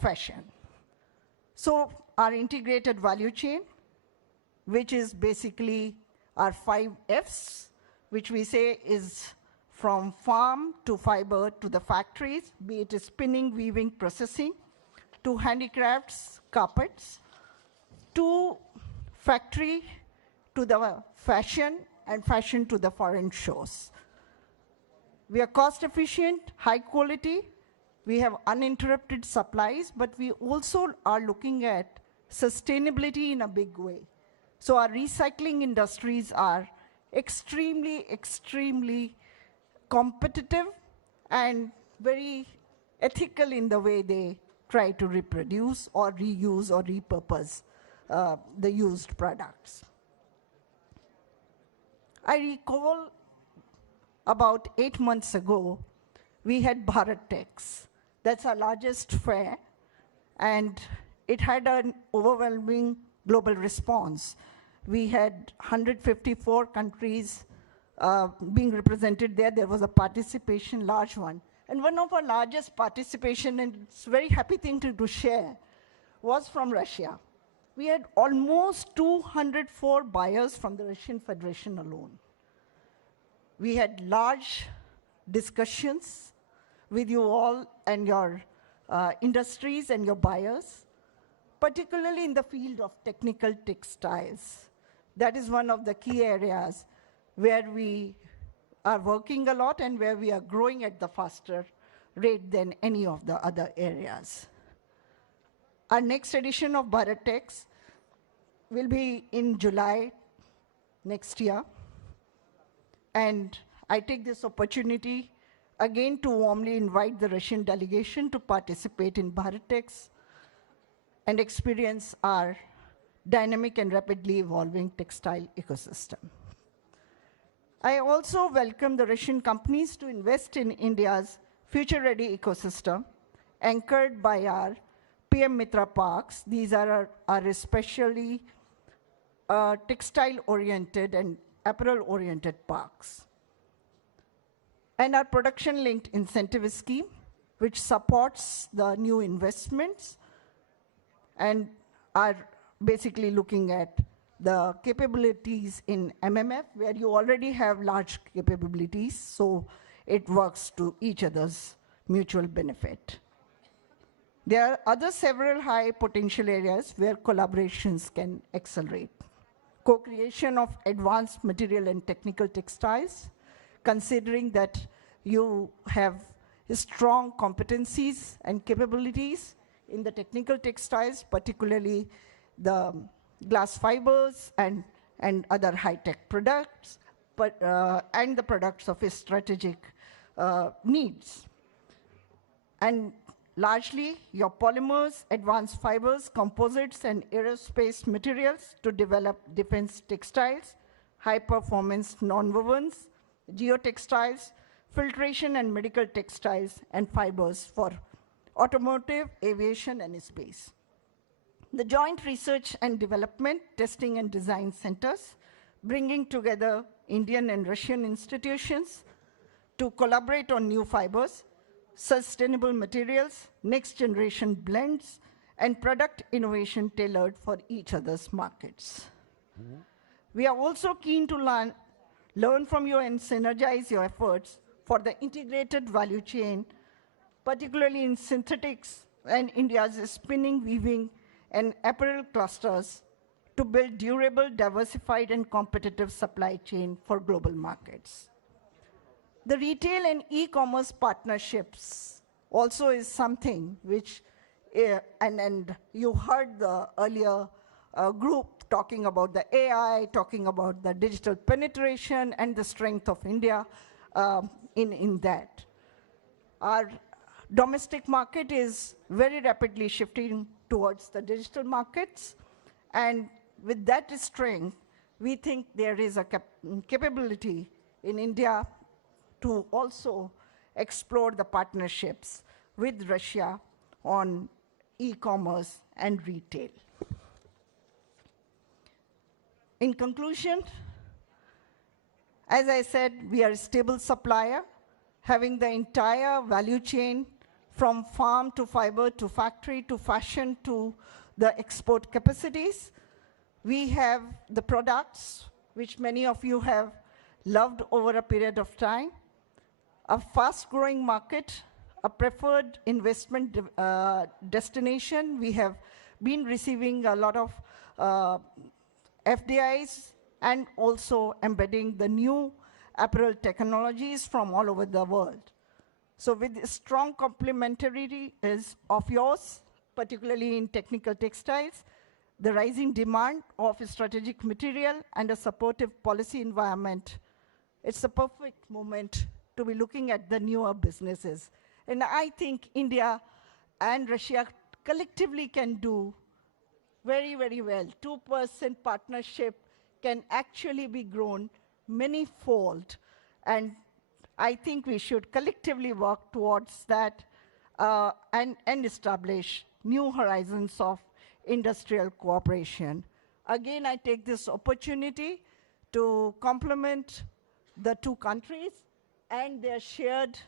fashion. So our integrated value chain, which is basically our 5 Fs, which we say is from farm to fiber to the factories, be it spinning, weaving, processing, to handicrafts, carpets, to factory, to the fashion, and fashion to the foreign shows. We are cost efficient, high quality, we have uninterrupted supplies, but we also are looking at sustainability in a big way. So our recycling industries are extremely, extremely competitive and very ethical in the way they try to reproduce or reuse or repurpose the used products. I recall about 8 months ago, we had BharatTex. That's our largest fair, and it had an overwhelming global response. We had 154 countries being represented there. There was a participation, large one. And one of our largest participation, and it's a very happy thing to share, was from Russia. We had almost 204 buyers from the Russian Federation alone. We had large discussions with you all and your industries and your buyers, particularly in the field of technical textiles. That is one of the key areas where we are working a lot and where we are growing at the faster rate than any of the other areas. Our next edition of BharatTex will be in July next year. And I take this opportunity again to warmly invite the Russian delegation to participate in BharatTex and experience our dynamic and rapidly evolving textile ecosystem. I also welcome the Russian companies to invest in India's future-ready ecosystem, anchored by our PM Mitra parks. These are our especially textile-oriented and apparel-oriented parks. And our production-linked incentive scheme, which supports the new investments and are basically looking at the capabilities in MMF, where you already have large capabilities, so it works to each other's mutual benefit. There are other several high potential areas where collaborations can accelerate. Co-creation of advanced material and technical textiles, considering that you have strong competencies and capabilities in the technical textiles, particularly the glass fibers and other high-tech products, and the products of strategic needs. And largely, your polymers, advanced fibers, composites, and aerospace materials to develop defense textiles, high-performance nonwovens, geotextiles, filtration and medical textiles, and fibers for automotive, aviation, and space. The joint research and development, testing and design centers, bringing together Indian and Russian institutions to collaborate on new fibers, sustainable materials, next generation blends, and product innovation tailored for each other's markets. We are also keen to learn from you and synergize your efforts for the integrated value chain, particularly in synthetics and India's spinning, weaving, and apparel clusters to build durable, diversified, and competitive supply chain for global markets. The retail and e-commerce partnerships also is something which, and you heard the earlier group talking about the AI, talking about the digital penetration and the strength of India in that. Our domestic market is very rapidly shifting towards the digital markets, and with that strength, we think there is a capability in India to also explore the partnerships with Russia on e-commerce and retail. In conclusion, as I said, we are a stable supplier, having the entire value chain from farm to fiber to factory to fashion to the export capacities. We have the products which many of you have loved over a period of time, a fast-growing market, a preferred investment destination. We have been receiving a lot of FDIs and also embedding the new apparel technologies from all over the world. So with strong complementarity of yours, particularly in technical textiles, the rising demand of strategic material and a supportive policy environment, it's a perfect moment to be looking at the newer businesses. And I think India and Russia collectively can do very, very well. 2% partnership can actually be grown many-fold. And I think we should collectively work towards that and establish new horizons of industrial cooperation. Again, I take this opportunity to compliment the two countries and their shared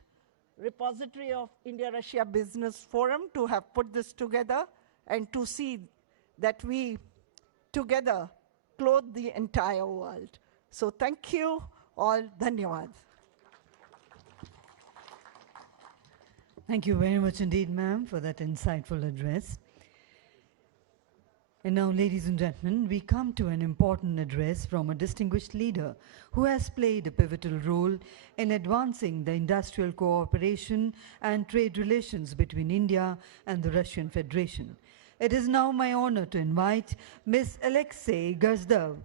repository of India-Russia Business Forum to have put this together and to see that we together clothe the entire world. So thank you all. Dhanyawad. Thank you very much indeed, ma'am, for that insightful address. And now, ladies and gentlemen, we come to an important address from a distinguished leader who has played a pivotal role in advancing the industrial cooperation and trade relations between India and the Russian Federation. It is now my honor to invite Ms. Alexei Gazdov,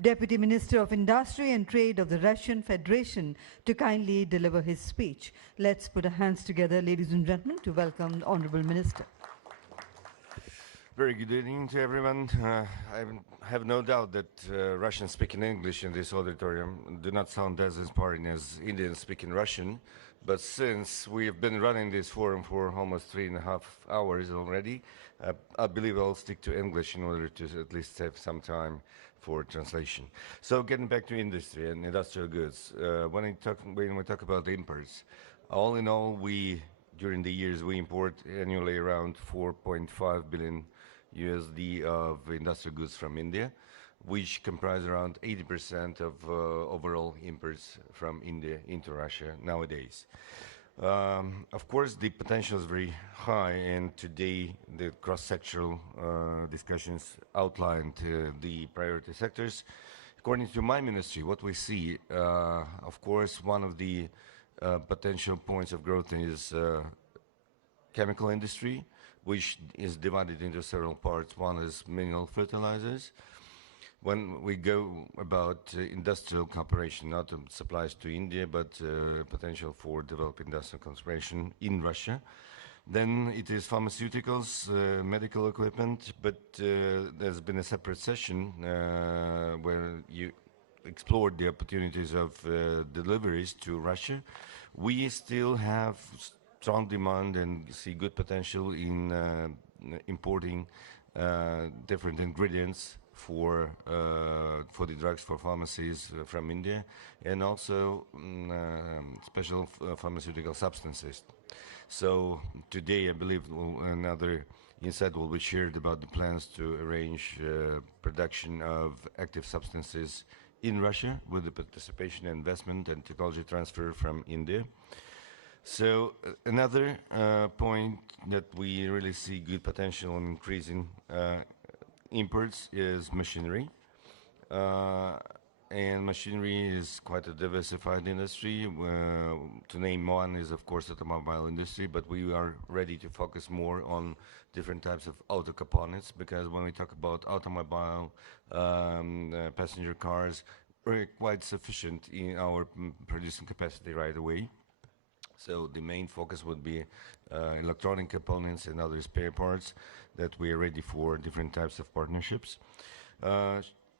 Deputy Minister of Industry and Trade of the Russian Federation, to kindly deliver his speech. Let's put our hands together, ladies and gentlemen, to welcome the Honorable Minister. Very good evening to everyone. I have no doubt that Russian speaking English in this auditorium do not sound as inspiring as Indian speaking Russian, but since we have been running this forum for almost 3.5 hours already, I believe I'll stick to English in order to at least save some time for translation. So getting back to industry and industrial goods, when we talk about imports, all in all, during the years we import annually around 4.5 billion USD of industrial goods from India, which comprise around 80% of overall imports from India into Russia nowadays. Of course, the potential is very high, and today the cross-sectoral discussions outlined the priority sectors. According to my ministry, what we see, of course, one of the potential points of growth is chemical industry, which is divided into several parts. One is mineral fertilizers. When we go about industrial cooperation, not supplies to India, but potential for developing industrial cooperation in Russia. Then it is pharmaceuticals, medical equipment, but there's been a separate session where you explored the opportunities of deliveries to Russia. We still have strong demand and see good potential in importing different ingredients for the drugs for pharmacies from India, and also special pharmaceutical substances. So today, I believe another insight will be shared about the plans to arrange production of active substances in Russia with the participation, investment, and technology transfer from India. So another point that we really see good potential in increasing imports is machinery. And machinery is quite a diversified industry. To name one is, of course, the automobile industry, but we are ready to focus more on different types of auto components, because when we talk about automobile, passenger cars, we're quite sufficient in our producing capacity right away. So the main focus would be electronic components and other spare parts that we are ready for different types of partnerships.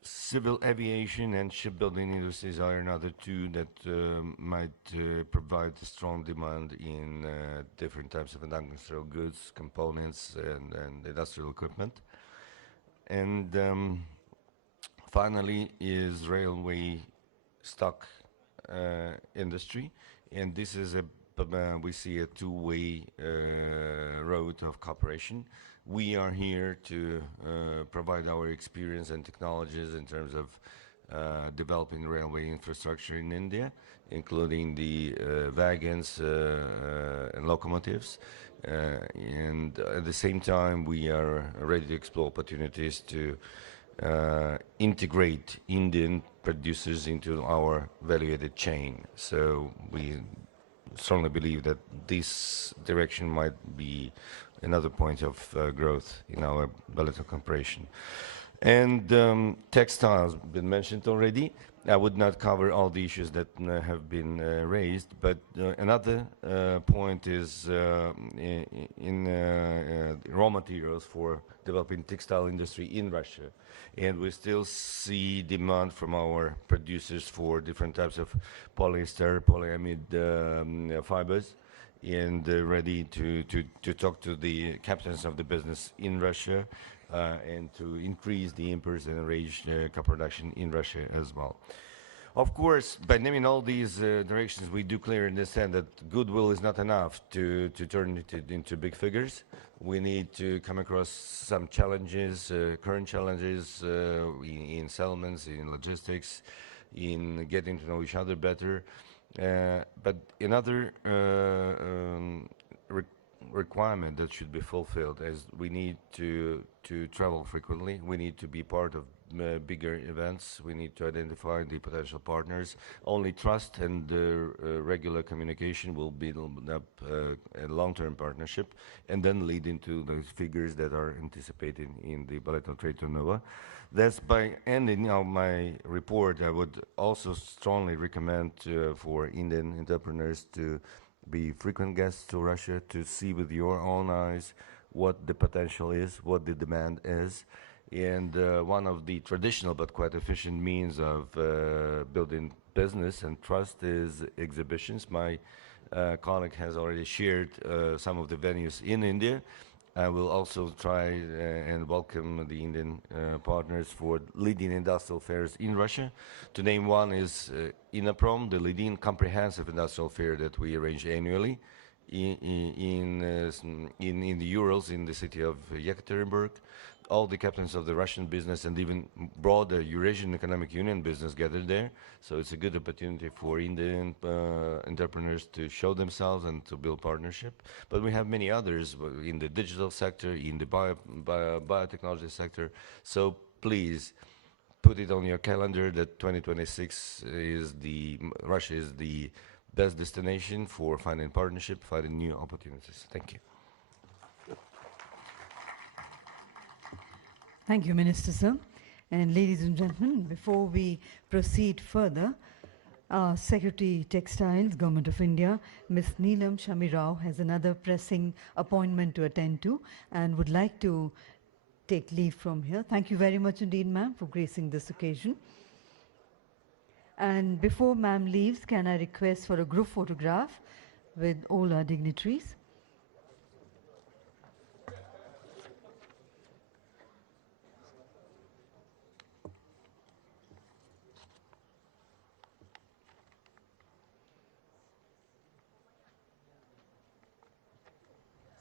Civil aviation and shipbuilding industries are another two that might provide strong demand in different types of industrial goods, components, and industrial equipment. And finally is railway stock industry, and this is we see a two-way road of cooperation. We are here to provide our experience and technologies in terms of developing railway infrastructure in India, including the wagons and locomotives. And at the same time, we are ready to explore opportunities to integrate Indian producers into our value-added chain. So we strongly believe that this direction might be another point of growth in our bilateral cooperation. And textiles been mentioned already. I would not cover all the issues that have been raised, but another point is in raw materials for developing textile industry in Russia. And we still see demand from our producers for different types of polyester, polyamide fibers, and ready to talk to the captains of the business in Russia and to increase the imports and enrage co-production in Russia as well. Of course, by naming all these directions, we do clearly understand that goodwill is not enough to turn it into big figures. We need to come across some challenges, current challenges in settlements, in logistics, in getting to know each other better. But another requirement that should be fulfilled is we need to travel frequently. We need to be part of bigger events. We need to identify the potential partners. Only trust and regular communication will build up a long-term partnership and then lead into those figures that are anticipated in the bilateral trade turnover. Thus, by ending now my report, I would also strongly recommend for Indian entrepreneurs to be frequent guests to Russia, to see with your own eyes what the potential is, what the demand is. And one of the traditional but quite efficient means of building business and trust is exhibitions. My colleague has already shared some of the venues in India. I will also try and welcome the Indian partners for leading industrial fairs in Russia. To name one is INAPROM, the leading comprehensive industrial fair that we arrange annually in the Urals in the city of Yekaterinburg. All the captains of the Russian business and even broader Eurasian Economic Union business gathered there. So it's a good opportunity for Indian entrepreneurs to show themselves and to build partnership. But we have many others in the digital sector, in the biotechnology sector. So please put it on your calendar that 2026 Russia is the best destination for finding partnership, finding new opportunities. Thank you. Thank you, Minister, sir. And ladies and gentlemen, before we proceed further, Secretary Textiles, Government of India, Ms. Neelam Shamirao has another pressing appointment to attend to and would like to take leave from here. Thank you very much indeed, ma'am, for gracing this occasion. And before ma'am leaves, can I request for a group photograph with all our dignitaries?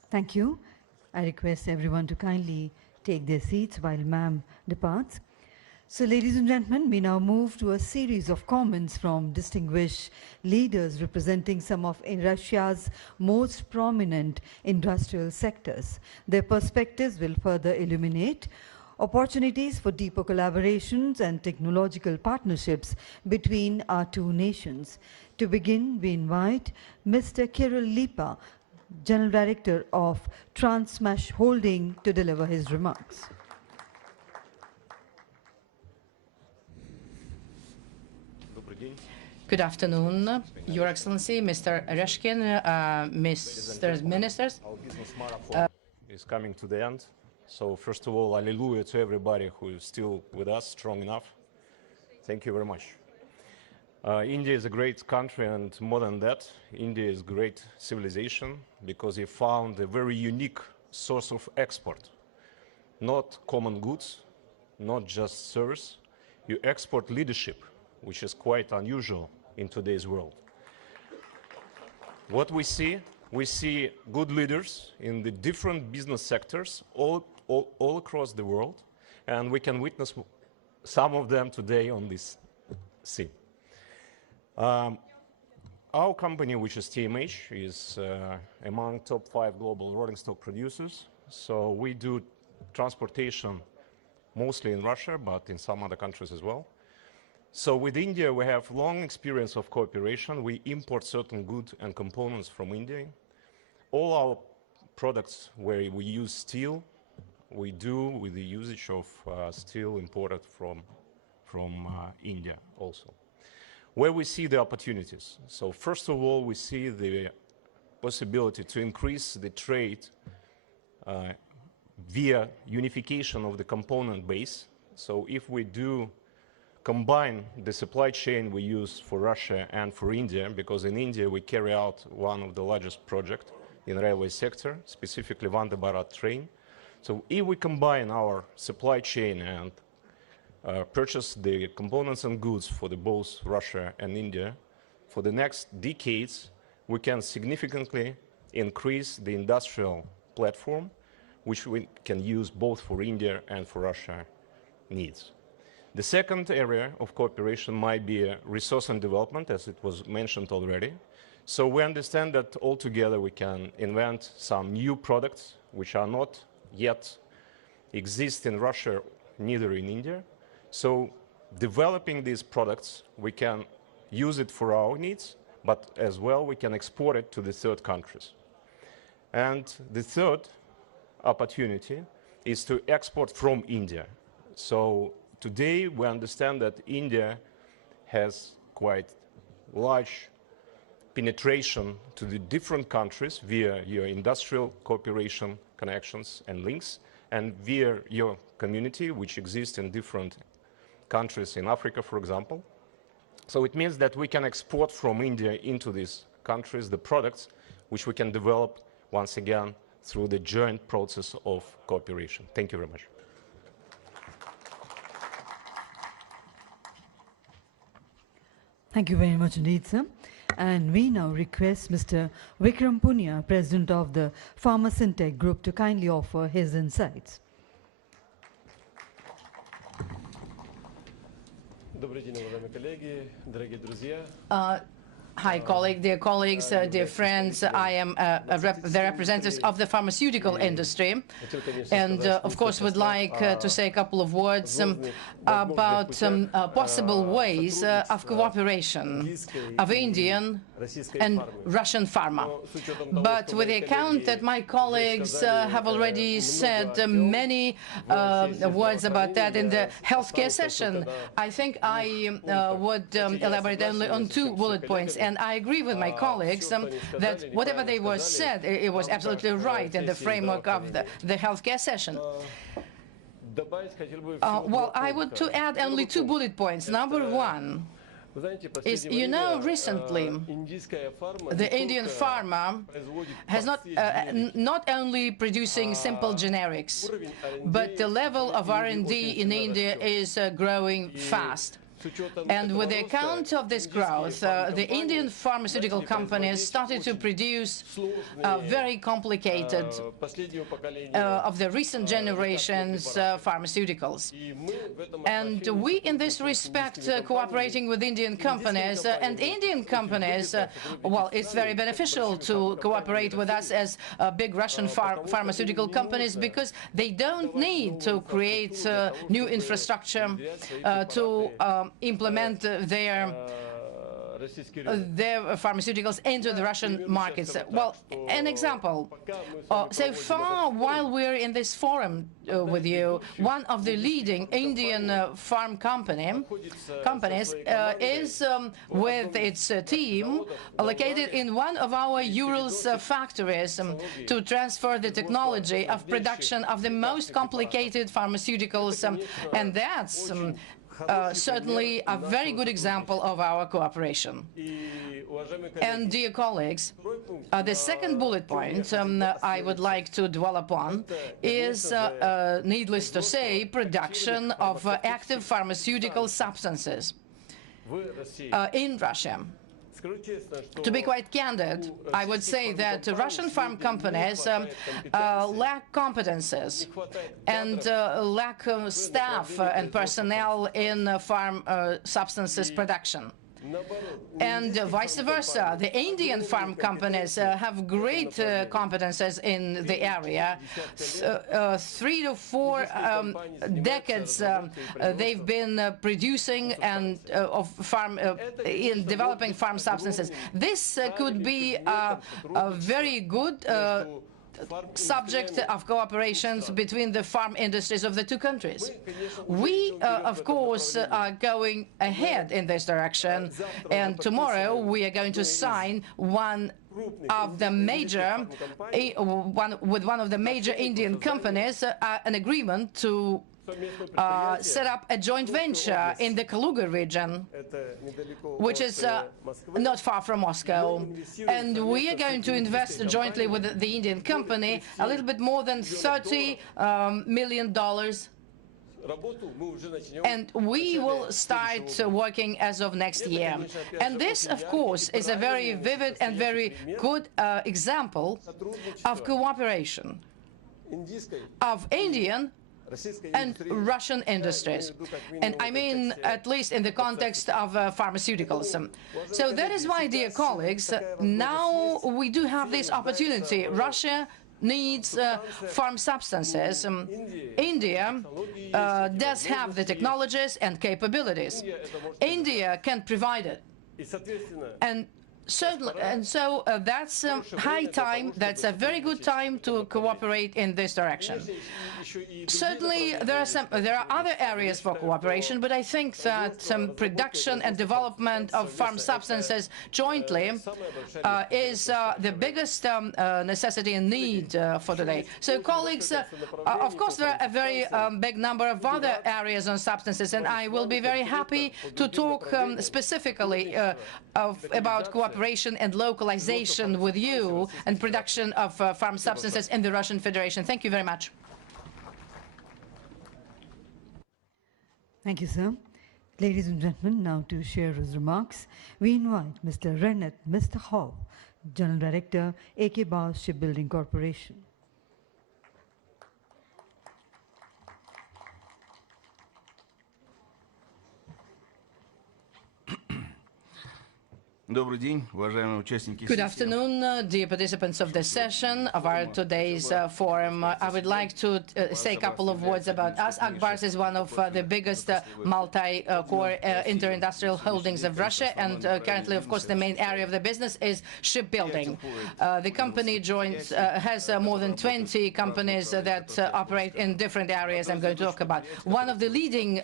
Thank you. I request everyone to kindly take their seats while ma'am departs. So, ladies and gentlemen, we now move to a series of comments from distinguished leaders representing some of Russia's most prominent industrial sectors. Their perspectives will further illuminate opportunities for deeper collaborations and technological partnerships between our two nations. To begin, we invite Mr. Kirill Lipa, General Director of Transmash Holding, to deliver his remarks. Good afternoon, Your Excellency, Mr. Oreshkin, Mr. Ministers. Is coming to the end. So first of all, hallelujah to everybody who is still with us, strong enough. Thank you very much. India is a great country, and more than that, India is a great civilization because it found a very unique source of export. Not common goods, not just service. You export leadership, which is quite unusual in today's world. What we see good leaders in the different business sectors all across the world, and we can witness some of them today on this scene. Our company, which is TMH, is among top 5 global rolling stock producers. So we do transportation mostly in Russia, but in some other countries as well. So with India, we have long experience of cooperation. We import certain goods and components from India. All our products where we use steel, we do with the usage of steel imported from India also. Where we see the opportunities. So first of all, we see the possibility to increase the trade via unification of the component base. So if we do combine the supply chain we use for Russia and for India, because in India we carry out one of the largest projects in railway sector, specifically Vande Bharat train. So if we combine our supply chain and purchase the components and goods for both Russia and India, for the next decades, we can significantly increase the industrial platform, which we can use both for India and for Russia needs. The second area of cooperation might be resource and development, as it was mentioned already. So we understand that altogether we can invent some new products which are not yet exist in Russia, neither in India. So developing these products, we can use it for our needs, but as well we can export it to the third countries. And the third opportunity is to export from India. So today we understand that India has quite large penetration to the different countries via your industrial cooperation connections and links, and via your community, which exists in different countries in Africa, for example. So it means that we can export from India into these countries the products which we can develop, once again, through the joint process of cooperation. Thank you very much. Thank you very much indeed, sir. And we now request Mr. Vikram Punia, President of the Pharma-Syntech Group, to kindly offer his insights. Hi, dear colleagues, dear friends. I am the representative of the pharmaceutical industry, and of course would like to say a couple of words about possible ways of cooperation of Indian and Russian pharma. But with the account that my colleagues have already said many words about that in the healthcare session, I think I would elaborate only on 2 bullet points. And I agree with my colleagues that whatever they were said, it was absolutely right in the framework of the healthcare session. Well, I would to add only 2 bullet points. Number 1 is, you know, recently the Indian pharma has not only producing simple generics, but the level of R&D in India is growing fast. And with the account of this growth, the Indian pharmaceutical companies started to produce very complicated, of the recent generations, pharmaceuticals. And we, in this respect, cooperating with Indian companies, and Indian companies, well, it's very beneficial to cooperate with us as big Russian pharmaceutical companies, because they don't need to create new infrastructure to implement their pharmaceuticals into the Russian markets. Well, an example. So far, while we're in this forum with you, one of the leading Indian farm companies is with its team located in one of our Urals factories to transfer the technology of production of the most complicated pharmaceuticals, and that's certainly a very good example of our cooperation. And dear colleagues, the second bullet point I would like to dwell upon is, needless to say, production of active pharmaceutical substances in Russia. To be quite candid, I would say that Russian farm companies lack competences and lack staff and personnel in farm substances production. And vice versa, the Indian farm companies have great competences in the area. 3 to 4 decades they've been producing and in developing farm substances. This could be a very good subject of cooperations between the farm industries of the 2 countries. We, of course, are going ahead in this direction, and tomorrow we are going to sign one of the major, with one of the major Indian companies, an agreement to set up a joint venture in the Kaluga region, which is not far from Moscow. And we are going to invest jointly with the Indian company a little bit more than $30 million. And we will start working as of next year. And this, of course, is a very vivid and very good example of cooperation of Indian and Russian industries, and I mean at least in the context of pharmaceuticals. So that is why, dear colleagues, now we do have this opportunity. Russia needs farm substances. India does have the technologies and capabilities. India can provide it. And certainly, and so that's high time, that's a very good time to cooperate in this direction. Certainly there are other areas for cooperation, but I think that production and development of farm substances jointly is the biggest necessity and need for today. So colleagues, of course there are a very big number of other areas on substances, and I will be very happy to talk specifically about cooperation and localization with you and production of farm substances in the Russian Federation. Thank you very much. Thank you, sir. Ladies and gentlemen, now to share his remarks, we invite Mr. Reshetnikov, General Director, AK Bars Shipbuilding Corporation. Good afternoon, dear participants of the session of our today's forum. I would like to say a couple of words about us. Akbars is one of the biggest multi-core inter-industrial holdings of Russia, and currently, of course, the main area of the business is shipbuilding. The company has more than 20 companies that operate in different areas I'm going to talk about. One of the leading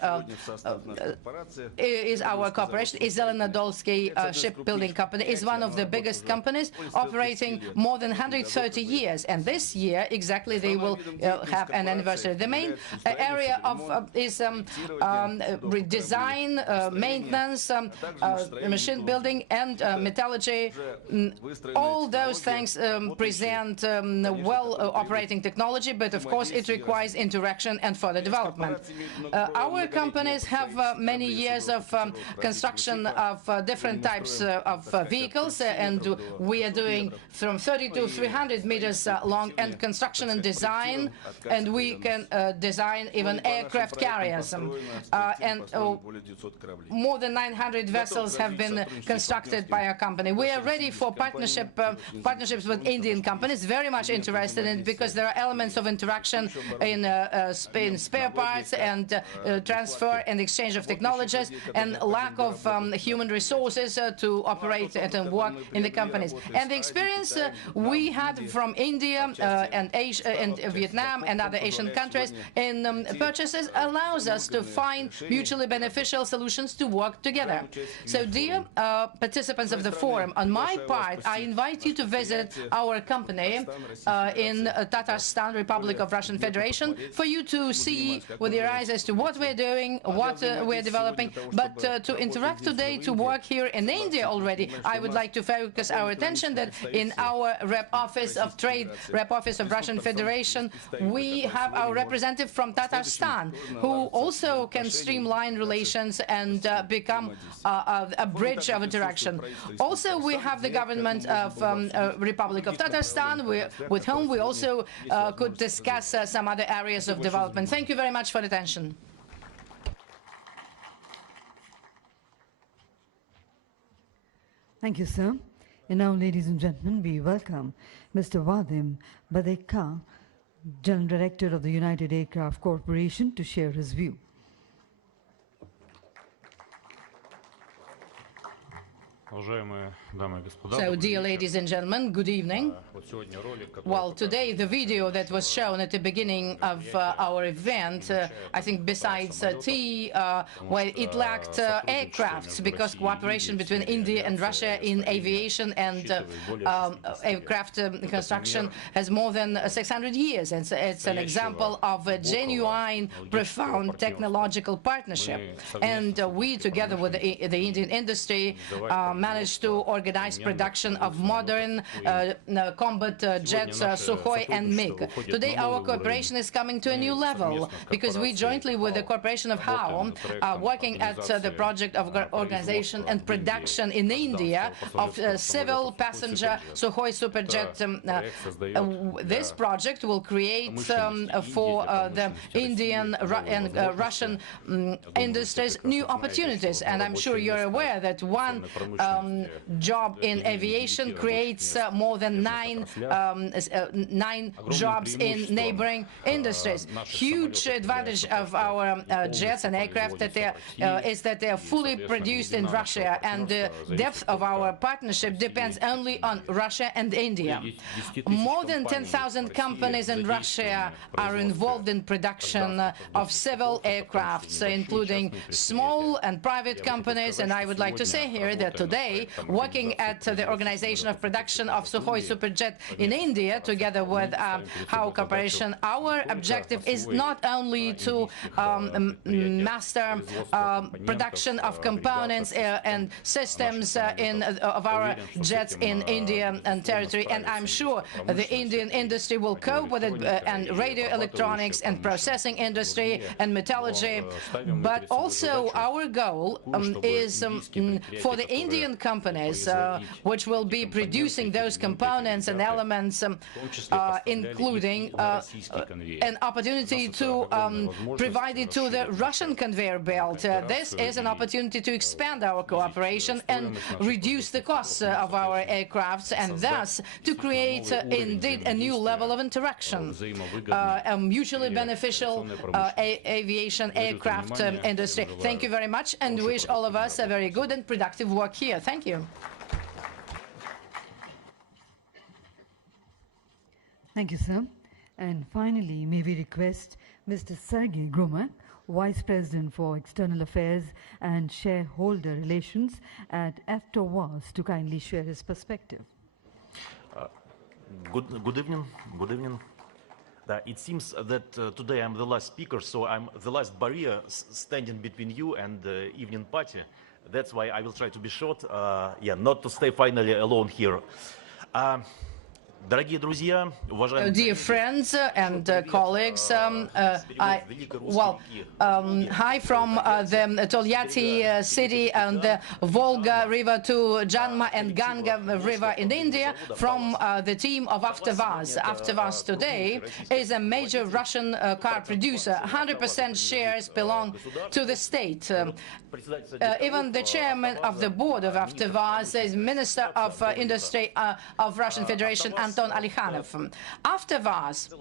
is our corporation, is Zelenodolsky Shipbuilding Company, is one of the biggest companies operating more than 130 years, and this year exactly they will have an anniversary. The main area is design, maintenance, machine building, and metallurgy. All those things present well operating technology, but of course it requires interaction and further development. Our companies have many years of construction of different types of vehicles, and we are doing from 30 to 300 meters long, and construction and design, and we can design even aircraft carriers. And more than 900 vessels have been constructed by our company. We are ready for partnerships with Indian companies, very much interested in it, because there are elements of interaction in spare parts and transfer and exchange of technologies, and lack of human resources to operate and work in the companies. And the experience we had from India and Asia and Vietnam and other Asian countries in purchases allows us to find mutually beneficial solutions to work together. So, dear participants of the forum, on my part, I invite you to visit our company in Tatarstan, Republic of Russian Federation, for you to see with your eyes as to what we're doing, what we're developing, but to interact today, to work here in India already, I would like to focus our attention that in our rep office of trade, rep office of Russian Federation, we have our representative from Tatarstan, who also can streamline relations and become a bridge of interaction. Also, we have the government of Republic of Tatarstan, with whom we also could discuss some other areas of development. Thank you very much for the attention. Thank you, sir. And now, ladies and gentlemen, we welcome Mr. Vadim Badeka, General Director of the United Aircraft Corporation, to share his view. So, dear ladies and gentlemen, good evening. Well, today the video that was shown at the beginning of our event, I think besides tea, well, it lacked aircrafts, because cooperation between India and Russia in aviation and aircraft construction has more than 600 years. And it's an example of a genuine, profound technological partnership. And we, together with the Indian industry, managed to organize production of modern combat jets, Sukhoi and MiG. Today, our cooperation is coming to a new level, because we jointly with the Corporation of HAO are working at the project of organization and production in India of civil passenger Sukhoi Superjet. This project will create for the Indian and Russian industries new opportunities. And I'm sure you're aware that one job in aviation creates more than nine jobs in neighboring industries. Huge advantage of our jets and aircraft is that they are fully produced in Russia, and the depth of our partnership depends only on Russia and India. More than 10,000 companies in Russia are involved in production of civil aircrafts, including small and private companies. And I would like to say here that today, working at the organization of production of Sukhoi Superjet in India, together with HAO Corporation, our objective is not only to master production of components and systems of our jets in India and territory, and I'm sure the Indian industry will cope with it, and radio electronics and processing industry and metallurgy. But also our goal is for the Indian companies which will be producing those components and elements, including an opportunity to provide it to the Russian conveyor belt. This is an opportunity to expand our cooperation and reduce the costs of our aircrafts, and thus to create indeed a new level of interaction, a mutually beneficial aviation aircraft industry. Thank you very much, and wish all of us a very good and productive work here. Thank you. Thank you, sir. And finally, may we request Mr. Sergei Gromak, Vice President for External Affairs and Shareholder Relations at AvtoVAZ, to kindly share his perspective. Good evening. Good evening. It seems that today I'm the last speaker, so I'm the last barrier standing between you and the evening party. That's why I will try to be short, not to stay finally alone here. Dear friends and colleagues, hi from the Tolyatti city and the Volga River to Janma and Ganga River in India, from the team of AvtoVAZ. AvtoVAZ today is a major Russian car producer. 100% shares belong to the state. Even the chairman of the board of AvtoVAZ is Minister of Industry of Russian Federation, Anton Alikhanov. AvtoVAZ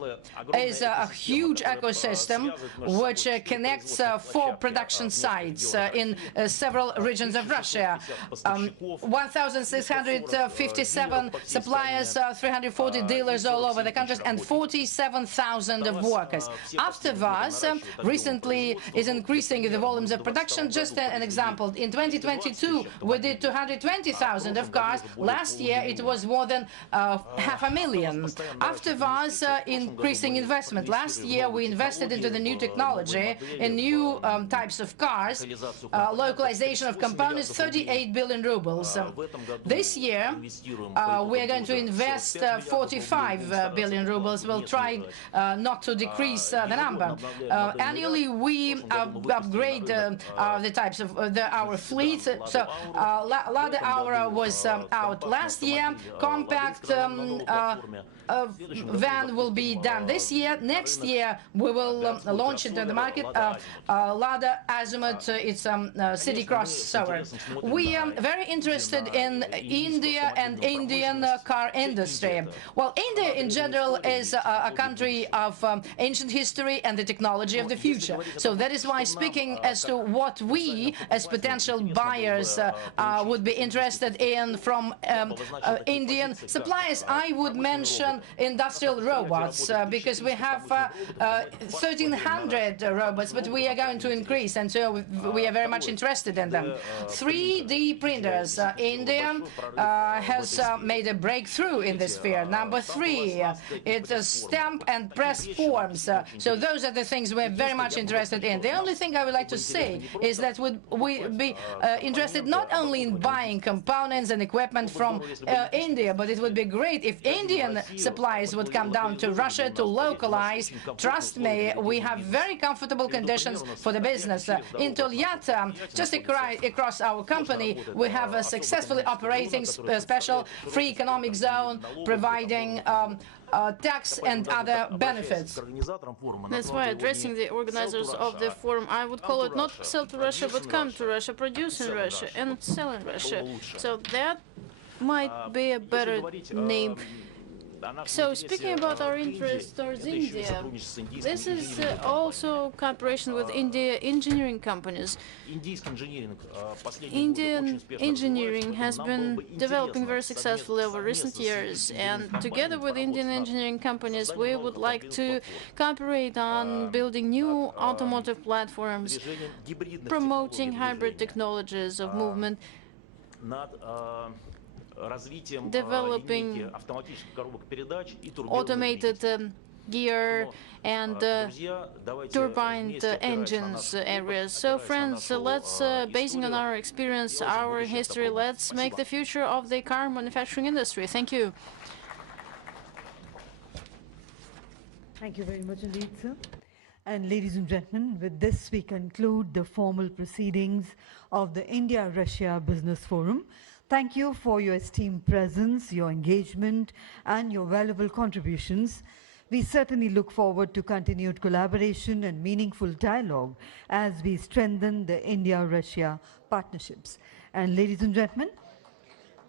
is a huge ecosystem which connects 4 production sites in several regions of Russia. 1,657 suppliers, 340 dealers all over the country, and 47,000 of workers. AvtoVAZ recently is increasing the volumes of production. Just an example, in 2022 we did 220,000 of cars. Last year it was more than 500,000. AvtoVAZ increasing investment. Last year we invested into the new technology in new types of cars, localization of components, 38 billion rubles. This year we are going to invest 45 billion rubles. We'll try not to decrease the number. Annually we upgrade the types of our fleet. So Lada Aura was out last year. Compact van will be done this year. Next year, we will launch it in the market. Lada Azimuth, it's city crossover. We are very interested in India and Indian car industry. Well, India in general is a country of ancient history and the technology of the future. So that is why, speaking as to what we as potential buyers would be interested in from Indian suppliers, I would mention industrial robots, because we have 1,300 robots, but we are going to increase, and so we are very much interested in them. 3D printers. India has made a breakthrough in this sphere. Number 3, it's stamp and press forms. So those are the things we're very much interested in. The only thing I would like to say is that we'd be interested not only in buying components and equipment from India, but it would be great if Indian suppliers would come down to Russia to localize. Trust me, we have very comfortable conditions for the business. In Tolyatti, just across our company, we have a successfully operating special free economic zone, providing tax and other benefits. That's why, addressing the organizers of the forum, I would call it not sell to Russia, but come to Russia, produce in Russia, and sell in Russia. So that might be a better name. So, speaking about our interest towards India, this is also cooperation with India engineering companies. Indian engineering has been developing very successfully over recent years, and together with Indian engineering companies, we would like to cooperate on building new automotive platforms, promoting hybrid technologies of movement, developing automated gear and turbine engines areas. So, friends, let's, basing on our experience, our history, let's make the future of the car manufacturing industry. Thank you. Thank you very much indeed, sir. And ladies and gentlemen, with this we conclude the formal proceedings of the India-Russia Business Forum. Thank you for your esteemed presence, your engagement, and your valuable contributions. We certainly look forward to continued collaboration and meaningful dialogue as we strengthen the India-Russia partnerships. And ladies and gentlemen,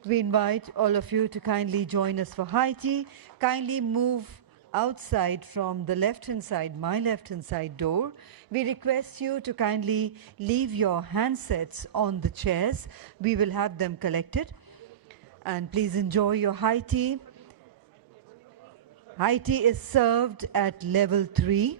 we invite all of you to kindly join us for high tea. Kindly move outside from the left-hand side, my left-hand side door. We request you to kindly leave your handsets on the chairs. We will have them collected. And please enjoy your high tea. High tea is served at level 3.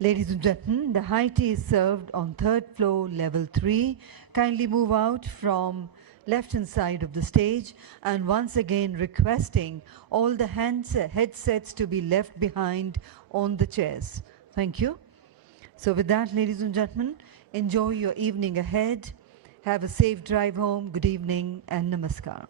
Ladies and gentlemen, the high tea is served on 3rd floor, level 3. Kindly move out from left-hand side of the stage, and once again requesting all the headsets to be left behind on the chairs. Thank you. So with that, ladies and gentlemen, enjoy your evening ahead. Have a safe drive home. Good evening and namaskar.